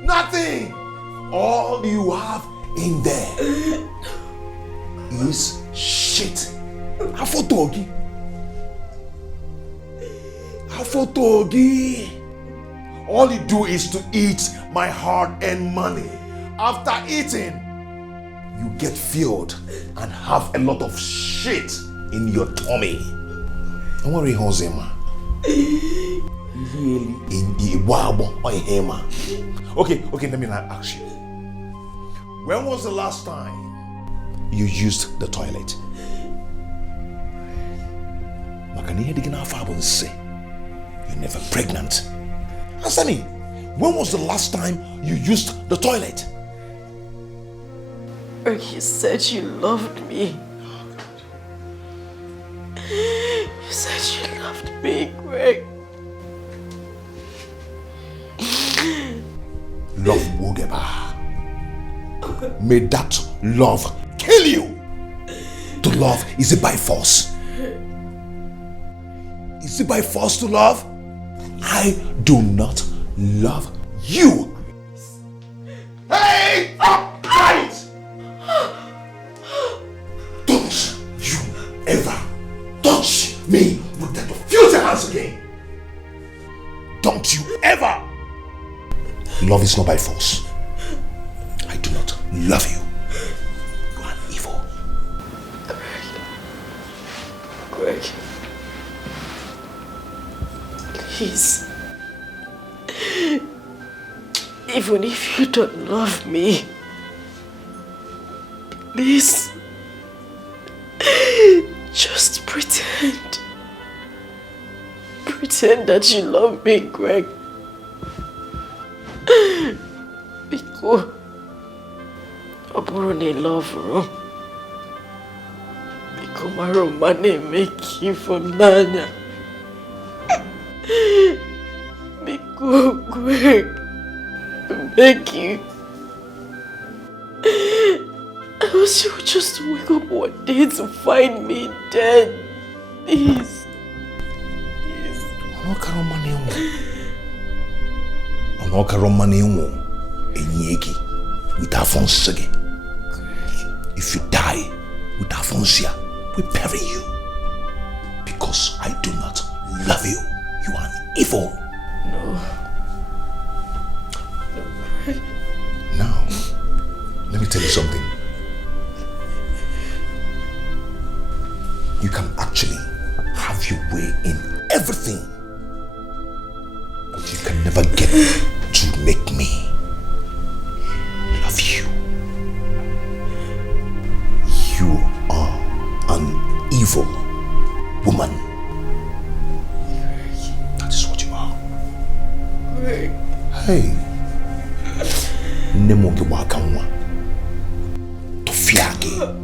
Nothing. All you have in there is shit. Afotogi. Afotogi. All you do is to eat my hard-earned money. After eating, you get filled and have a lot of shit in your tummy. Don't worry, Hosema. You Okay, let me ask you. When was the last time you used the toilet? You're never pregnant. Answer me. When was the last time you used the toilet? You said you loved me. You said you loved me, Greg. Love Wogeba. May that love kill you. To love, is it by force? Is it by force to love? I do not love you. Hey! Upright! Don't you ever touch me with that filthy hands again. Don't you ever. Love is not by force. I do not love you. You are evil. Greg. Please. Even if you don't love me, please. Just pretend. Pretend that you love me, Greg. Because I love you. Because my romance make you for Nanya. Because Greg make you. Else you would just wake up one day to find me dead. Please. With Afonso. If you die with Afonso, we bury you. Because I do not love you. You are an evil. No. Now, let me tell you something. You can actually have your way in everything. But you can never get to make me love you. You are an evil woman. That is what you are. Hey. Nemoge wakamwa. Tofiage.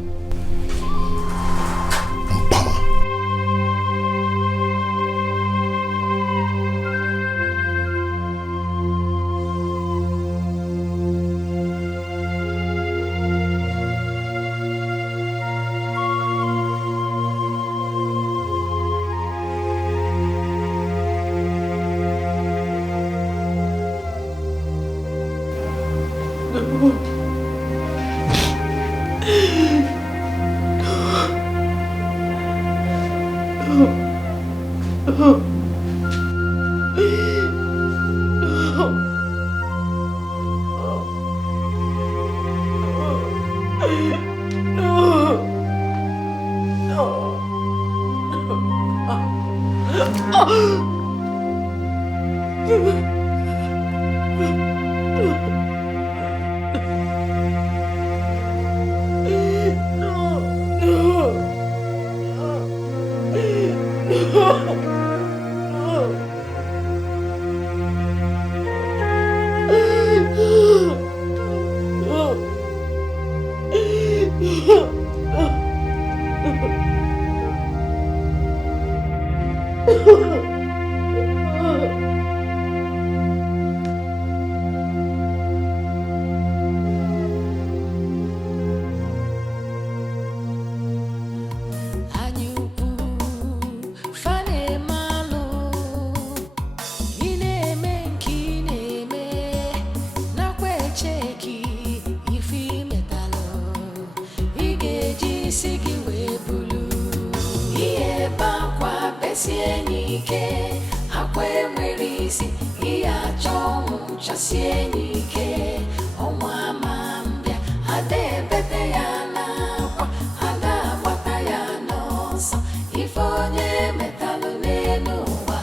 If onye metalụ n'elu ụwa,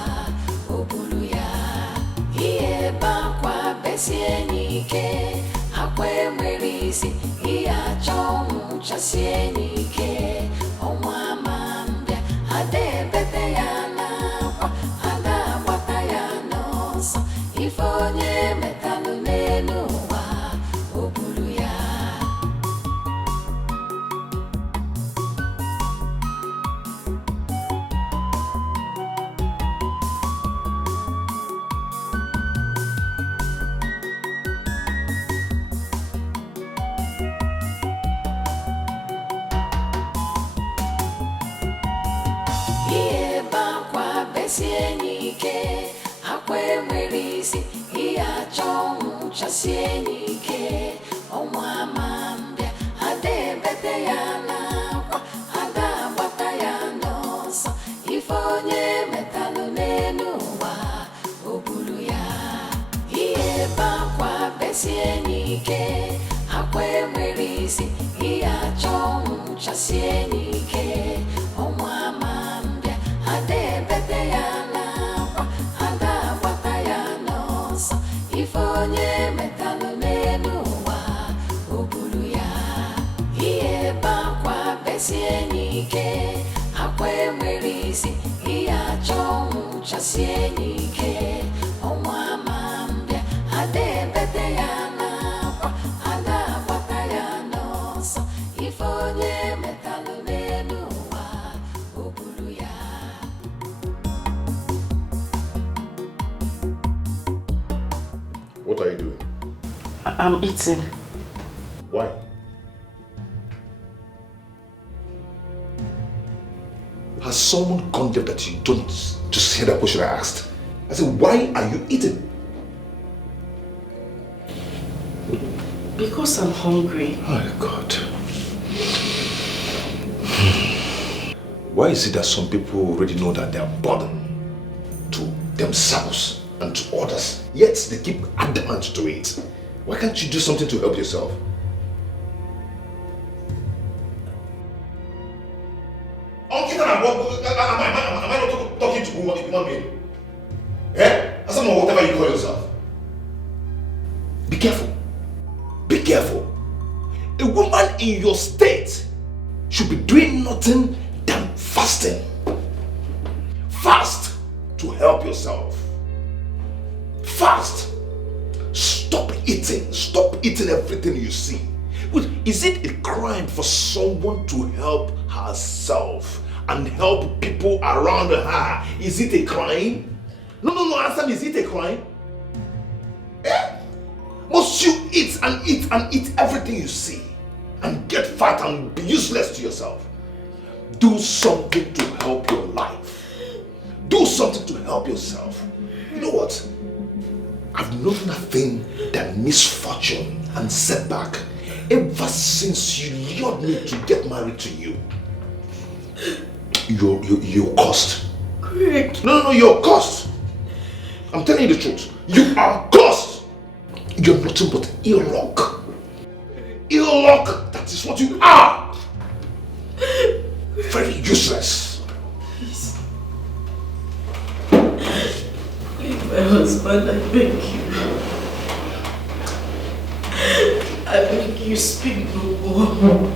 o buru ya. besie nike akwe merisi iya chong chasie nike onwa mambia ade bete ya na kwa ada bata ya no so ifonye metalu nenu wa obulu ya besie nike akwe merisi iya chong chasie nike onwa mambia ade bete ya na kwa ada bata ya no so ifonye metalu nenu wa obulu ya iye bakwa besie nike akwe merisi iya chong chasie nike onwa mambia ade bete ya na kwa ada bata ya no so ifonye metalu nenu wa obulu ya iye bakwa besie nike akwe merisi iya chong chasie nike onwa mambia ade bete ya na kwa ada bata ya no so ifonye metalu nenu wa obulu ya. What are you doing? I'm eating. Why? Has someone gone there that you don't just hear that question I asked? I said, why are you eating? Because I'm hungry. Oh God. Why is it that some people already know that they are burdened to themselves and to others, yet they keep adamant to it? Why can't you do something to help yourself? Am I not talking to a human being? Eh? As someone, whatever you call yourself. Be careful. Be careful. A woman in your state should be doing nothing than fasting. Fast to help yourself. Fast. Stop eating. Stop eating everything you see. Is it a crime for someone to help herself and help people around her? Is it a crime? No, answer me. Is it a crime? Eh? Must you eat and eat and eat everything you see and get fat and be useless to yourself? Do something to help your life. Do something to help yourself. You know what? I've known nothing than misfortune and setback ever since you lured me to get married to you. You're cursed. Greg. No, you're cursed. I'm telling you the truth. You are cursed. You're nothing but ill luck. Ill luck, that is what you are. Very useless. Please. Leave my husband, I beg you. I beg you, speak no more.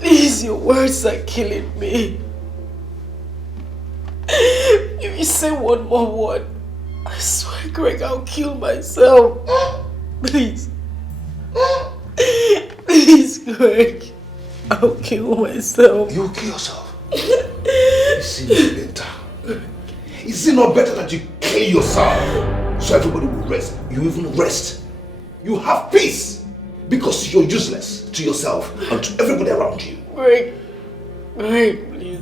Please, your words are killing me. If you say one more word, I swear, Greg, I'll kill myself. Please. Please, Greg. I'll kill myself. You'll kill yourself? Is it not better? Is it not better that you kill yourself so everybody will rest? You even rest. You have peace because you're useless to yourself and to everybody around you. Greg, please.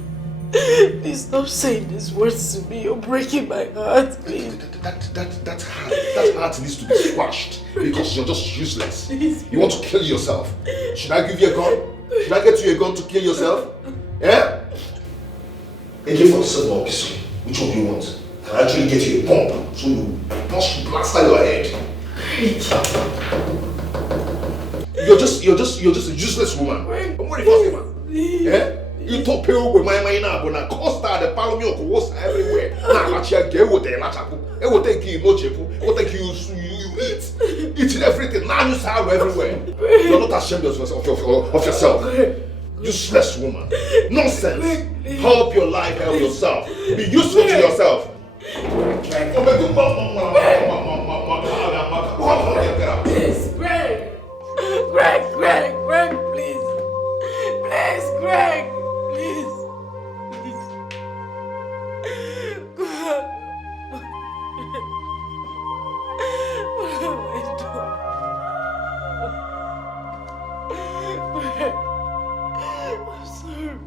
Please stop saying these words to me. You're breaking my heart, please. That heart needs to be squashed because you're just useless. You want to kill yourself. Should I give you a gun? Should I get you a gun to kill yourself? Yeah? AK-47 or pistol? Which one do you want? Can I actually get you a bomb so you blast your head? You're just a useless woman. I'm worried for you, man. Yeah? You talk pale with my mind now, but I costa the palomio was everywhere. Now, actually, get what they lachapu. It will take you no chepu. It will take you eat. losing everything. Now you sorrow everywhere. You're not ashamed of yourself. Useless woman. Nonsense. Help your life, help yourself. Be useful to yourself. Please, Greg, please. Please, Greg, please. God. What have I done? Greg, I'm sorry.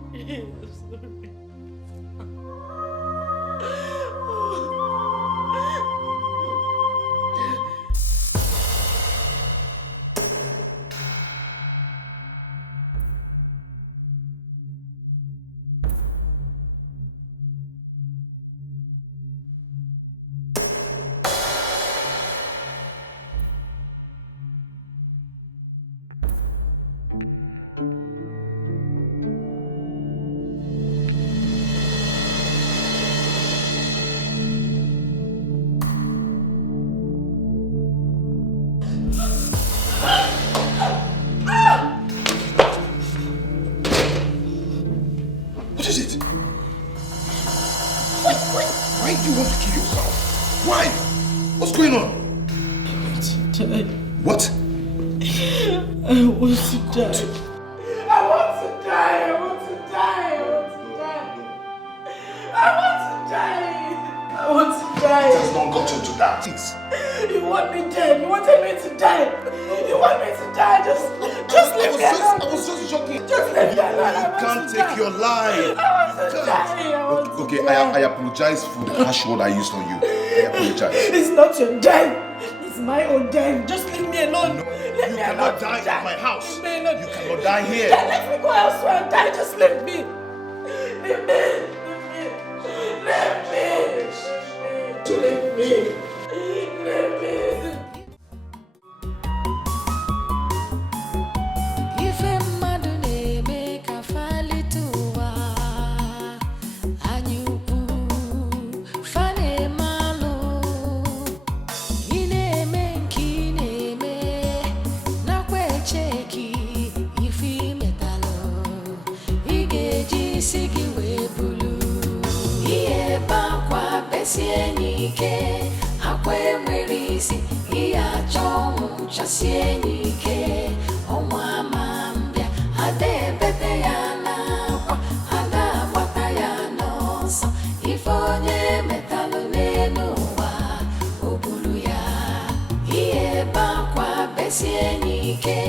What is it? Why do you want to kill yourself? Why? What's going on? I want to die. What? I want to die. I want to die. I want to die. I want to die. I want to die. It has not gotten to that. Please. You want me dead. You wanted me to die. You want me to die. Just leave me alone. I was just joking. Just leave me alone. You can't take your life. I want to die. Okay, I apologize for the harsh word I used on you. I apologize. It's not your death. It's my own death. Just leave me alone. No, Leave you me cannot alone. die at my house. Leave me alone. You cannot die here. Then let me go elsewhere and die. Just leave me. Leave me. Leave me. Leave me. Leave me. Ife mmadụ na-eme ka falite ụwa anyị ukwu fa na-eme alụ ị na-eme nke ị na-eme nakwa echeki ife imetalụ ị ga-eji isi gị wee bulu ihe ebe akwa besie n'ike akwa enwere isi ihe achọ ọnwụ chasie n'ike ọnwa ama mbịa ada ebete ya n'akwa ada agbata ya n'ọsọ ife onye metalụ n'elu ụwa o buru ya ihe ebe akwa besie n'ike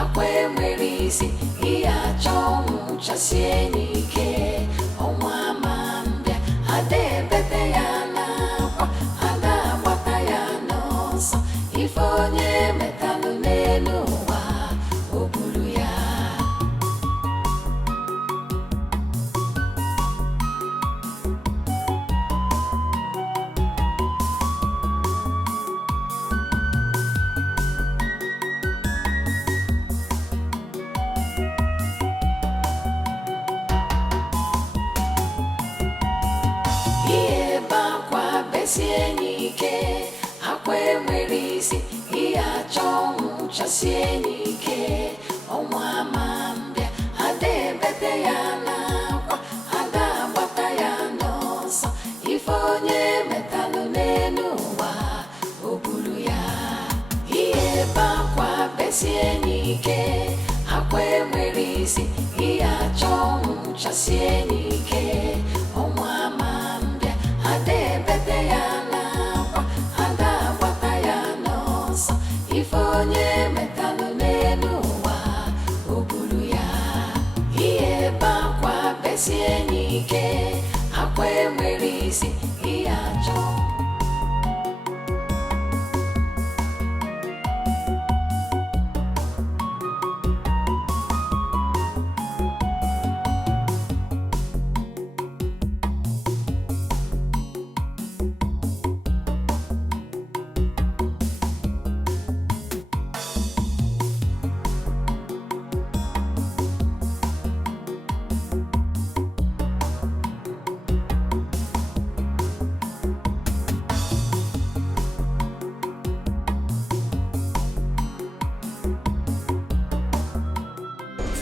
akwa enwere isi ihe achọ ọnwụ chasie n'ike ọnwa ama mbịa ada ebete ya n'akwa ada agbata ya n'ọsọ ife onye metalụ n'elu ụwa o buru ya ihe ebe akwa besie n'ike akwa enwere isi ihe achọ ọnwụ chasie n'ike ọnwa ama mbịa ada ebete ya n'akwa ada agbata ya n'ọsọ ife onye metalụ n'elu ụwa o buru ya ihe ebe akwa besie n'ike akwa enwere isi ihe achọ ọnwụ chasie n'ike ọnwa ama mbịa ada ebete ya n'akwa ada agbata ya n'ọsọ ife onye metalụ n'elu ụwa o buru ya ihe ebe akwa besie n'ike akwa enwere isi ihe achọ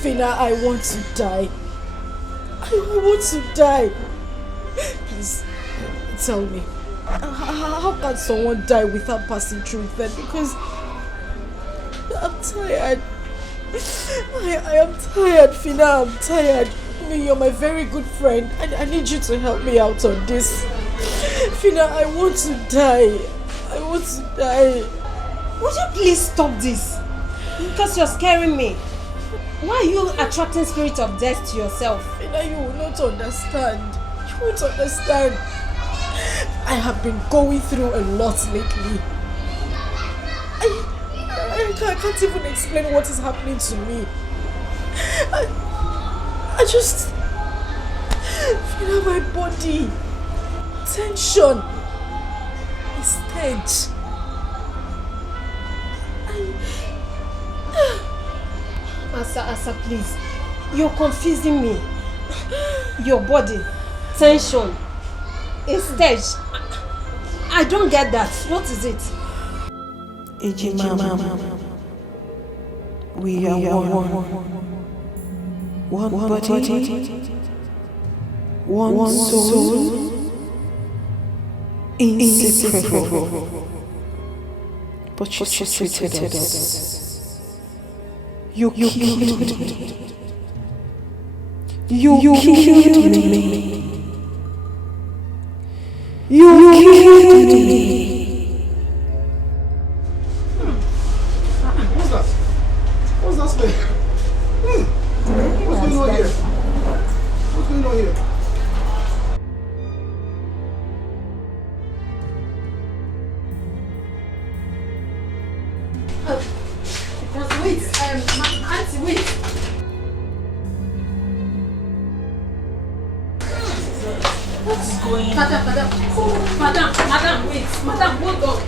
Fina, I want to die. I want to die. Please, tell me. How can someone die without passing through it then? Because I'm tired. I am tired, Fina. I'm tired. I mean, you're my very good friend. I need you to help me out on this. Fina, I want to die. I want to die. Would you please stop this? Because you're scaring me. Why are you attracting spirit of death to yourself? Fina, you will not understand. You won't understand. I have been going through a lot lately. I can't even explain what is happening to me. I just feel my body. Tension. Stage. Asa, please. You're confusing me. Your body. Tension. A stage. I don't get that. What is it? Ejima, we are one body, one soul, inseparable. But you treated us. You killed me. You killed me. You killed me. What's that smell? What's going on here? What's going on here? Wait, Auntie, wait. What is going on? Madam, wait. Madam, hold on.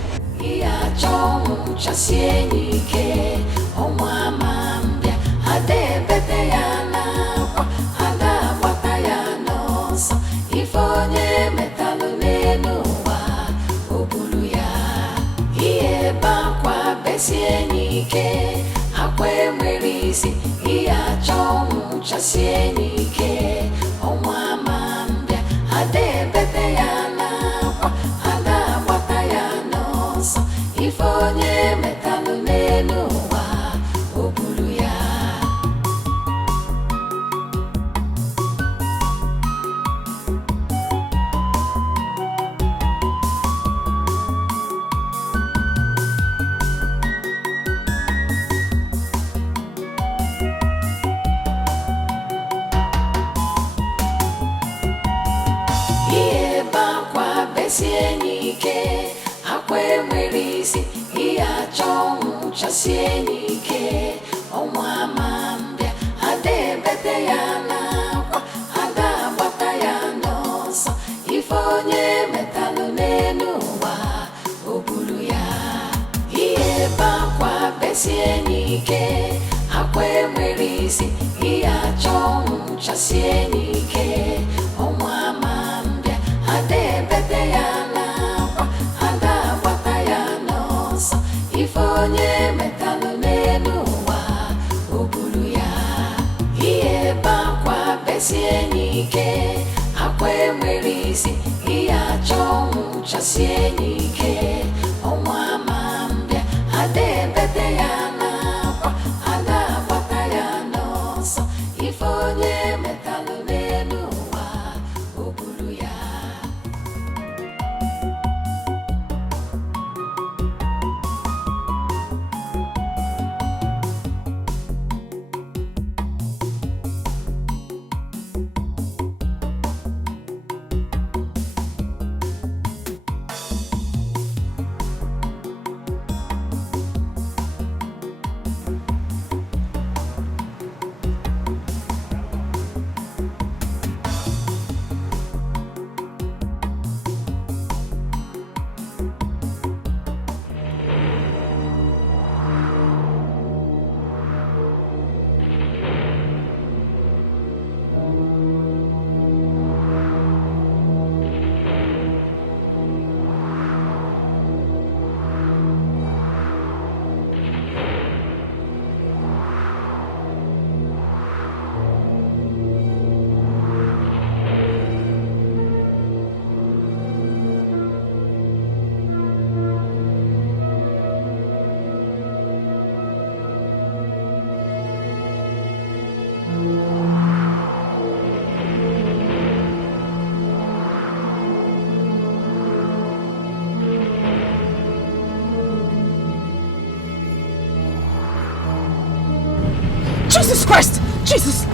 Jesus Christ! Jesus!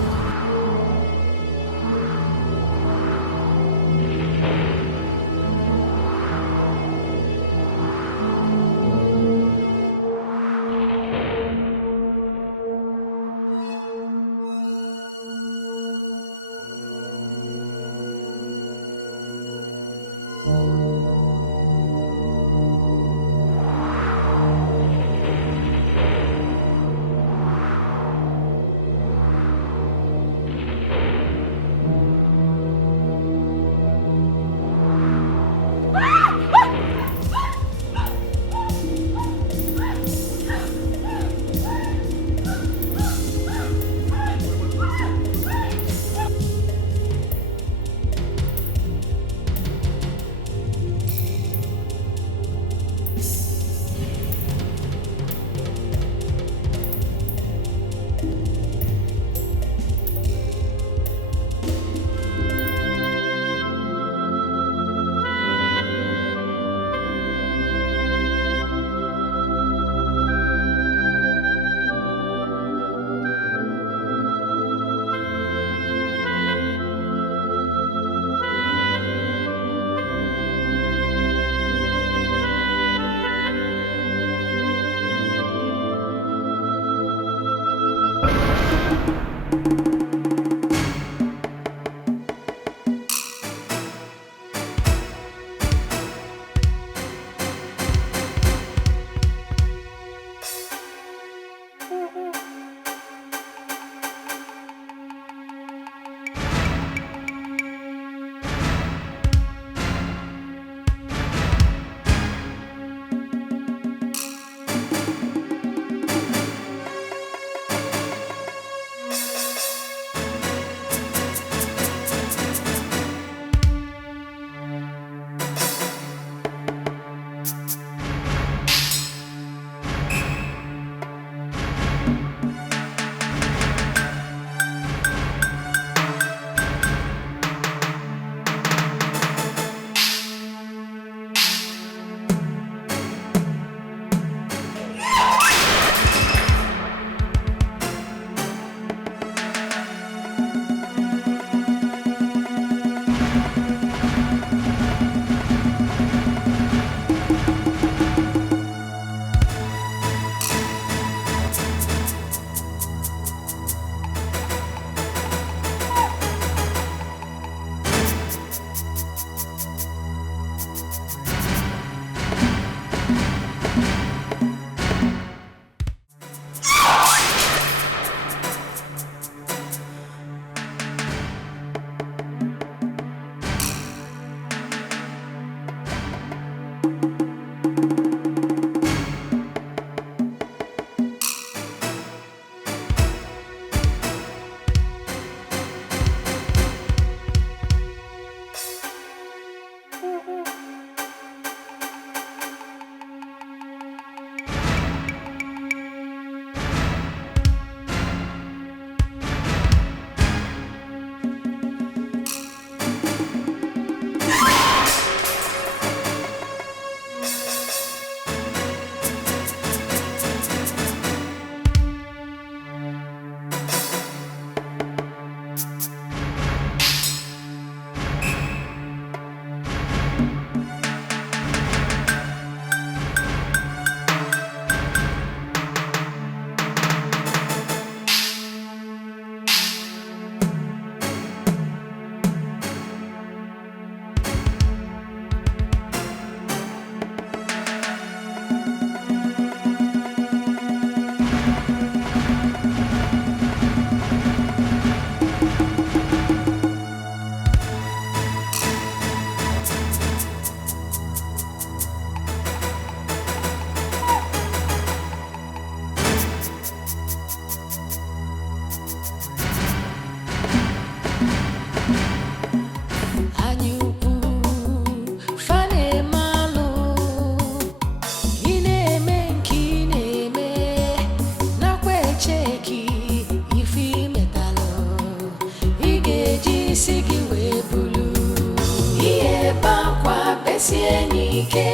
chasie nike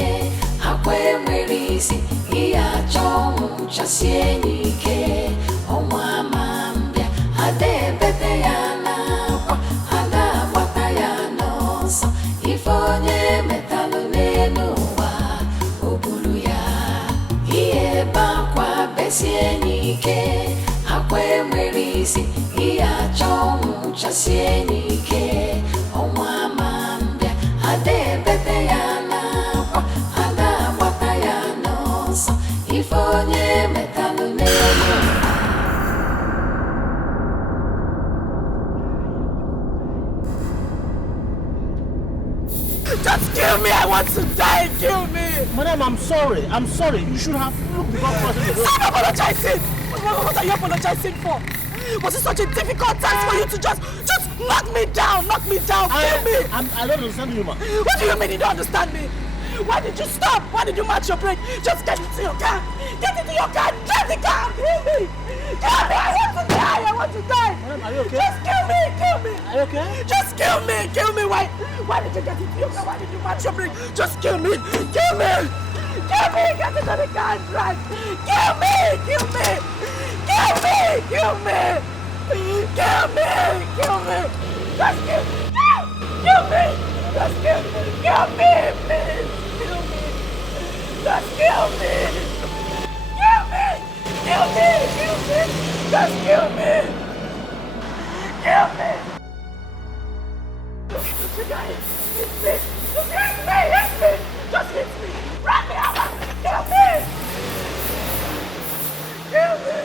akwe mwerisi iya chomu chasie nike omwa mama isi iya chong chasieni ke onwa mambia ade bete ya na kwa ada bata ya no so ifonye metalu ne. Just kill me! I want to die! Kill me! Madam, I'm sorry. I'm sorry. You should have looked before crossing the road. Stop apologizing! What are you apologizing for? Was it such a difficult task for you to just knock me down? Knock me down! Kill me! I don't understand you, ma. What do you mean you don't understand me? Why did you stop? Why did you match your brake? Just get into your car! Get into your car! Drive the car! Kill me! Kill me! I want to die! I want to die! Madam, are you okay? Just kill me! Kill me! Are you okay? Just kill me! Kill me! Why did you get into your car? Why did you match your brake? Just kill me! Kill me! Kill me! Get into the car and drive! Kill me! Kill me! Kill me! Kill me! Kill me! Kill me! Just kill me! Kill me! Just kill me! Kill me! Please! Kill me! Just kill me! Kill me! Kill me! Kill me! Just kill me! Kill me! You guys, hit me! Just hit me! Hit me! Just hit me! Run me over! Kill me! Kill me!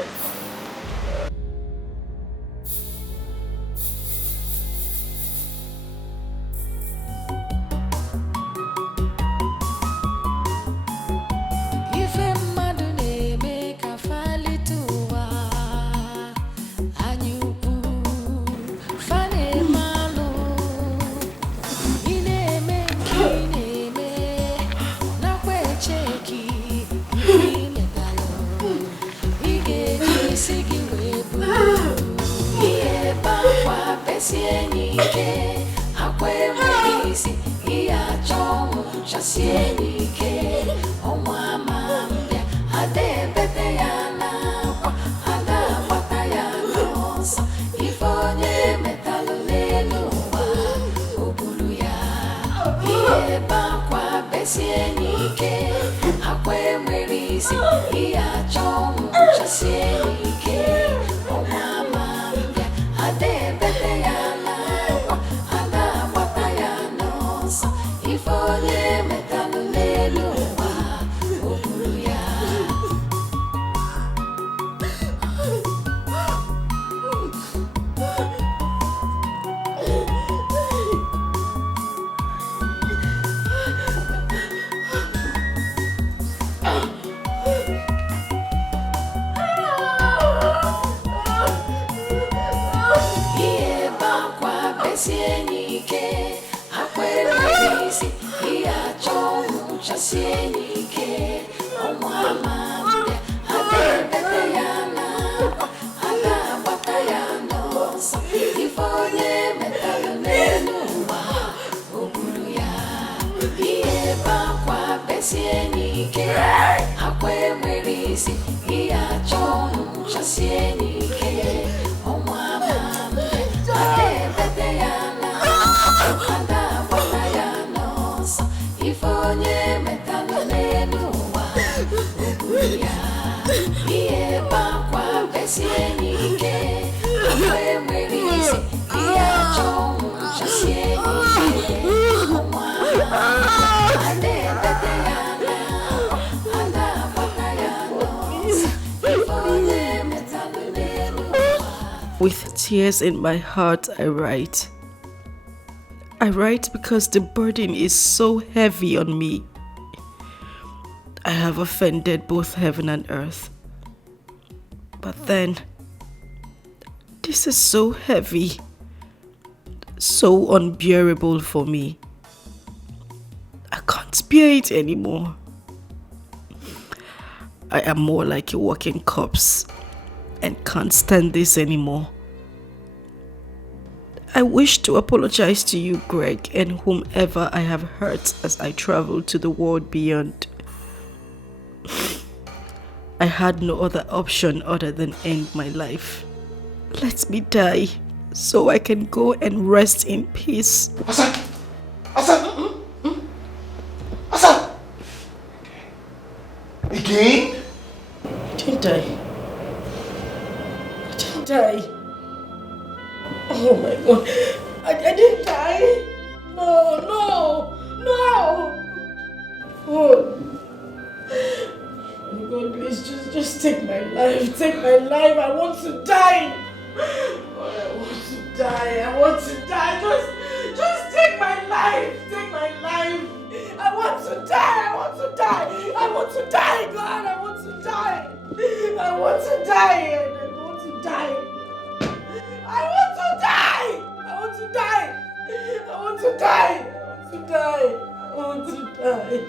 Sienike, akwe mwisi, iya chong, chasienike, omwa mambia, ade bete ya na kwa, ada bata ya nosa, ifonye metalu lenuwa, ubulu ya, iye bakwa besienike, akwe mwisi, iya chong, chasienike, omwa mambia, ade bete ya ifonye metalu leluwa ubulu ya. Iye bakwa besienike iya chong chasienike omwa mambia ade bete ya na ada bata ya nosa ifonye metalu lenuwa ubulu ya iye bakwa besienike akwe mwerisi iya chong chasienike omwa mambia ade bete ya na ada bata ya nosa ifonye metalu lenuwa ubulu ya iye bakwa besienike akwe mwerisi iya chong chasienike omwa ade bete ya na ada bata ya nosa ifonye metalu lenuwa. With tears in my heart, I write. I write because the burden is so heavy on me. I have offended both heaven and earth. But then, this is so heavy, so unbearable for me. I can't bear it anymore. I am more like a walking corpse and can't stand this anymore. I wish to apologize to you, Greg, and whomever I have hurt as I travel to the world beyond. I had no other option other than end my life. Let me die so I can go and rest in peace. Hassan! Hassan! Hassan! Again? I didn't die. I didn't die. Oh God, please just take my life. Take my life. I want to die. God, I want to die. I want to die. Just take my life. Take my life. I want to die. I want to die. I want to die. God, I want to die. I want to die. I want to die. I want to die. I want to die. I want to die. I want to die. I want to die.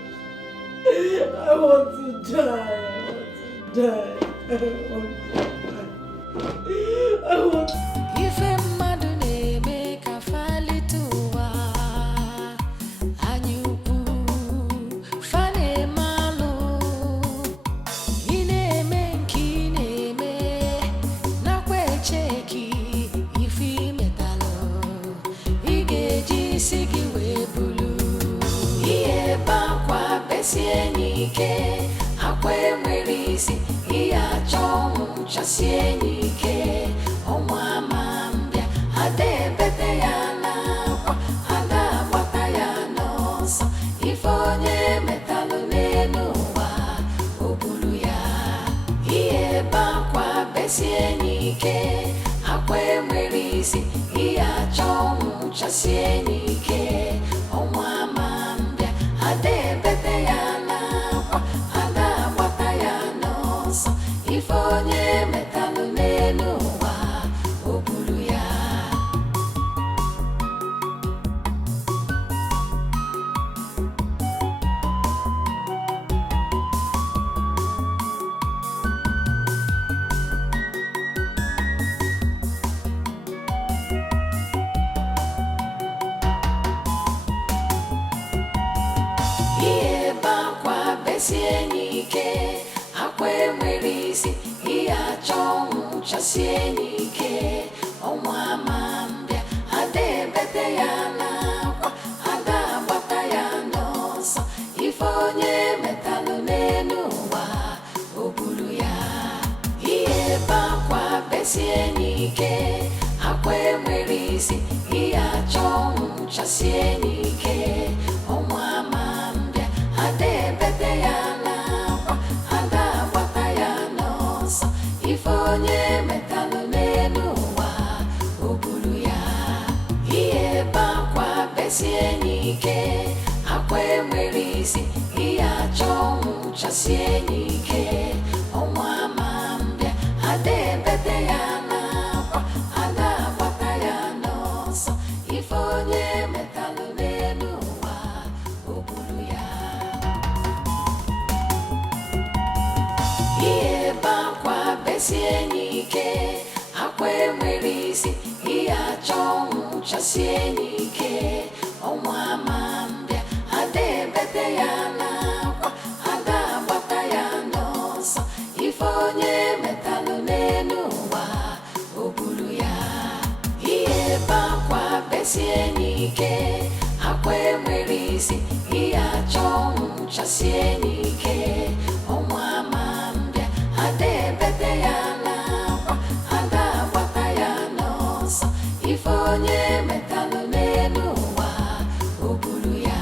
I want to die. I want to die. If a madune make a fali to anyuku fane malo ine menki neme na kwecheki ifi metalo igeji sigi webulu iye bakwa besienike akwe mwerisi iya chomu chasienike omwa mambia ade bete yana kwa ada wata yana so ifonye metalo nenuwa obulu ya iye bakwa besienike akwe mwerisi iya chomu chasienike omwa mambia ade bete yana kwa ada wata yana so ifonye metalo nenuwa obulu ya iye bakwa besienike akwe mwerisi iya chomu chasienike omwa mambia ade bete yana kwa ada bata yana so ifonye metalo nenuwa obulu ya iye bakwa besienike akwe mwerisi iya chomu chasienike omwa mambia ade bete yana kwa ada bata yana so ifonye metalo nenuwa obulu ya iye bakwa besienike akwe mwerisi iya chomu chasienike omwa mambia ade bete yana kwa ada bata yana so ifonye metalo nenuwa obulu ya iye bakwa besienike akwe mwerisi iya chomu chasienike omwa mambia ade bete yana kwa ada bata yana so ifonye metalo nenuwa obulu ya iye bakwa besienike akwe mwerisi iya chomu chasienike omwa mambia ade bete yana kwa ada bata yana so ifonye metalo nenuwa obulu ya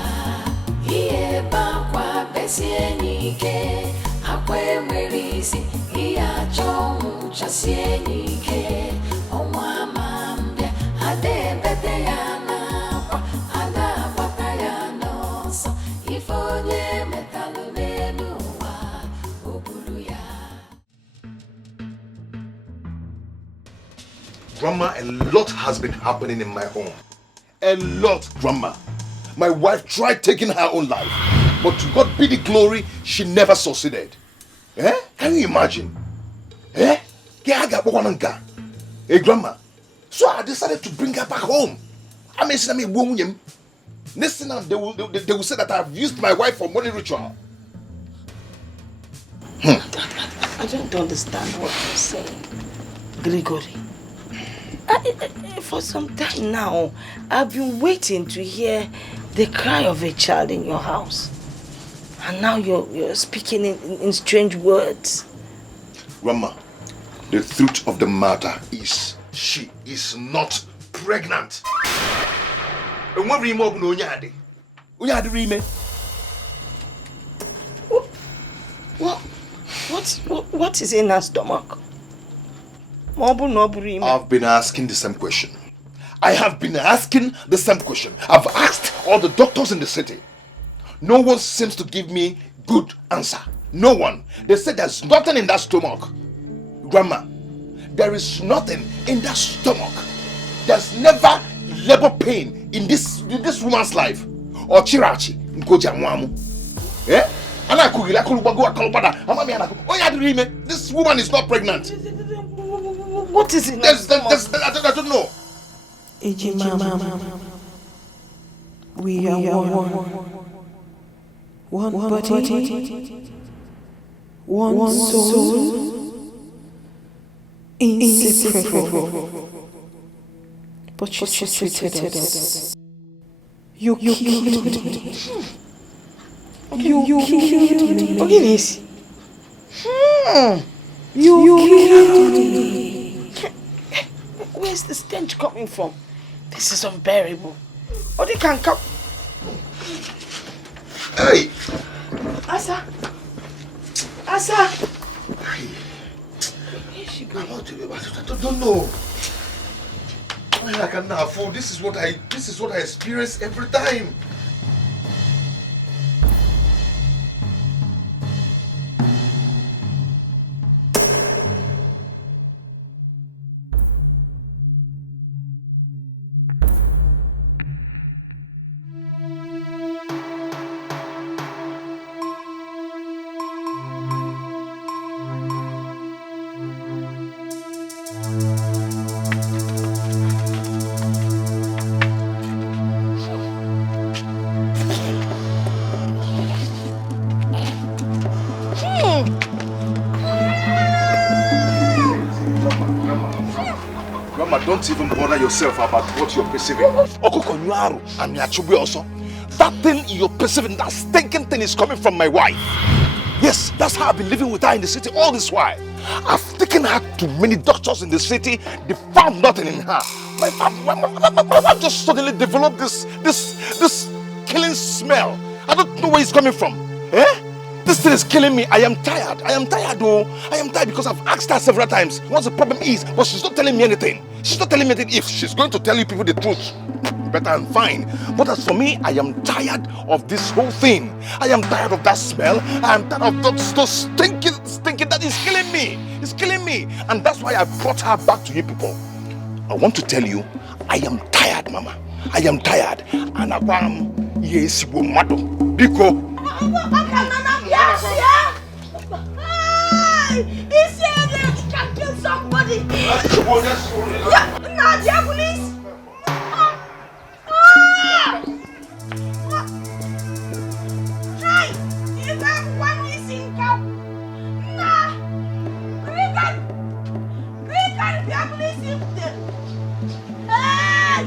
iye bakwa besienike akwe mwerisi iya chomu chasienike omwa mambia ade bete yana kwa ada bata yana so ifonye metalo nenuwa obulu ya. Grandma, a lot has been happening in my home. A lot, Grandma. My wife tried taking her own life, but to God be the glory, she never succeeded. Eh? Can you imagine? Eh? Hey, Grandma. So I decided to bring her back home. Next thing they will say that I've used my wife for money ritual. I don't understand what you're saying, Gregory. For some time now, I've been waiting to hear the cry of a child in your house. And now you're speaking in strange words. Grandma, the truth of the matter is she is not pregnant. What is in her stomach? I've been asking the same question. I have been asking the same question. I've asked all the doctors in the city. No one seems to give me good answer. No one. They said there's nothing in that stomach. Grandma, there is nothing in that stomach. There's never labor pain in this woman's life. Or chirachi. Eh? This woman is not pregnant. What is it? I don't know. We are one body, one soul, inseparable. But you treated us. You killed me. You killed me. Ogines. You killed me. Where's the stench coming from? This is unbearable. Oh, they can't come. Hey! Asa! Hey! I don't know. I cannot afford. This is what I experience every time. Don't even bother yourself about what you're perceiving. That thing you're perceiving, that stinking thing is coming from my wife. Yes, that's how I've been living with her in the city all this while. I've taken her to many doctors in the city. They found nothing in her. My wife just suddenly developed this killing smell. I don't know where it's coming from. Eh? This thing is killing me. I am tired. I am tired because I've asked her several times what the problem is, but she's not telling me anything. She's not telling me anything. If she's going to tell you people the truth, better and fine. But as for me, I am tired of this whole thing. I am tired of that smell. I am tired of those stinking that is killing me. It's killing me. And that's why I brought her back to you people. I want to tell you, I am tired, Mama. I am tired. And I am yes, Biko. He said that he can kill somebody. Nadia, police. Hey, you got one missing cow. Nah, we can be a police in there. Hey,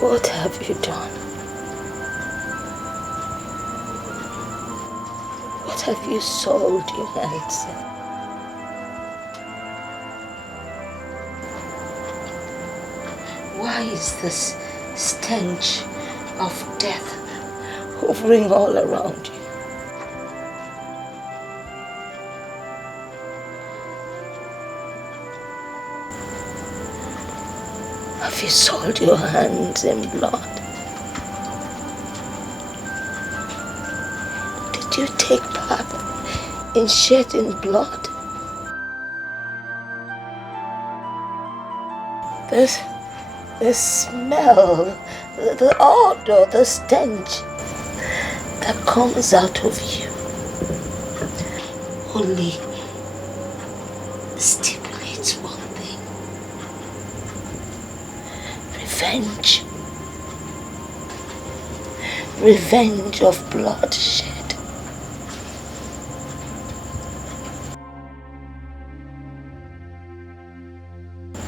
What have you done? What have you sold your hands in? Why is this stench of death hovering all around you? Have you soiled your hands in blood? Did you take part in shedding blood? The smell, the odor, the stench that comes out of you only stipulates one thing: revenge. Revenge of bloodshed.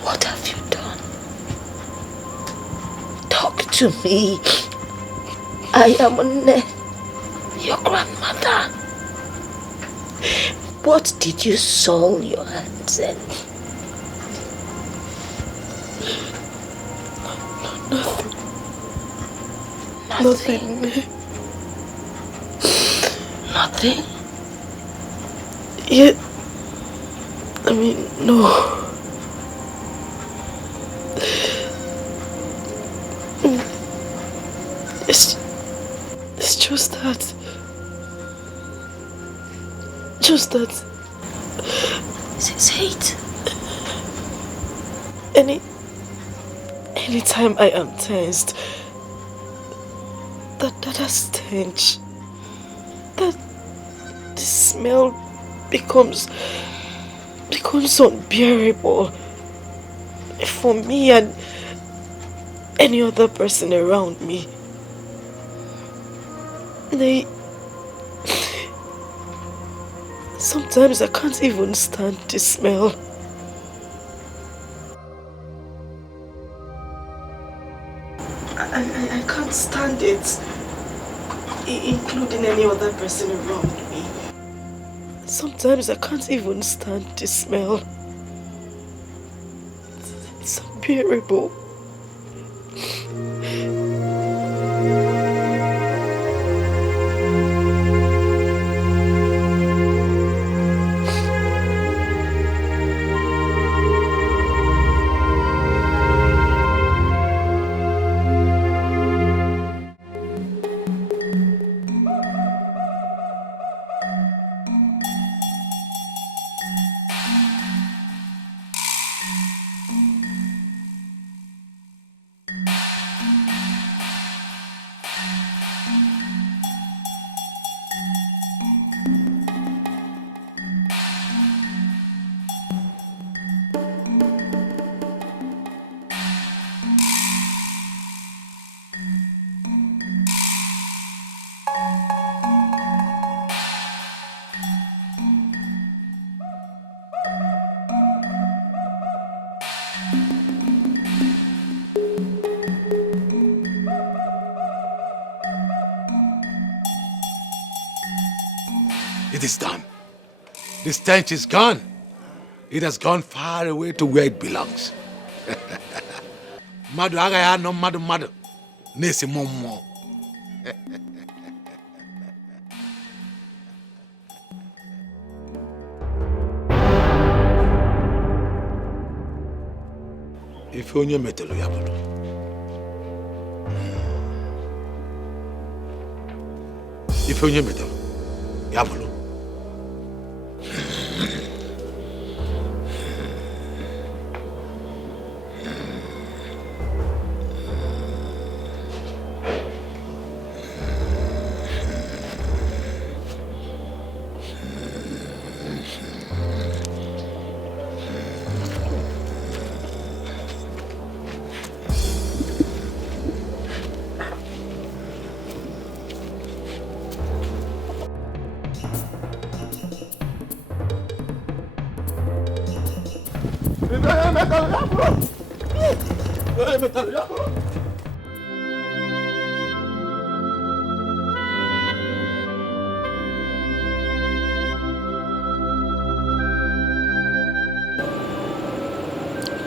What have you done? Talk to me. I am your grandmother. What did you soil your hands in? Nothing. Nothing? Yeah. I mean, no. It's just that. Say it. Anytime I am tensed, that stench, that the smell becomes unbearable for me and any other person around me. Sometimes I can't even stand the smell. I can't stand it, including any other person around me. Sometimes I can't even stand the smell. It's unbearable. It is done. The stench is gone. It has gone far away to where it belongs. Madu agaya no madu. Nesi momo. If onye metelu ya bulu. If onye metelu ya bulu.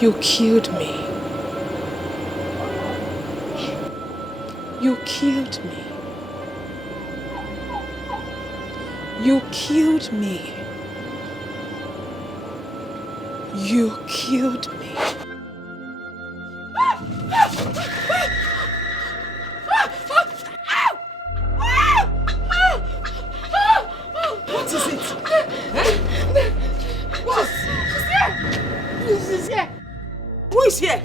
You killed me. You killed me. You killed me. You killed me. What is it? What? She's here! Who is here?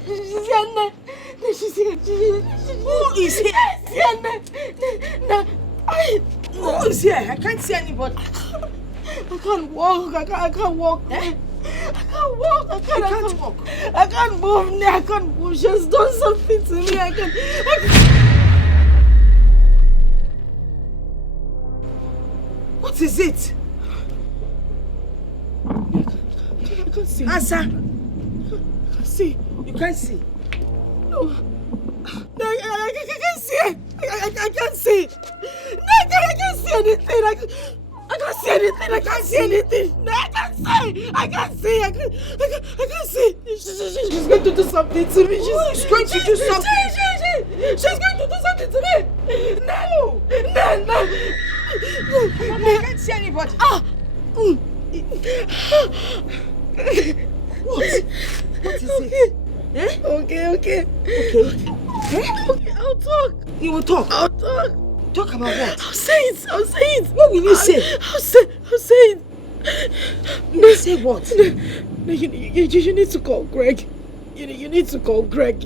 is here? I can't see anybody. I can't walk. I can't walk. I can't walk. I can't walk. I can't move. I can't move. She's done something to me. I can't. What is it? I can't see. Answer. I can't see. You can't see. No. No, I can't see. I can't see. No, I can't see anything. I can't see anything. I can't see anything. No, I can't see. I can't see. I can't see. She's going to do something to me. She's going to do something. She's going to do something to me. No. No. I can't see anybody. What is it? Eh? Okay, I'll talk. You will talk? I'll talk. Talk about what? I'll say it. What will you say? I'll say it. You will say what? No, you need to call Greg. You need to call Greg.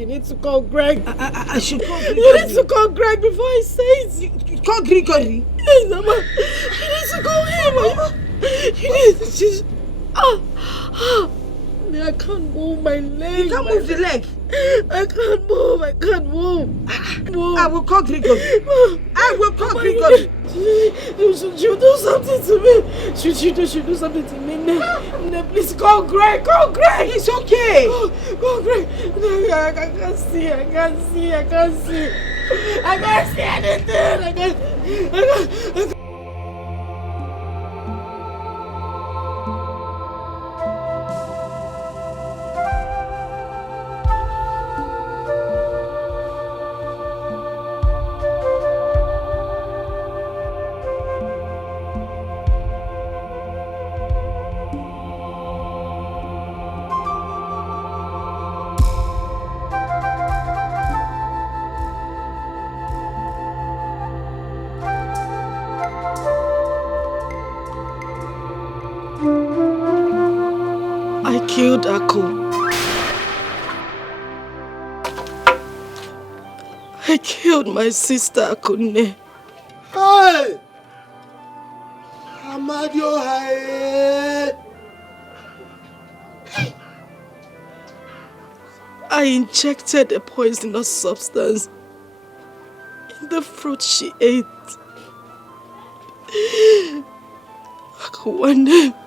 I should call Greg. You need to call Greg before I say it. You call Gregory? Yes, Mama. You need to call him. You need to... I can't move my leg. You can't move the leg? I can't move. I will call Gregory. She'll do something to me. She'll do something to me. No, please call Greg. It's okay. Call Greg. No, I can't see. I can't see anything. I can't. Killed Aku. I killed my sister Akune. Hey! Amadio, hey! I injected a poisonous substance in the fruit she ate. Aku,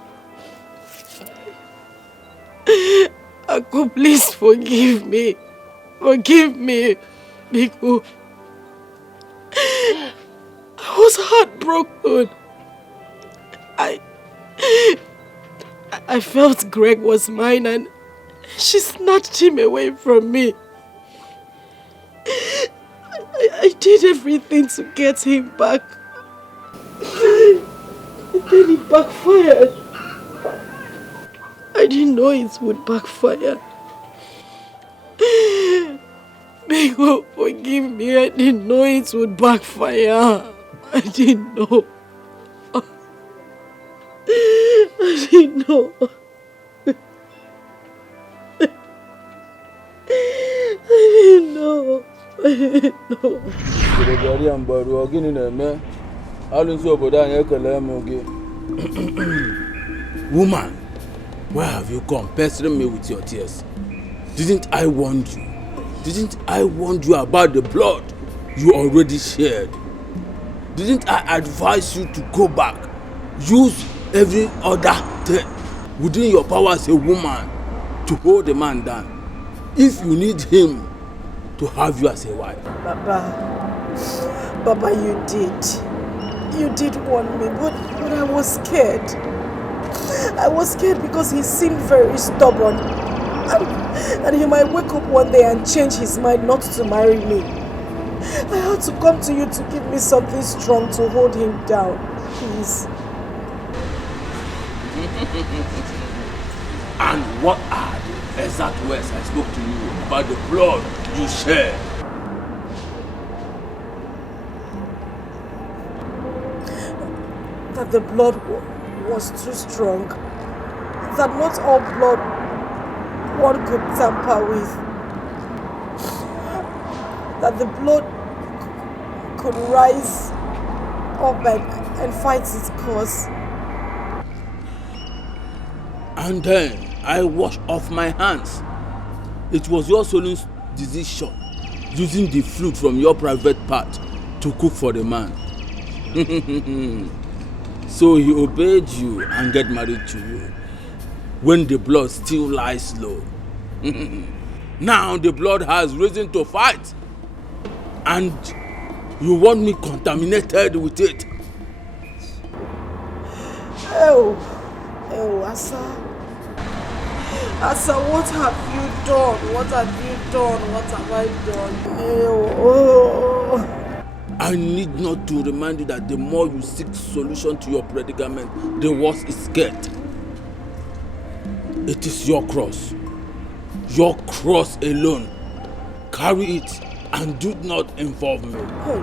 Aku, please forgive me. Because I was heartbroken. I felt Greg was mine and she snatched him away from me. I did everything to get him back. And then it backfired. I didn't know it would backfire. Bego, forgive me. I didn't know it would backfire. I didn't know. I didn't know. Woman, why have you come pestering me with your tears? Didn't I warn you? Didn't I warn you about the blood you already shed? Didn't I advise you to go back? Use every other thing within your power as a woman to hold the man down. If you need him to have you as a wife. Baba, you did. You did warn me, but I was scared. I was scared because he seemed very stubborn. And he might wake up one day and change his mind not to marry me. I had to come to you to give me something strong to hold him down. Please. And what are the exact words I spoke to you about the blood you shed? That the blood was too strong. That not all blood one could tamper with. That the blood could rise up and fight its cause. And then I washed off my hands. It was your sole decision, using the flute from your private part to cook for the man. So he obeyed you and get married to you, when the blood still lies low. Now the blood has risen to fight, and you want me contaminated with it. Oh, Asa, what have you done? What have you done? What have I done? Oh. I need not to remind you that the more you seek solution to your predicament, the worse it gets. It is your cross alone. Carry it and do not involve me. Hey,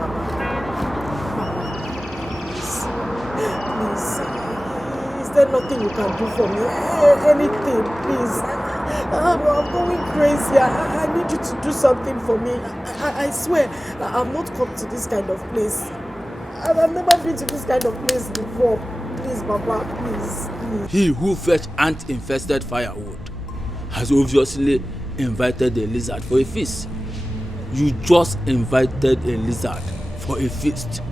Mama. Please. Is there nothing you can do for me? Anything, please. I'm going crazy. I need you to do something for me. I swear, I've not come to this kind of place. I've never been to this kind of place before. Please, Papa, please. He who fetched ant-infested firewood has obviously invited a lizard for a feast. You just invited a lizard for a feast.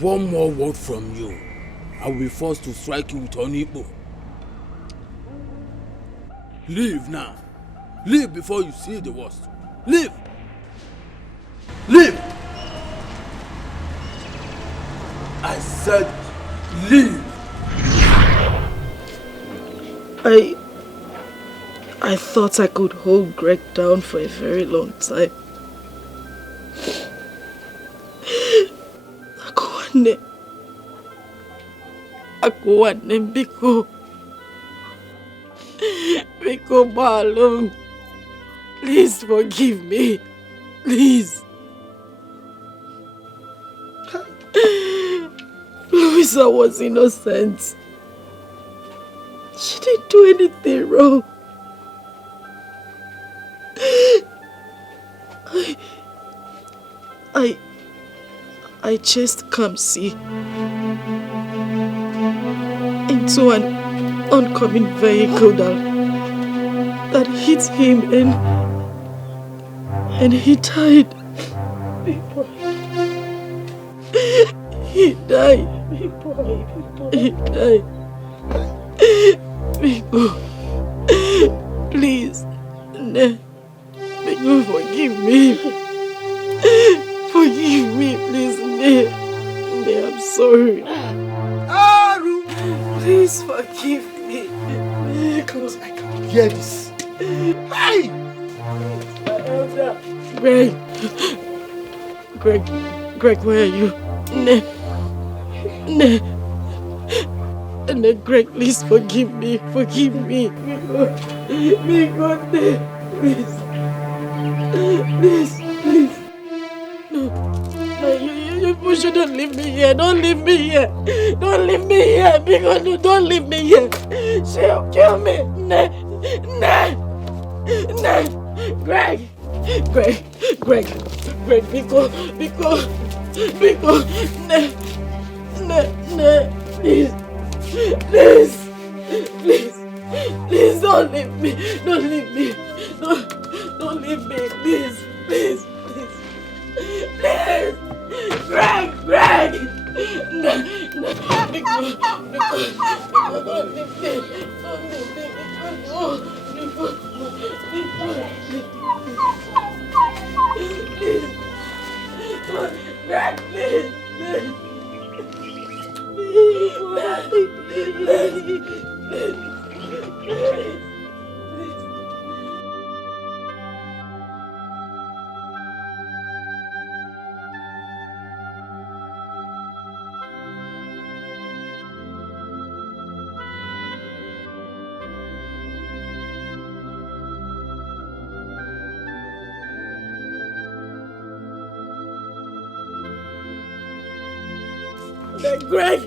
One more word from you, I will be forced to strike you with Onipo. Leave now. Leave before you see the worst. Leave. Leave. I said leave. I thought I could hold Greg down for a very long time. Akuane Biko Balum. Please forgive me. Please. Louisa was innocent. She didn't do anything wrong. I chased Kamsi into an oncoming vehicle that hit him and he died. He died. He died. Biko, please, Biko, forgive me. Forgive me, please, I'm sorry. Please forgive me. Because I can't hear this. Hey! My elder. Greg, where are you? Greg, please forgive me. Forgive me. Please. No, you shouldn't leave me here. Don't leave me here. Don't leave me here. Because don't leave me here. She'll kill me. Greg, because, please, don't leave me. Don't leave me. Don't leave me, please. Greg! No, because don't leave me. Greg, please. Greg!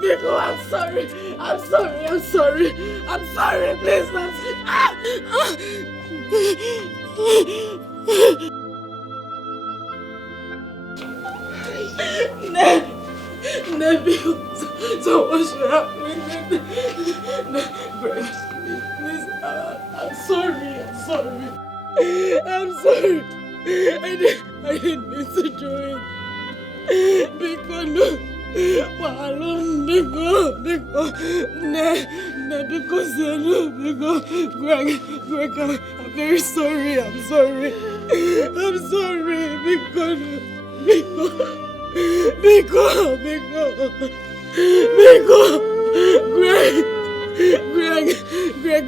Biko, I'm sorry. I'm sorry. I'm sorry. I'm sorry. Please, Nancy. Biko, so what should happen? Please, I'm sorry. I'm sorry. I'm sorry. I didn't mean to do it. Biko, no. Greg, I'm very sorry. I'm sorry. I'm sorry. Biko, Greg,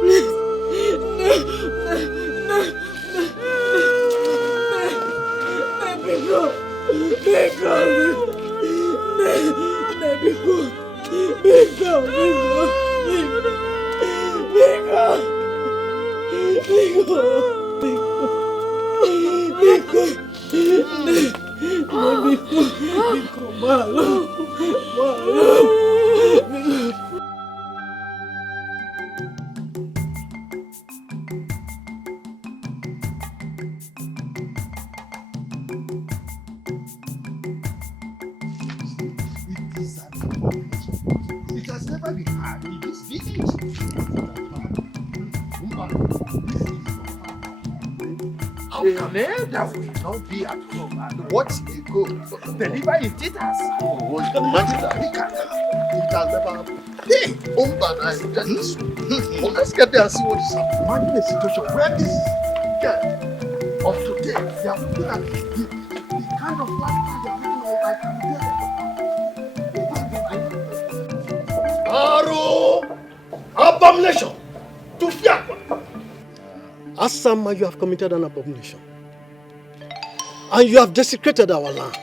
please. It has never been hard in this village. How can that will not be at home and watch a go deliver in theaters? Oh, it has never happened. Hey, let's get there and see what is happening. Imagine a situation where this girl of today, they are looking at the kind of life they are living like Aro! Abomination! To Fiakwa! Asama, you have committed an abomination. And you have desecrated our land.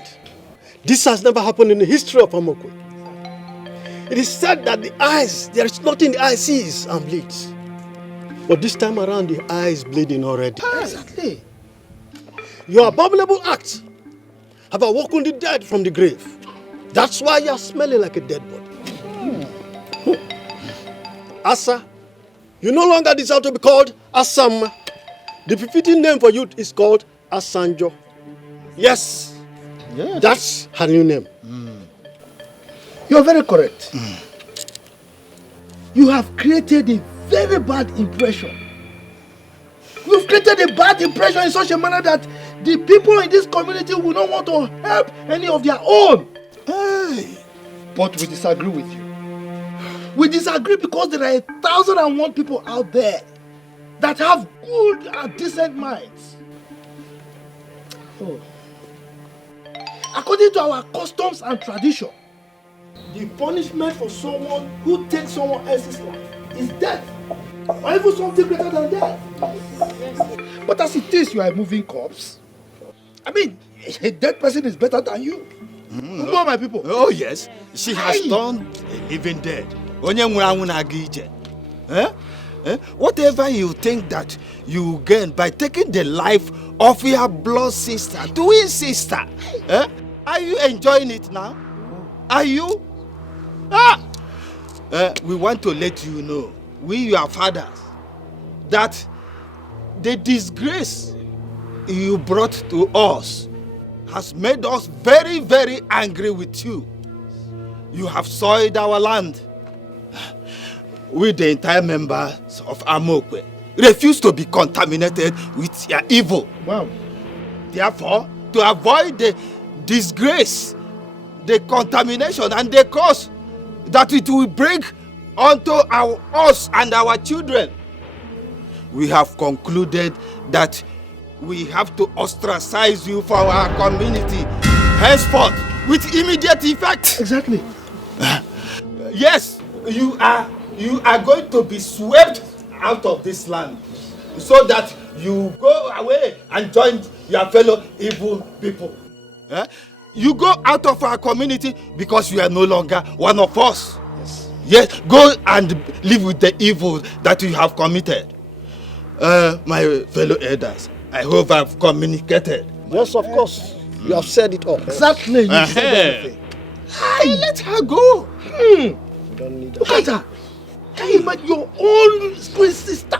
This has never happened in the history of Amokwe. It is said that there is nothing the eye sees and bleeds. But this time around, the eye is bleeding already. Exactly. Your abominable acts have awoken the dead from the grave. That's why you are smelling like a dead body. Asa, you no longer deserve to be called Asama. The befitting name for you is called Asanjo. Yes, that's her new name. You are very correct. You have created a very bad impression. You've created a bad impression in such a manner that the people in this community will not want to help any of their own. Hey. But we disagree with you. We disagree because there are 1,001 people out there that have good and decent minds. Oh. According to our customs and tradition, the punishment for someone who takes someone else's life is death, or even something greater than death. But as it is, you are a moving corpse. I mean, a dead person is better than you. Know my people. Oh yes, she has turned a living dead. Whatever you think that you gain by taking the life of your blood sister, twin sister, are you enjoying it now? Are you? We want to let you know, we your fathers, that the disgrace you brought to us has made us very, very angry with you. You have soiled our land. We, the entire members of Amokwe, refuse to be contaminated with your evil. Wow. Therefore, to avoid the disgrace, the contamination and the curse that it will bring onto us and our children, we have concluded that we have to ostracize you from our community henceforth with immediate effect. Exactly. Yes, you are going to be swept out of this land so that you go away and join your fellow evil people. You go out of our community because you are no longer one of us. Yes, go and live with the evil that you have committed. My fellow elders, I hope I've communicated. Yes, of course. You have said it all. Exactly. You said everything. Let her go. Look at her. Can you imagine your own twin sister?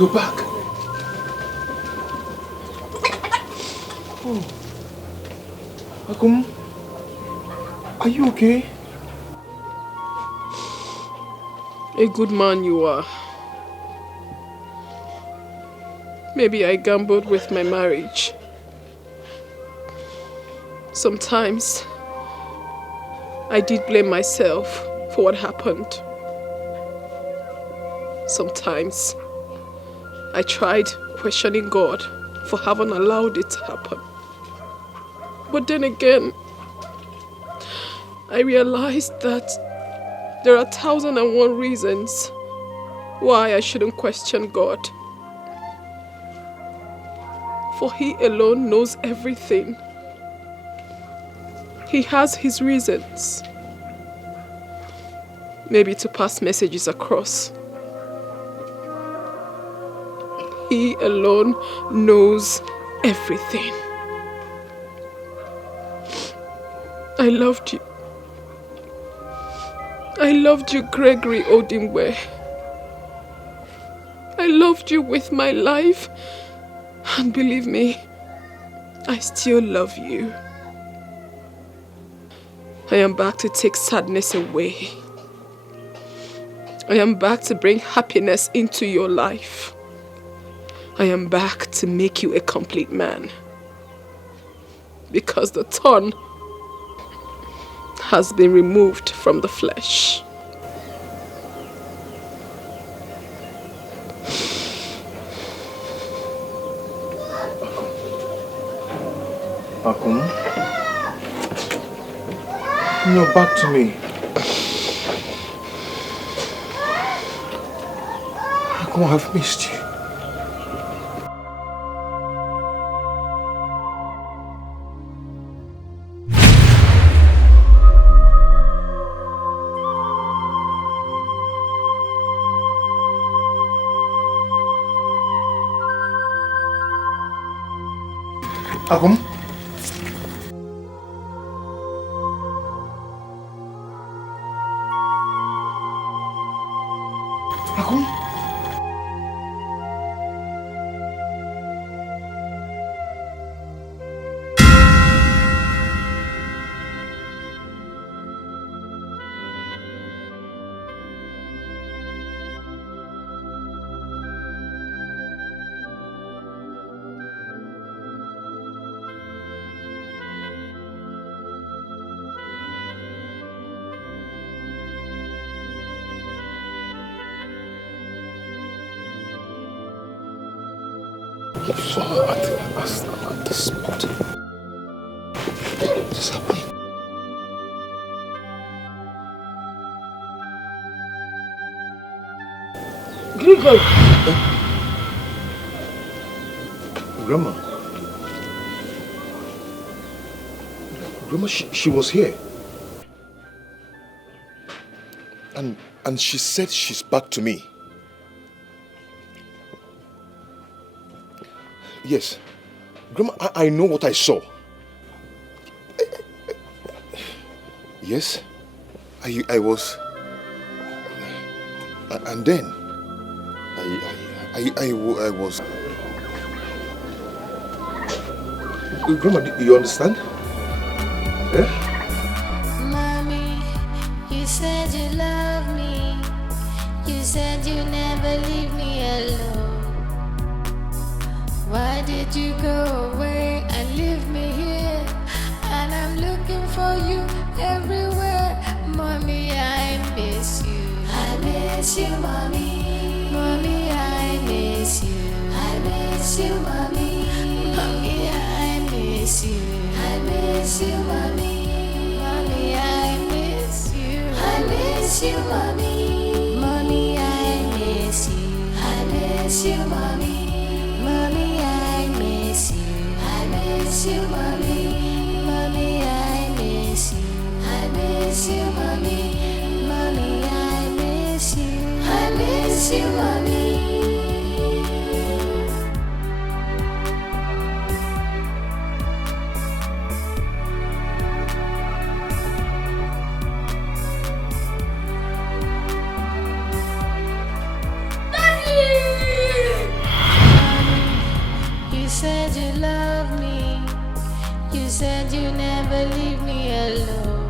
You're back. Oh. Akum, are you okay? A good man you are. Maybe I gambled with my marriage. Sometimes I did blame myself for what happened. Sometimes I tried questioning God for having allowed it to happen. But then again, I realized that there are 1,001 reasons why I shouldn't question God. For He alone knows everything. He has His reasons. Maybe to pass messages across. He alone knows everything. I loved you. I loved you, Gregory Odimwe. I loved you with my life. And believe me, I still love you. I am back to take sadness away. I am back to bring happiness into your life. I am back to make you a complete man. Because the thorn has been removed from the flesh. Akum, you're back to me. Akum, I've missed you. Akum? Akum? You saw her at the spot. What is happening? Grigor! Grandma. Grandma, she was here. And she said she's back to me. Yes. Grandma, I know what I saw. Yes. I was... And then... I was... Grandma, do you understand? Eh? Mommy, you said you love me. You said you never leave me alone. Why did you go away and leave me here? And I'm looking for you everywhere. Mommy, I miss you. I miss you, mommy. Mommy, I miss you. I miss you, mommy. Mommy, I miss you. I miss you, mommy. Mommy, I miss you. I miss you, mommy. Mommy, I miss you. I miss you, mommy. Mommy, I miss you. I miss you, mommy. Mommy, I miss you. I miss you, mommy. Mommy, I miss you. I miss you, mommy. You said you love me. You said you never leave me alone.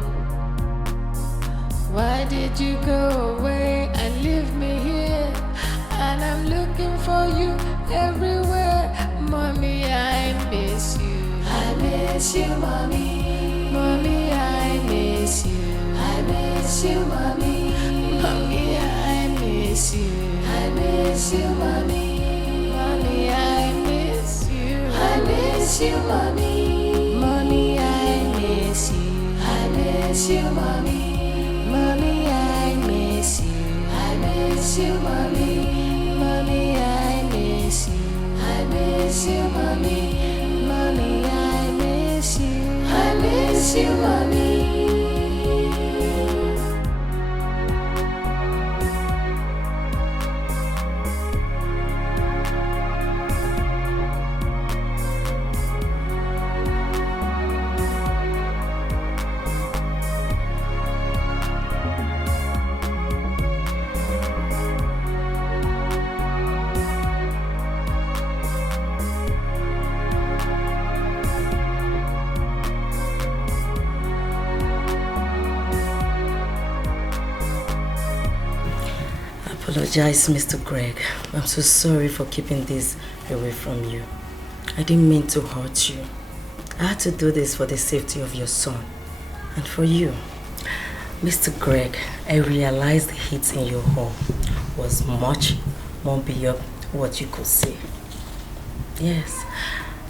Why did you go away and leave me here? And I'm looking for you everywhere. Mommy, I miss you. I miss you, mommy. Mommy, I miss you. I miss you, mommy. Mommy, I miss you. I miss you, mommy. Mommy, I miss you. I miss you, mommy. Mommy, I miss you. I miss you, mommy. Mommy, I miss you. I miss you, mommy. Mommy, I miss you. I miss you, mommy. Mommy, I miss you. I miss you, mommy. Apologize, Mr. Greg. I'm so sorry for keeping this away from you. I didn't mean to hurt you. I had to do this for the safety of your son and for you. Mr. Greg, I realized the heat in your home was much more beyond what you could see. Yes,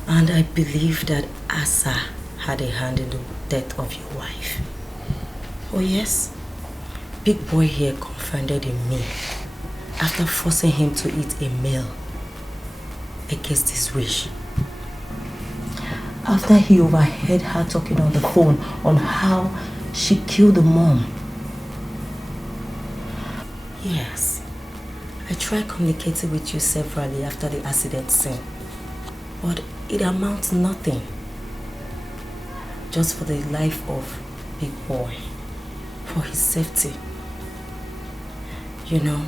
and I believe that Asa had a hand in the death of your wife. Oh yes, big boy here confided in me after forcing him to eat a meal against his wish. After he overheard her talking on the phone on how she killed the mom. Yes, I tried communicating with you severally after the accident scene, but it amounts to nothing. Just for the life of big boy, for his safety. You know,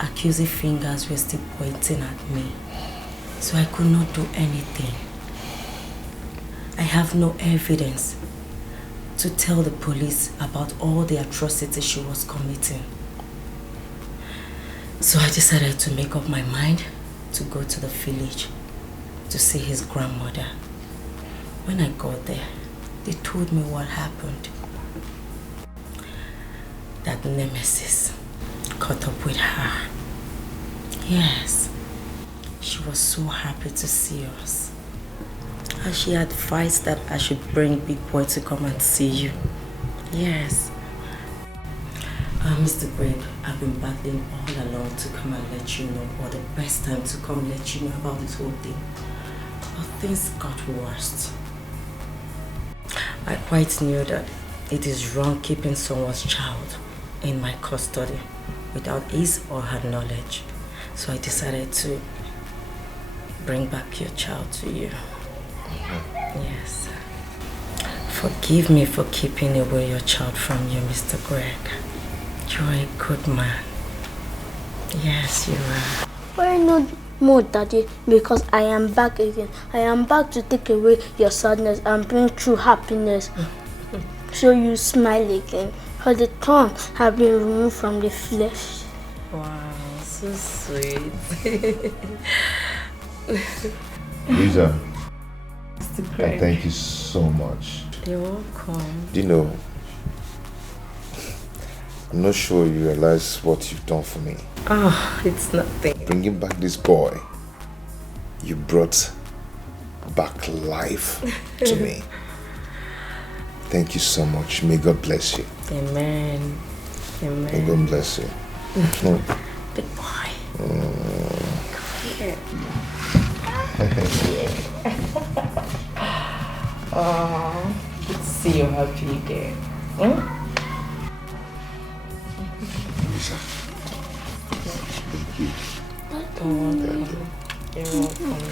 accusing fingers were still pointing at me, so I could not do anything. I have no evidence to tell the police about all the atrocities she was committing. So I decided to make up my mind to go to the village to see his grandmother. When I got there, they told me what happened. That Nemesis caught up with her. Yes, she was so happy to see us. And she advised that I should bring Big Boy to come and see you. Yes. Mr. Greg, I've been battling all along to come and let you know, or the best time to come let you know about this whole thing. But things got worse. I quite knew that it is wrong keeping someone's child in my custody without his or her knowledge. So I decided to bring back your child to you. Yes. Forgive me for keeping away your child from you, Mr. Greg. You're a good man. Yes, you are. Why not more, Daddy? Because I am back again. I am back to take away your sadness and bring true happiness. So you smile again. For the thorns have been removed from the flesh. Wow, so sweet. Lisa, Mr. Greg. thank you so much. You're welcome. You know, I'm not sure you realize what you've done for me. Oh, it's nothing. Bringing back this boy, you brought back life to me. Thank you so much. May God bless you. Amen. Amen. May God bless you. Big boy. Here. Oh, good to see you happy again. Lisa. Thank you. You're welcome.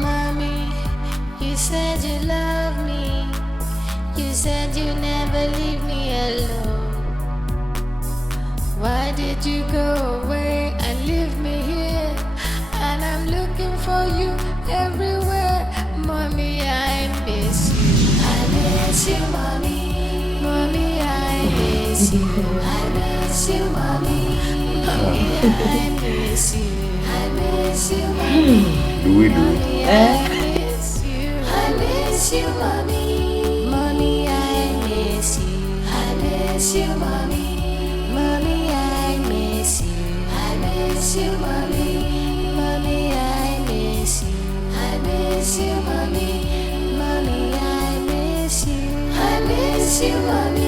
Mommy, you said you love me. You said you never leave me alone. Why did you go away and leave me here? And I'm looking for you everywhere. Mommy, I miss you. I miss you, Mommy. Mommy, I miss you. I miss you, Mommy. Mommy, I miss you. I miss you, Mommy. Mommy, I miss you. I miss you, Mommy. Mommy, I miss you. I miss you, Mommy. Mommy, I miss you. I miss you, Mommy. Mommy, I miss you. I miss you, Mommy. Mommy, I miss you. I miss you, Mommy.